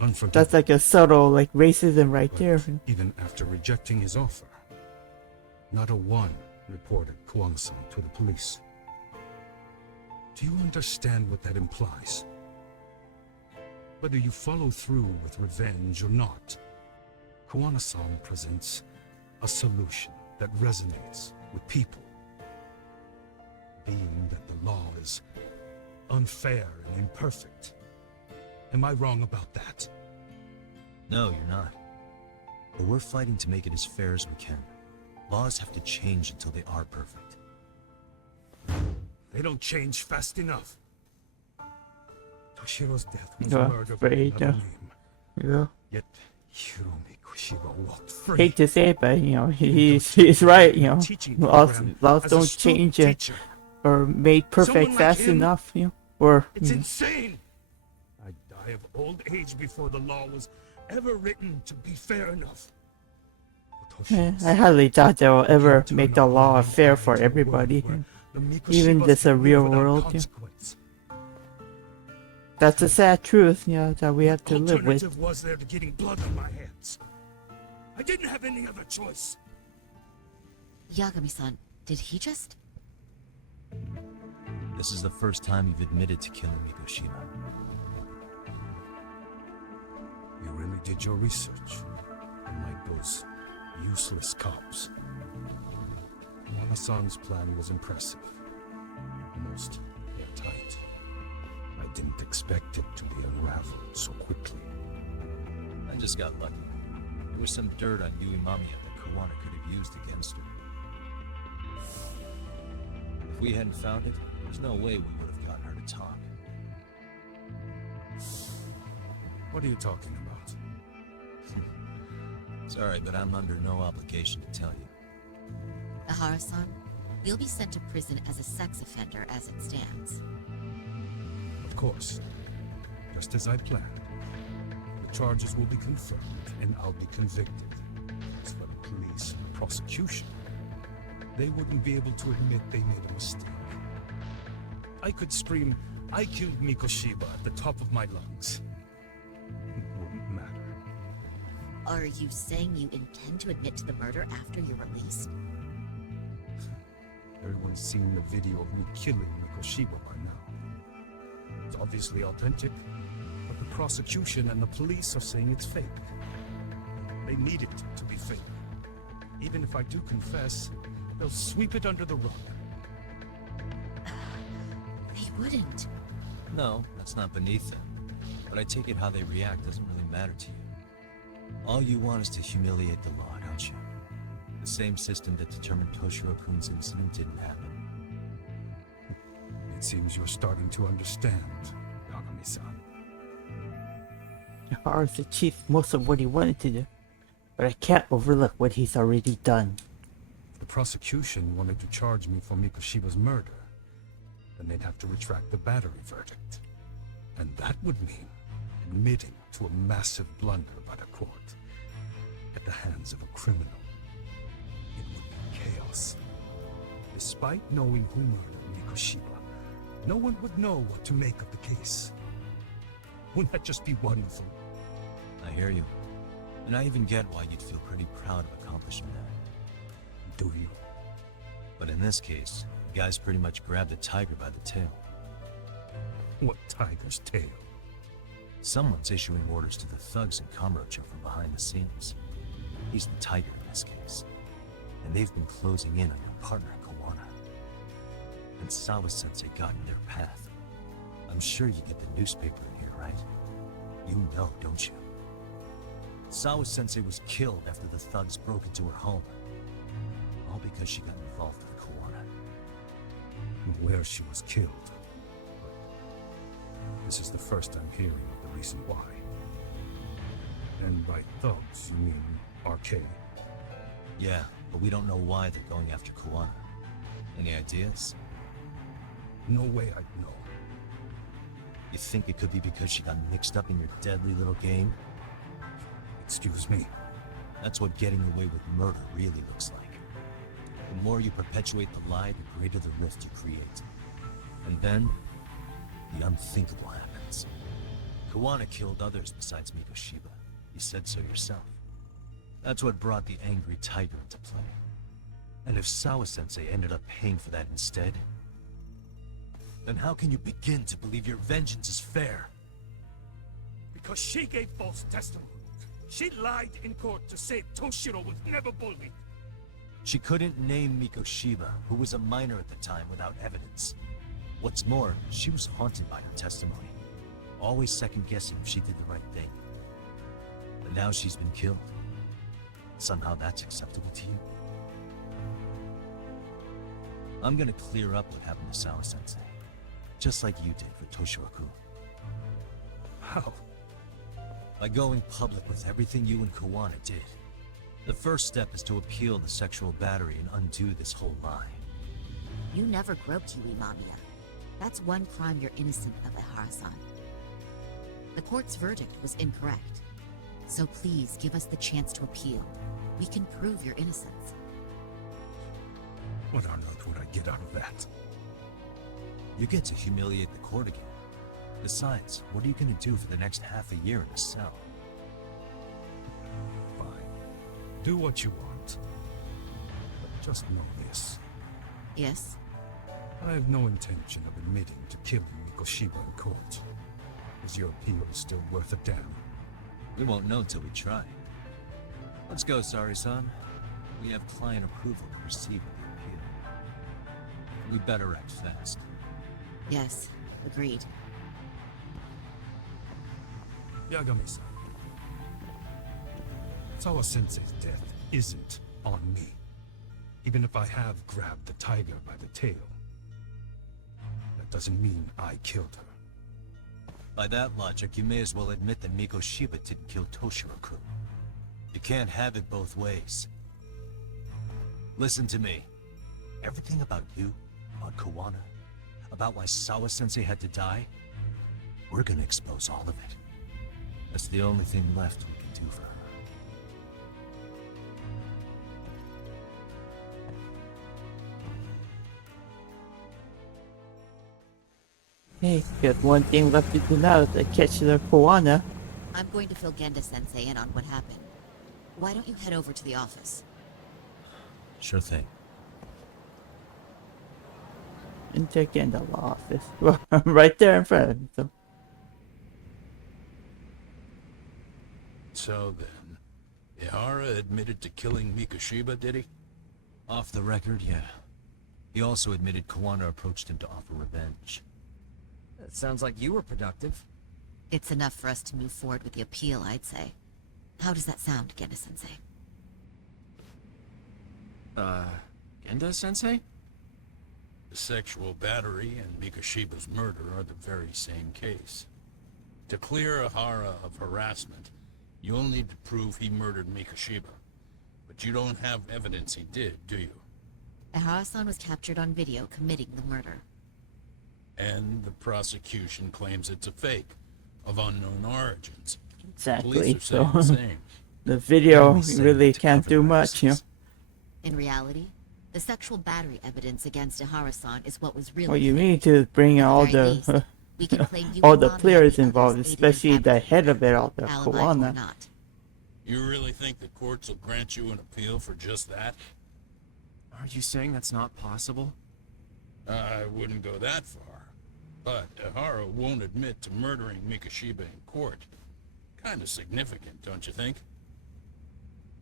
unforgivable. That's like a subtle like racism right there. Even after rejecting his offer, not a one reported Kawana-san to the police. Do you understand what that implies? Whether you follow through with revenge or not, Kawana-san presents a solution that resonates with people. Being that the law is unfair and imperfect. Am I wrong about that? No, you're not. But we're fighting to make it as fair as we can. Laws have to change until they are perfect. They don't change fast enough. Toshiro's death was Yeah, murder by right, another yeah. name. Yeah. Yet Hirome Kushiba walked free. Hate to say it, but he's right. Laws don't change or made perfect fast enough. Or it's insane. I'd die of old age before the law was ever written to be fair enough. I hardly doubt they will ever make the law fair for everybody, even this a real world. That's a sad truth, that we have to live with. Alternative was there to getting blood on my hands. I didn't have any other choice. Yagami-san, did he just? This is the first time you've admitted to killing Mikoshiba. You really did your research, unlike those useless cops. Kawana-san's plan was impressive, almost airtight. I didn't expect it to be unraveled so quickly. I just got lucky. There was some dirt on Yui Mamiya that Kawana could have used against her. If we hadn't found it, there's no way we would have gotten her to talk. What are you talking about? Sorry, but I'm under no obligation to tell you. Ahara-san, you'll be sent to prison as a sex offender as it stands. Of course. Just as I planned. The charges will be confirmed, and I'll be convicted. As for the police and the prosecution, they wouldn't be able to admit they made a mistake. I could scream, "I killed Mikoshiba" at the top of my lungs. It wouldn't matter. Are you saying you intend to admit to the murder after you're released? Everyone's seen the video of me killing Mikoshiba by now. It's obviously authentic, but the prosecution and the police are saying it's fake. They need it to be fake. Even if I do confess, they'll sweep it under the rug. They wouldn't. No, that's not beneath them. But I take it how they react doesn't really matter to you. All you want is to humiliate the law, don't you? The same system that determined Toshiro-kun's incident didn't happen. It seems you're starting to understand, Yagami-san. Haru's achieved most of what he wanted to do, but I can't overlook what he's already done. If the prosecution wanted to charge me for Mikoshiba's murder, then they'd have to retract the battery verdict. And that would mean admitting to a massive blunder by the court at the hands of a criminal. It would be chaos. Despite knowing who murdered Mikoshiba, no one would know what to make of the case. Wouldn't that just be wonderful? I hear you. And I even get why you'd feel pretty proud of accomplishing that. Do you? But in this case, the guy's pretty much grabbed the tiger by the tail. What tiger's tail? Someone's issuing orders to the thugs in Kamurocho from behind the scenes. He's the tiger in this case. And they've been closing in on your partner, Kawana. And Sawa-sensei got in their path. I'm sure you get the newspaper in here, right? You know, don't you? Sawa-sensei was killed after the thugs broke into her home. All because she got involved with Kawana. Where she was killed. This is the first I'm hearing of the reason why. And by thugs, you mean RK? Yeah, but we don't know why they're going after Kawana. Any ideas? No way I'd know. You think it could be because she got mixed up in your deadly little game? Excuse me? That's what getting away with murder really looks like. The more you perpetuate the lie, the greater the rift you create. And then, the unthinkable happens. Kawana killed others besides Mikoshiba. You said so yourself. That's what brought the angry tiger into play. And if Sawa-sensei ended up paying for that instead, then how can you begin to believe your vengeance is fair? Because she gave false testimony. She lied in court to say Toshiro was never bullied. She couldn't name Mikoshiba, who was a minor at the time, without evidence. What's more, she was haunted by her testimony, always second-guessing if she did the right thing. But now she's been killed. Somehow that's acceptable to you? I'm gonna clear up what happened to Sawa-sensei, just like you did for Toshiro-kun. How? By going public with everything you and Kawana did. The first step is to appeal the sexual battery and undo this whole lie. You never groped Yui Mamiya. That's one crime you're innocent of, Ihara-san. The court's verdict was incorrect. So please give us the chance to appeal. We can prove your innocence. What on earth would I get out of that? You get to humiliate the court again. Besides, what are you gonna do for the next half a year in a cell? Fine. Do what you want. But just know this. Yes? I have no intention of admitting to killing Mikoshiba in court. Is your appeal still worth a damn? We won't know till we try. Let's go, Sari-san. We have client approval to proceed with the appeal. We better act fast. Yes, agreed. Yagami-san. Sawa-sensei's death isn't on me. Even if I have grabbed the tiger by the tail. That doesn't mean I killed her. By that logic, you may as well admit that Mikoshiba didn't kill Toshiro-kun. You can't have it both ways. Listen to me. Everything about you, about Kawana, about why Sawa-sensei had to die, we're gonna expose all of it. That's the only thing left we can do for her. Hey, got one thing left to do now to catch the Kawana. I'm going to fill Genda-sensei in on what happened. Why don't you head over to the office? Sure thing. Into Genda office. Well, right there in front of him. So then, Ihara admitted to killing Mikoshiba, did he? Off the record, yeah. He also admitted Kawana approached him to offer revenge. That sounds like you were productive. It's enough for us to move forward with the appeal, I'd say. How does that sound, Genda-sensei? Genda-sensei? The sexual battery and Mikoshiba's murder are the very same case. To clear Ahara of harassment, you'll need to prove he murdered Mikoshiba. But you don't have evidence he did, do you? Ahara-san was captured on video committing the murder. And the prosecution claims it's a fake, of unknown origins. Exactly. Police are So saying the same. the video really can't do much, you know. In reality, the sexual battery evidence against Ahara-san is what was really Well, you fake. need to bring all very least, the we can claim you all and the Mommy players and the involved, others aided especially and the abetted head of it all, the alibi or Koana. not. You really think the courts will grant you an appeal for just that? Are you saying that's not possible? I wouldn't go that far. But Ahara won't admit to murdering Mikoshiba in court. Kinda significant, don't you think?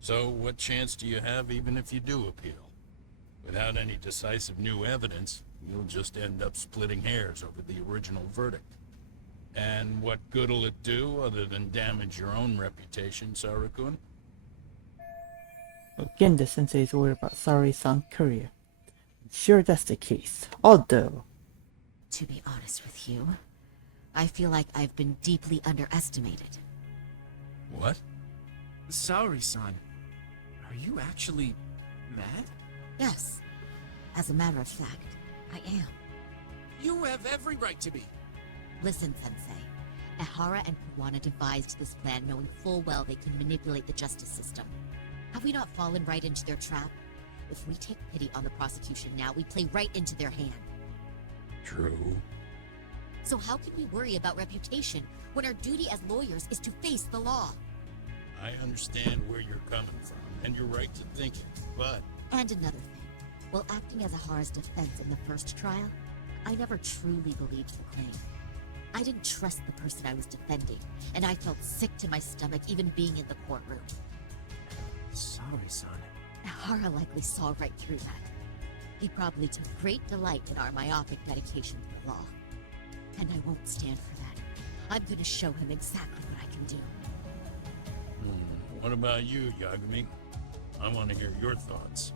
So what chance do you have even if you do appeal? Without any decisive new evidence, you'll just end up splitting hairs over the original verdict. And what good'll it do other than damage your own reputation, Sarakun? Again, the sensei is worried about Sari-san career. I'm sure that's the case. Although, To be honest with you, I feel like I've been deeply underestimated. What? Saori-san, are you actually mad? Yes. As a matter of fact, I am. You have every right to be. Listen, Sensei. Ahara and Kuwana devised this plan knowing full well they can manipulate the justice system. Have we not fallen right into their trap? If we take pity on the prosecution now, we play right into their hand. True. So how can we worry about reputation when our duty as lawyers is to face the law? I understand where you're coming from, and you're right to think it, but... And another thing. While acting as Ahara's defense in the first trial, I never truly believed the claim. I didn't trust the person I was defending, and I felt sick to my stomach even being in the courtroom. Saori-san. Ahara likely saw right through that. He probably took great delight in our myopic dedication to the law. And I won't stand for that. I'm gonna show him exactly what I can do. What about you, Yagami? I want to hear your thoughts.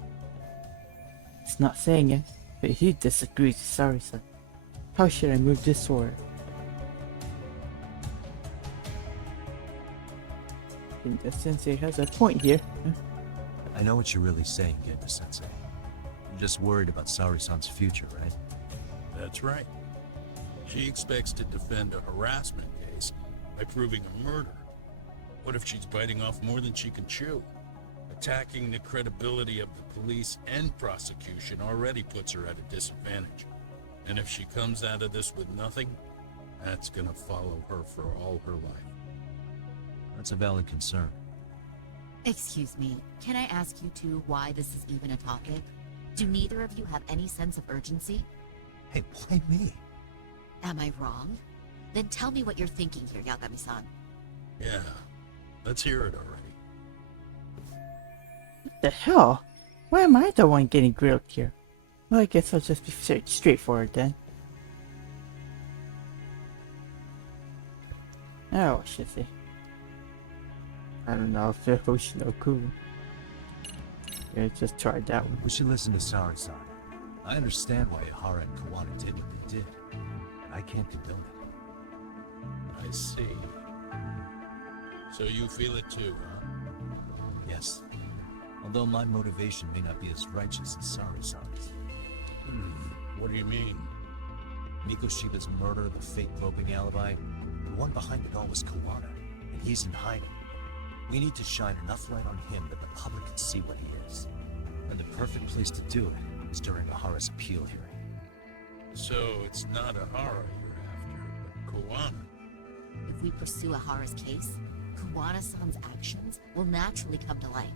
it's not saying it, but he disagrees with Sari-san. How should I move this forward? I think the sensei has a point here. I know what you're really saying, Genda-sensei. You're just worried about Saori-san's future, right? That's right. She expects to defend a harassment case by proving a murder. What if she's biting off more than she can chew? Attacking the credibility of the police and prosecution already puts her at a disadvantage. And if she comes out of this with nothing, that's gonna follow her for all her life. That's a valid concern. Excuse me, can I ask you two why this is even a topic? Do neither of you have any sense of urgency? Hey, blame me. Am I wrong? Then tell me what you're thinking here, Yagami-san. Yeah, let's hear it already. What the hell? Why am I the one getting grilled here? Well, I guess I'll just be straightforward then. Oh, shit. I don't know if they're Hoshino-kun. Yeah, just tried that one. We should listen to Saori-san. I understand why Ahara and Kuwana did what they did. And I can't condone it. I see. So you feel it too, huh? Yes. Although my motivation may not be as righteous as Saori-san's. What do you mean? Mikoshiba's murder, the fake groping alibi, the one behind it all was Kuwana, and he's in hiding. We need to shine enough light on him that the public can see what he is. And the perfect place to do it is during Ahara's appeal hearing. So it's not Ahara you're after, but Kuwana. If we pursue Ahara's case, Kuwana-san's actions will naturally come to light.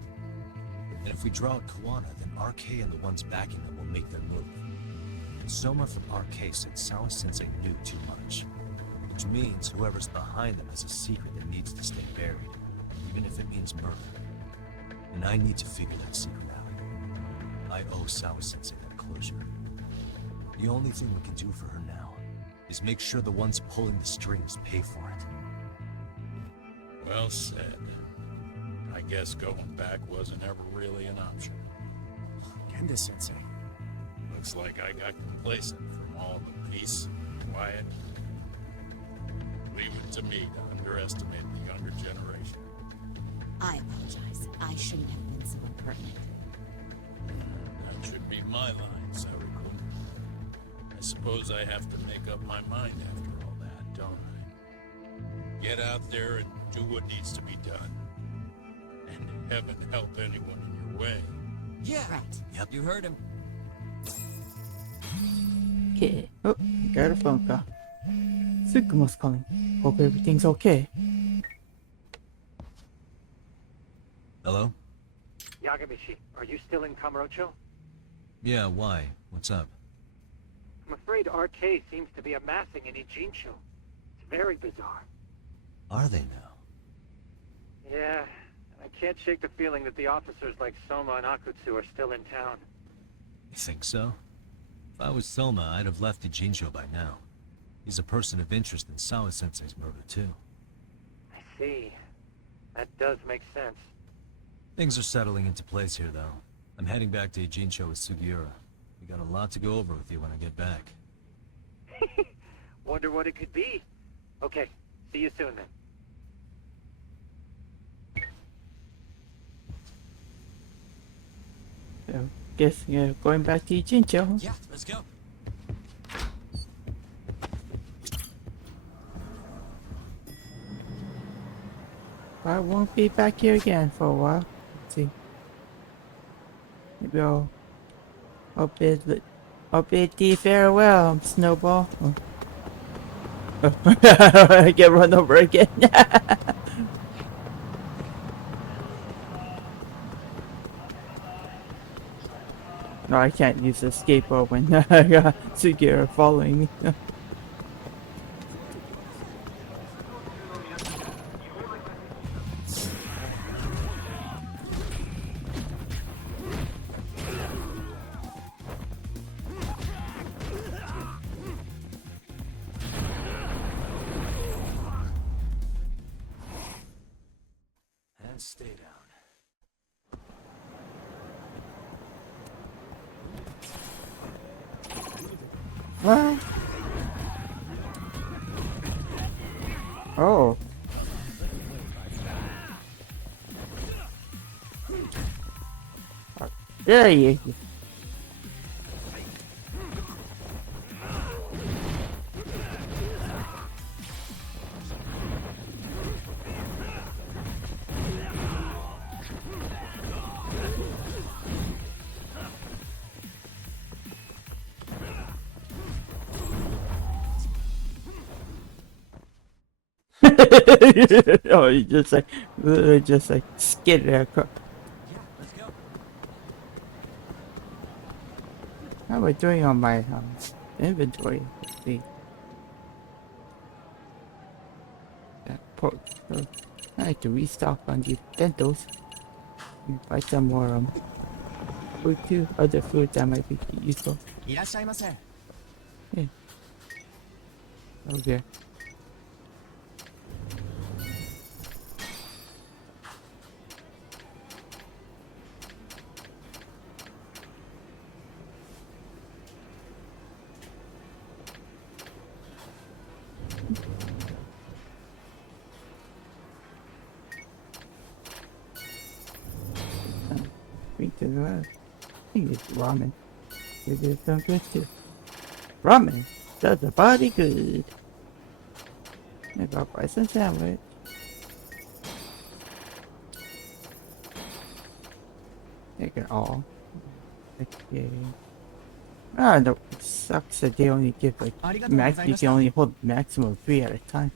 And if we draw out Kuwana, then RK and the ones backing them will make their move. And Soma from RK said Sawa-sensei knew too much. Which means whoever's behind them has a secret that needs to stay buried, even if it means murder. And I need to figure that secret out. I owe Sawa-sensei that closure. The only thing we can do for her now is make sure the ones pulling the strings pay for it. Well said. I guess going back wasn't ever really an option. Genda-sensei. Looks like I got complacent from all the peace, quiet. Leave it to me to underestimate the younger generation. I apologize. I shouldn't have been so impertinent. That should be my line, Saru-kun. I suppose I have to make up my mind after all that, don't I? Get out there and do what needs to be done. And heaven help anyone in your way. Yeah, right. Yep. You heard him. Okay. Oh, got a phone call. Tsukumo's calling. Hope everything's okay. Hello? Yagamishi, are you still in Kamurocho? Yeah, why? What's up? I'm afraid RK seems to be amassing in Ijincho. It's very bizarre. Are they now? Yeah, I can't shake the feeling that the officers like Soma and Akutsu are still in town. You think so? If I was Soma, I'd have left Ijincho by now. He's a person of interest in Sawa-sensei's murder, too. I see. That does make sense. Things are settling into place here, though. I'm heading back to Ijincho with Sugiura. We got a lot to go over with you when I get back. Wonder what it could be. Okay, see you soon then. So, guess going back to Ijincho. Yeah, let's go. I won't be back here again for a while. Let's see. Maybe I'll bid thee farewell, Snowball. Oh. I get run over again. No, I can't use the skateboard when I got Sugiura following me. And stay down. What? Oh. There you go. Oh, you just like skid there. How am I doing on my inventory? Let's see. I need to restock on these bentos. Buy some more food too. Other food that might be useful. Yeah. Okay. I think it's ramen. It is some good too. Ramen does the body good. Maybe I'll buy some sandwich. Take it all. Okay. Ah, no, it sucks that they only give like you can only hold maximum 3 at a time.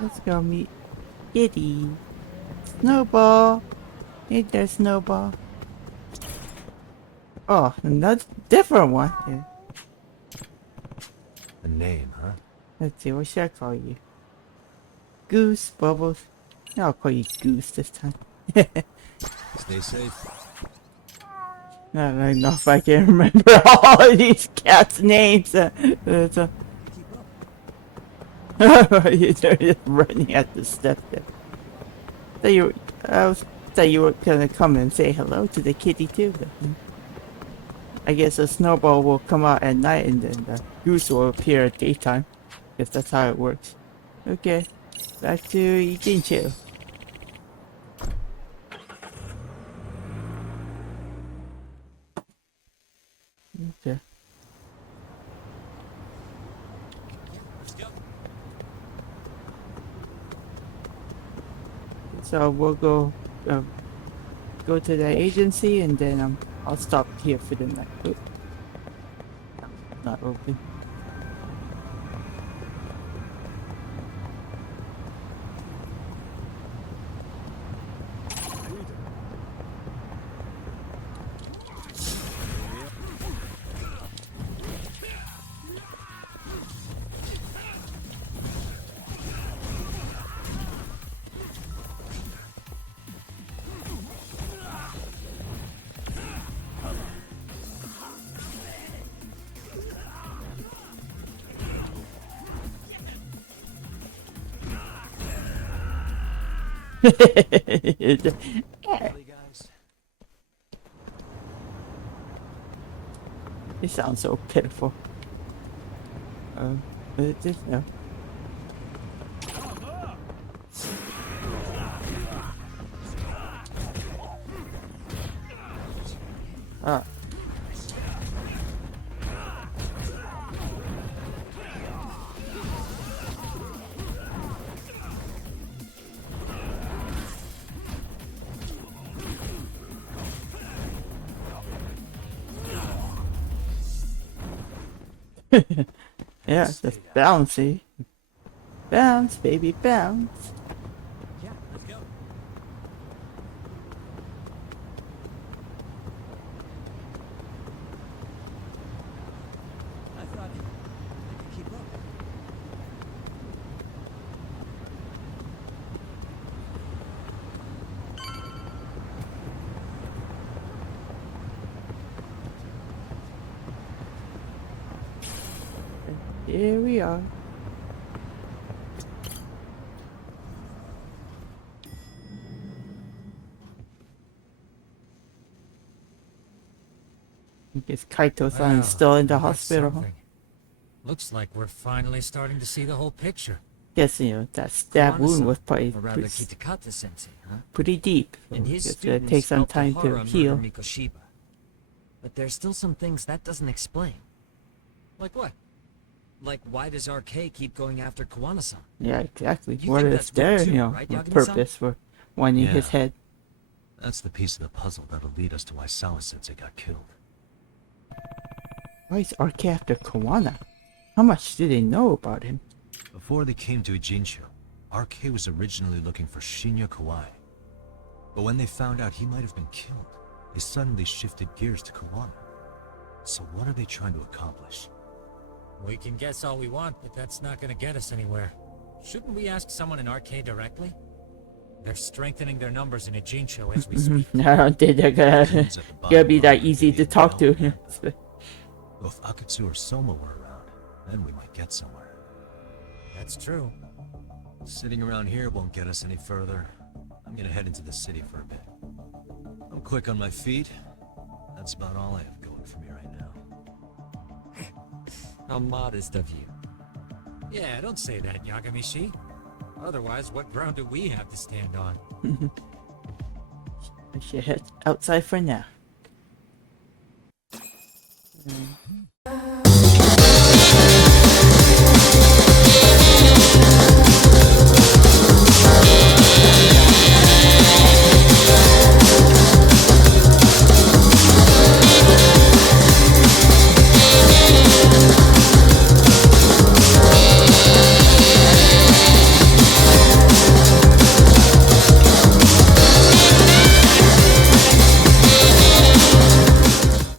Let's go meet Kitty. Snowball. Hey there, Snowball. Oh, another different one. Yeah. A name, huh? Let's see, what should I call you? Goose, Bubbles. Yeah, I'll call you Goose this time. Stay safe. I don't know if I can remember all of these cats' names. You're just running at the step there. I thought you were gonna come and say hello to the kitty too. I guess a snowball will come out at night and then the goose will appear at daytime. Guess that's how it works. Okay, back to Ijincho. Okay. So we'll go to the agency and then I'll stop here for the night. Oop. Not open. It sounds so pitiful. Just no. Ah. Yeah, it's just bouncy. Bounce, baby, bounce. Yeah, let's go. I thought I could keep up. Here we are. I guess Kaito-san is still in the hospital. Something. Looks like we're finally starting to see the whole picture. Guess, you know, that stab wound was probably Or rather, Kitakata-sensei, huh? pretty deep. So And his guess it students takes some helped time to Ohara heal. murder Mikoshiba. But there's still some things that doesn't explain. Like what? Like, why does RK keep going after Kawana-san? Yeah, exactly. You What think is that's there, weird too, you know, right, the Yagami-san? purpose for wanting his Yeah. head? That's the piece of the puzzle that'll lead us to why Sawa-sensei got killed. Why is RK after Kawana? How much do they know about him? Before they came to Ijincho, RK was originally looking for Shinya Kawai. But when they found out he might have been killed, they suddenly shifted gears to Kawana. So what are they trying to accomplish? We can guess all we want, but that's not gonna get us anywhere. Shouldn't we ask someone in RK directly? They're strengthening their numbers in Ijincho as we speak. I don't think they're gonna be that easy to talk to. Well, if Akatsu or Soma were around, then we might get somewhere. That's true. Sitting around here won't get us any further. I'm gonna head into the city for a bit. I'm quick on my feet. That's about all I have going for me right now. How modest of you. Yeah, don't say that, Yagami-shi. Otherwise, what ground do we have to stand on? I should head outside for now.